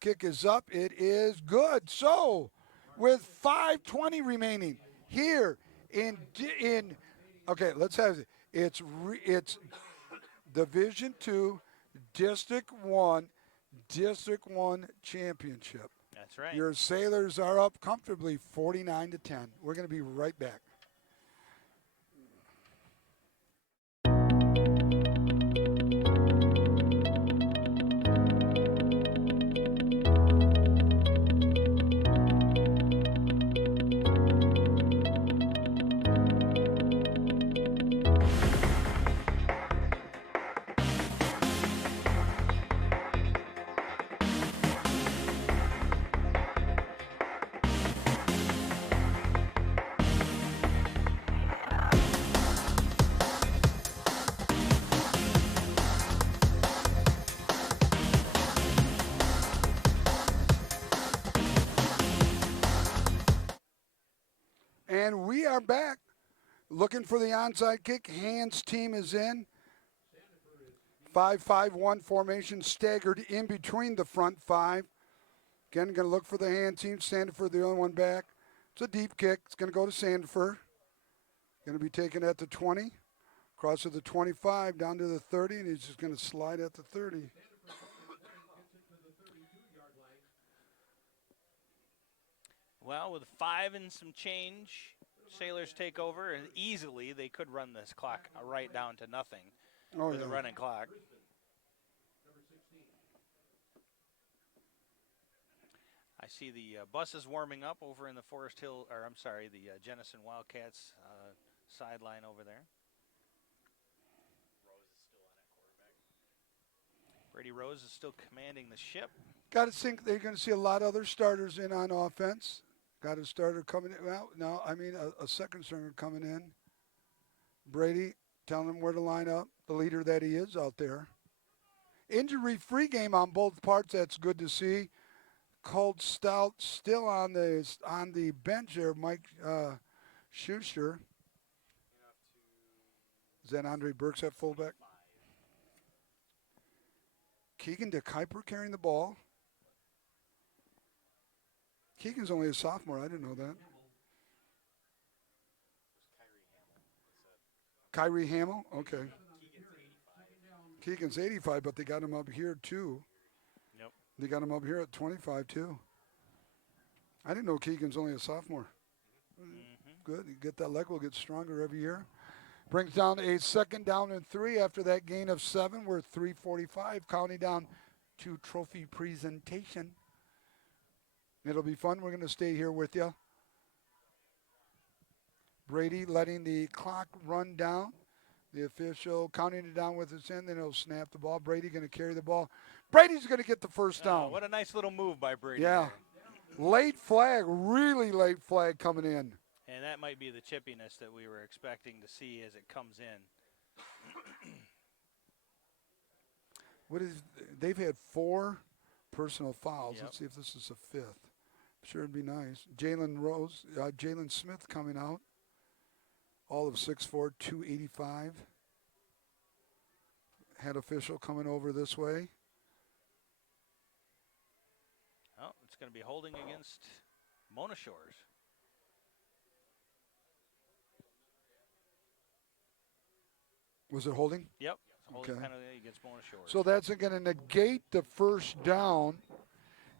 Kick is up. It is good. So, with 5:20 remaining here in okay, let's have it. It's Division 2, District 1 championship. That's right. Your Sailors are up comfortably 49-10. We're going to be right back. And we are back looking for the onside kick. Hands team is in. 5-5-1 formation, staggered in between the front 5. Again, going to look for the hand team. Sandefur, the only one back. It's a deep kick. It's going to go to Sandefur. Going to be taken at the 20. Across to the 25, down to the 30, and he's just going to slide at the 30. Well, with 5 and some change, Sailors take over, and easily they could run this clock right down to nothing with the running clock. I see the buses warming up over in the the Jenison Wildcats sideline over there. Brady Rose is still commanding the ship. Got to think they're going to see a lot of other starters in on offense. Got a starter coming in. Well, no, I mean a second stringer coming in. Brady telling him where to line up, the leader that he is out there. Injury-free game on both parts. That's good to see. Cold Stout still on the bench there. Mike Schuster. Is that Andre Burks at fullback? Keegan DeKuyper carrying the ball. Keegan's only a sophomore. I didn't know that. Kyrie Hamill? Okay. Keegan's 85, but they got him up here, too. Yep. They got him up here at 25, too. I didn't know Keegan's only a sophomore. Good. You get that leg will get stronger every year. Brings down a 2nd down and 3 after that gain of 7. We're 3:45, counting down to trophy presentation. It'll be fun. We're going to stay here with you. Brady letting the clock run down. The official counting it down with his hand, then he'll snap the ball. Brady going to carry the ball. Brady's going to get the first down. What a nice little move by Brady. Yeah. There. Late flag, really late flag coming in. And that might be the chippiness that we were expecting to see as it comes in. They've had 4 personal fouls. Yep. Let's see if this is a 5th. Sure, it'd be nice. Jalen Smith coming out. All of 6'4", 285. Head official coming over this way. Oh, it's going to be holding against Mona Shores. Was it holding? Yep. Holding Okay. penalty against Mona Shores. So that's going to negate the first down.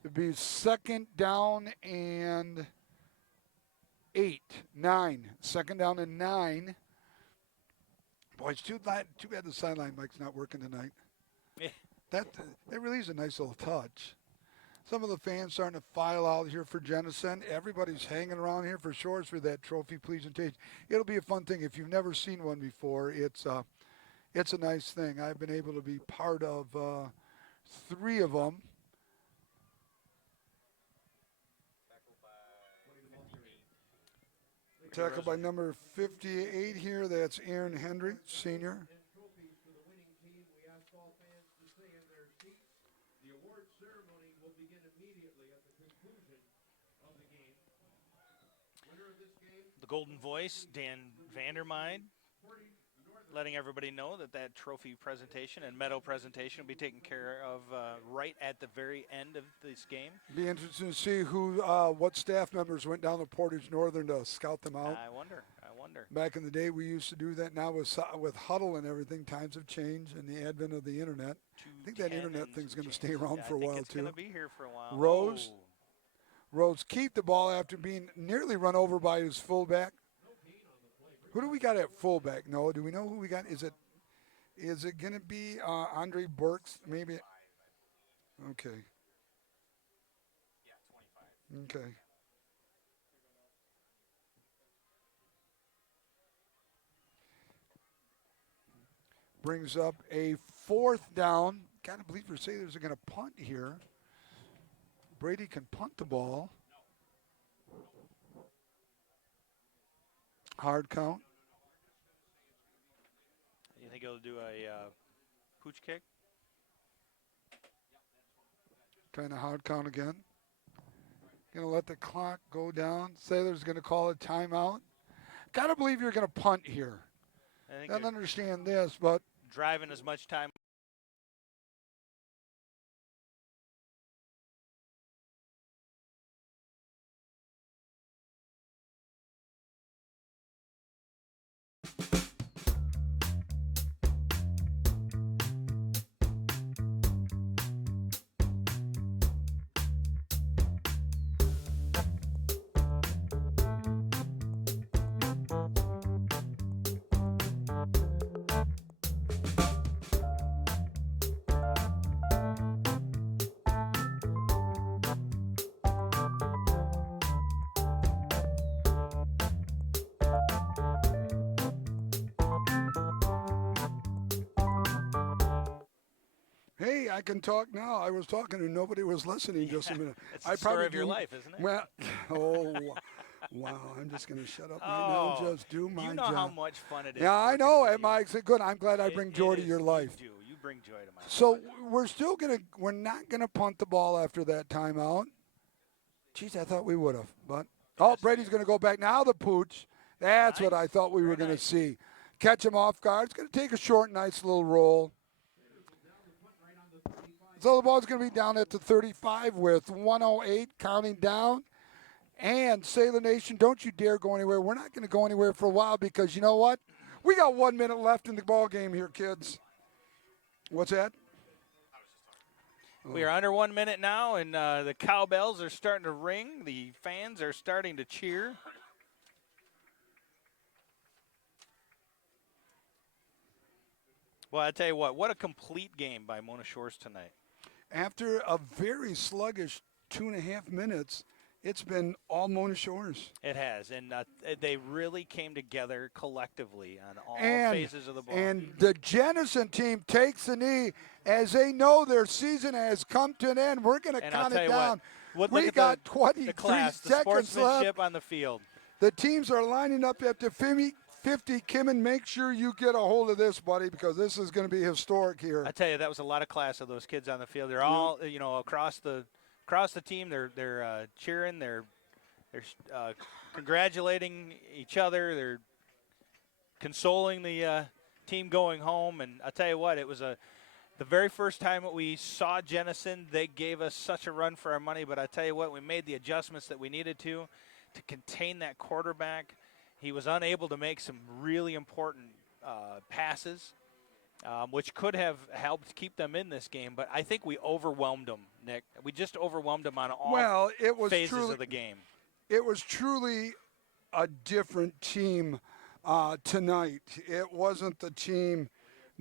It'd be 2nd down and 9. 2nd down and 9. Boy, it's too bad the sideline mic's not working tonight. Yeah. That really is a nice little touch. Some of the fans starting to file out here for Jenison. Everybody's hanging around here for Shores for that trophy presentation. It'll be a fun thing. If you've never seen one before, it's a nice thing. I've been able to be part of 3 of them. Tackled by number 58 here. That's Aaron Hendry, senior. The Golden Voice, Dan Vandermine, letting everybody know that trophy presentation and medal presentation will be taken care of right at the very end of this game. Be interesting to see what staff members went down to Portage Northern to scout them out. I wonder. Back in the day, we used to do that. Now with Huddle and everything, times have changed and the advent of the internet. I think that internet thing's going to stay around for a while, too. It's going to be here for a while. Rose keep the ball after being nearly run over by his fullback. Who do we got at fullback? No, do we know who we got? Is it going to be Andre Burks? Maybe. Okay. Yeah, 25. Okay. Brings up a 4th down. Got to believe Crusaders are going to punt here. Brady can punt the ball. Hard count. You think he'll do a pooch kick? Kind of hard count again. Going to let the clock go down. Sailor's going to call a timeout. Got to believe you're going to punt here. I think Don't understand this, but driving as much time. hey, I can talk now. I was talking and nobody was listening just a minute. It's the story of your life, isn't it? Well, oh, wow. I'm just going to shut up right now and just do my job. You know how much fun it is. Yeah, I know. And Mike's good. I'm glad I bring joy to is. your life. You do. You bring joy to my life. So we're not going to punt the ball after that timeout. Geez, I thought we would have. But, oh, Brady's going to go back. Now the pooch. That's what I thought we were going to see. Catch him off guard. It's going to take a short, nice little roll. So the ball's going to be down at the 35 with 1:08 counting down. And Sailor Nation, don't you dare go anywhere. We're not going to go anywhere for a while because you know what? We got 1 minute left in the ball game here, kids. What's that? We are under 1 minute now, and the cowbells are starting to ring. The fans are starting to cheer. Well, I tell you what a complete game by Mona Shores tonight. After a very sluggish 2.5 minutes, it's been all Mona Shores. It has, and they really came together collectively on all phases of the ball. And the Jenison team takes the knee as they know their season has come to an end. We're going to count it down. We got 23 the class, the seconds sportsmanship left. on the field. The teams are lining up at the 50. Kimmin, make sure you get a hold of this, buddy, because this is going to be historic here. I tell you, that was a lot of class of those kids on the field. They're all, across the team. They're cheering. They're congratulating each other. They're consoling the team going home. And I tell you what, it was the very first time that we saw Jenison. They gave us such a run for our money. But I tell you what, we made the adjustments that we needed to contain that quarterback. He was unable to make some really important passes, which could have helped keep them in this game. But I think we overwhelmed them, Nick. We just overwhelmed them on all phases of the game. It was truly a different team tonight. It wasn't the team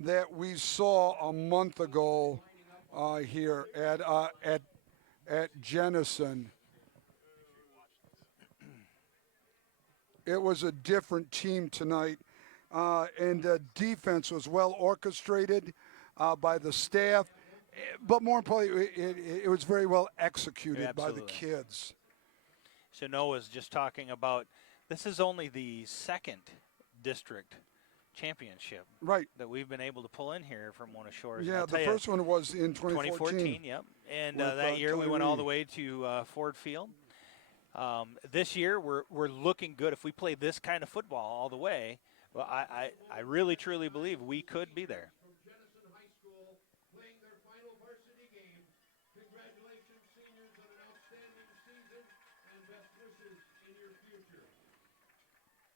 that we saw a month ago here at Jenison. It was a different team tonight, and the defense was well orchestrated by the staff, but more importantly, it was very well executed by the kids. So Noah's just talking about this is only the second district championship that we've been able to pull in here from Mona Shores. Yeah, the first one was in 2014. Yep, and that year we went all the way to Ford Field. This year, we're looking good. If we play this kind of football all the way, well, I really, truly believe we could be there. From Jenison High School, playing their final varsity game. Congratulations, seniors, on an outstanding season, and best wishes in your future.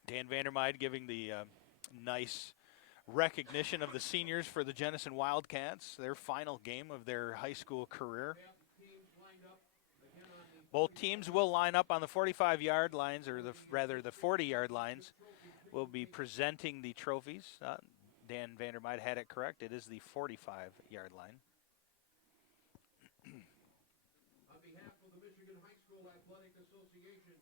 Dan Vandermeide giving the nice recognition of the seniors for the Jenison Wildcats, their final game of their high school career. Both teams will line up on the 45-yard lines, or the 40-yard lines. We'll be presenting the trophies. Dan Vandermeide had it correct. It is the 45-yard line. On behalf of the Michigan High School Athletic Association,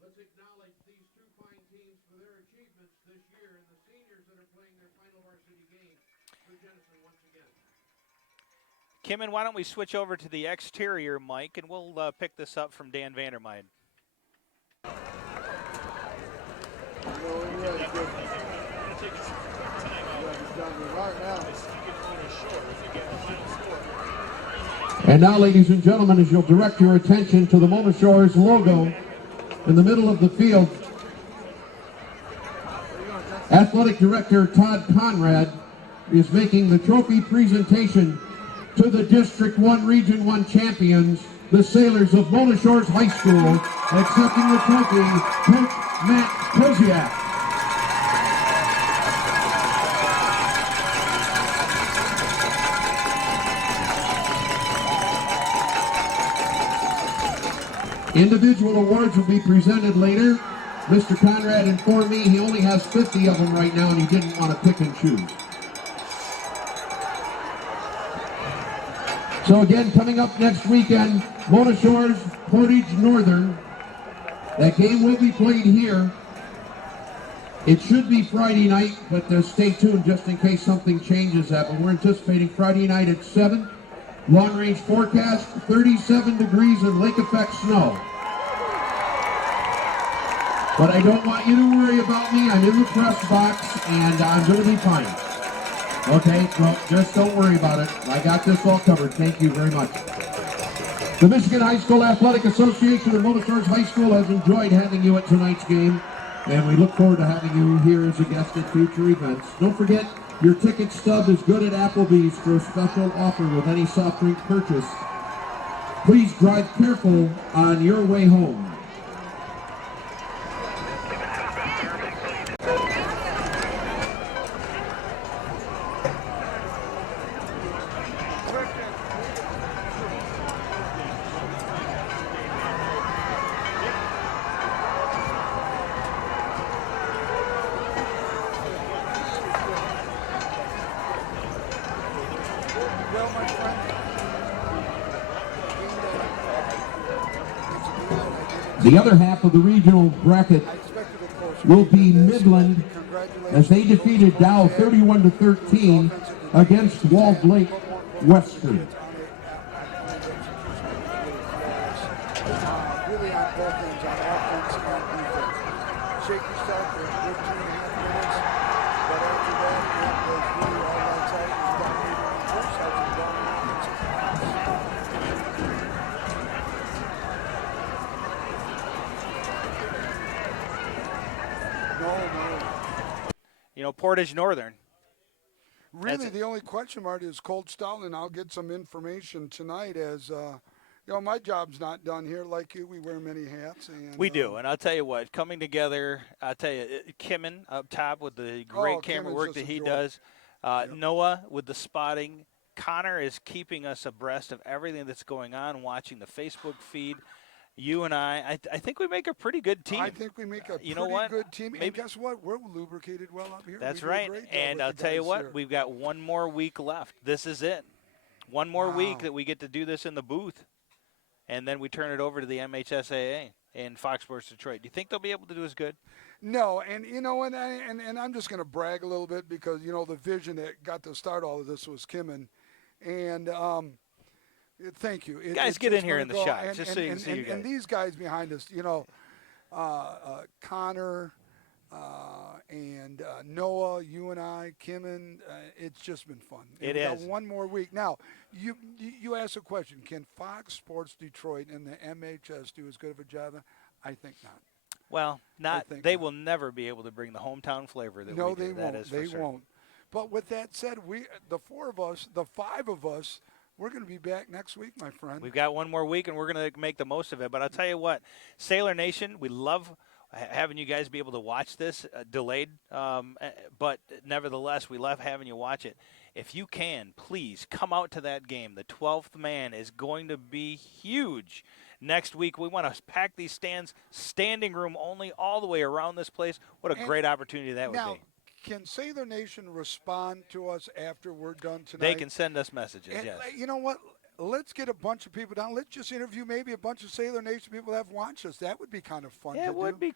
let's acknowledge these two fine teams for their achievements this year and the seniors that are playing their final varsity game for Jenison once again. Kimmin, why don't we switch over to the exterior mic, and we'll pick this up from Dan Vandermeide. And now, ladies and gentlemen, as you'll direct your attention to the Mona Shores logo in the middle of the field, Athletic Director Todd Conrad is making the trophy presentation to the District 1 Region 1 champions, the Sailors of Mona Shores High School, accepting the trophy, Coach Matt Koziak. Individual awards will be presented later. Mr. Conrad informed me he only has 50 of them right now, and he didn't want to pick and choose. So again, coming up next weekend, Mona Shores, Portage Northern. That game will be played here. It should be Friday night, but stay tuned just in case something changes that. But we're anticipating Friday night at 7. Long range forecast, 37 degrees and lake effect snow. But I don't want you to worry about me. I'm in the press box, and I'm going to be fine. Okay, well, just don't worry about it. I got this all covered. Thank you very much. The Michigan High School Athletic Association of Mona Shores High School has enjoyed having you at tonight's game, and we look forward to having you here as a guest at future events. Don't forget, your ticket stub is good at Applebee's for a special offer with any soft drink purchase. Please drive careful on your way home. Well, my friend, The other half of the regional bracket I expected it closer. will be Midland as they defeated Dow 31-13 against Walled Lake Western. Really on both ends, on offense and defense. Shake yourself for 13.5 minutes, but after that, it was really all outside. It was dominated on both sides of the ball. No. You know, Portage Northern. Really, That's- the only question mark is Colt Stalin. I'll get some information tonight as, my job's not done here. Like you, we wear many hats. And We do, and I'll tell you what, coming together, I'll tell you, Kimmin up top with the great camera Kimmin's work just that a he joy. does. Noah with the spotting. Connor is keeping us abreast of everything that's going on, watching the Facebook feed. You and I think we make a pretty good team. I think we make a You know pretty what? good team. And Maybe- guess what? We're lubricated well up here. That's We do a right. great job And with I'll the tell you guys what, here. we've got one more week left. This is it. One more week Wow. that we get to do this in the booth. And then we turn it over to the MHSAA in Fox Sports Detroit. Do you think they'll be able to do as good? No, and and I'm just going to brag a little bit because the vision that got to start all of this was Kimmin, and thank you. Guys, get in here in the gonna go- shot, just so you can see you And guys. these guys behind us, Connor. And Noah, you and I, Kimmin, it's just been fun. And It we got is. one more week. Now, you asked a question. Can Fox Sports Detroit and the MHS do as good of a job? I think not. Well, think they not. will never be able to bring the hometown flavor that No, we do. they That won't. is for They certain. won't. But with that said, the four of us, the five of us, we're going to be back next week, my friend. We've got one more week, and we're going to make the most of it. But I'll tell you what, Sailor Nation, we love having you guys be able to watch this delayed, but nevertheless, we love having you watch it. If you can, please come out to that game. The 12th man is going to be huge. Next week, we want to pack these stands, standing room only, all the way around this place. What a And great opportunity that would now, be. can Sailor Nation respond to us after we're done tonight? They can send us messages, And, yes. you know what? Let's get a bunch of people down. Let's just interview maybe a bunch of Sailor Nation people that have watched us. That would be kind of fun Yeah, to it would do. be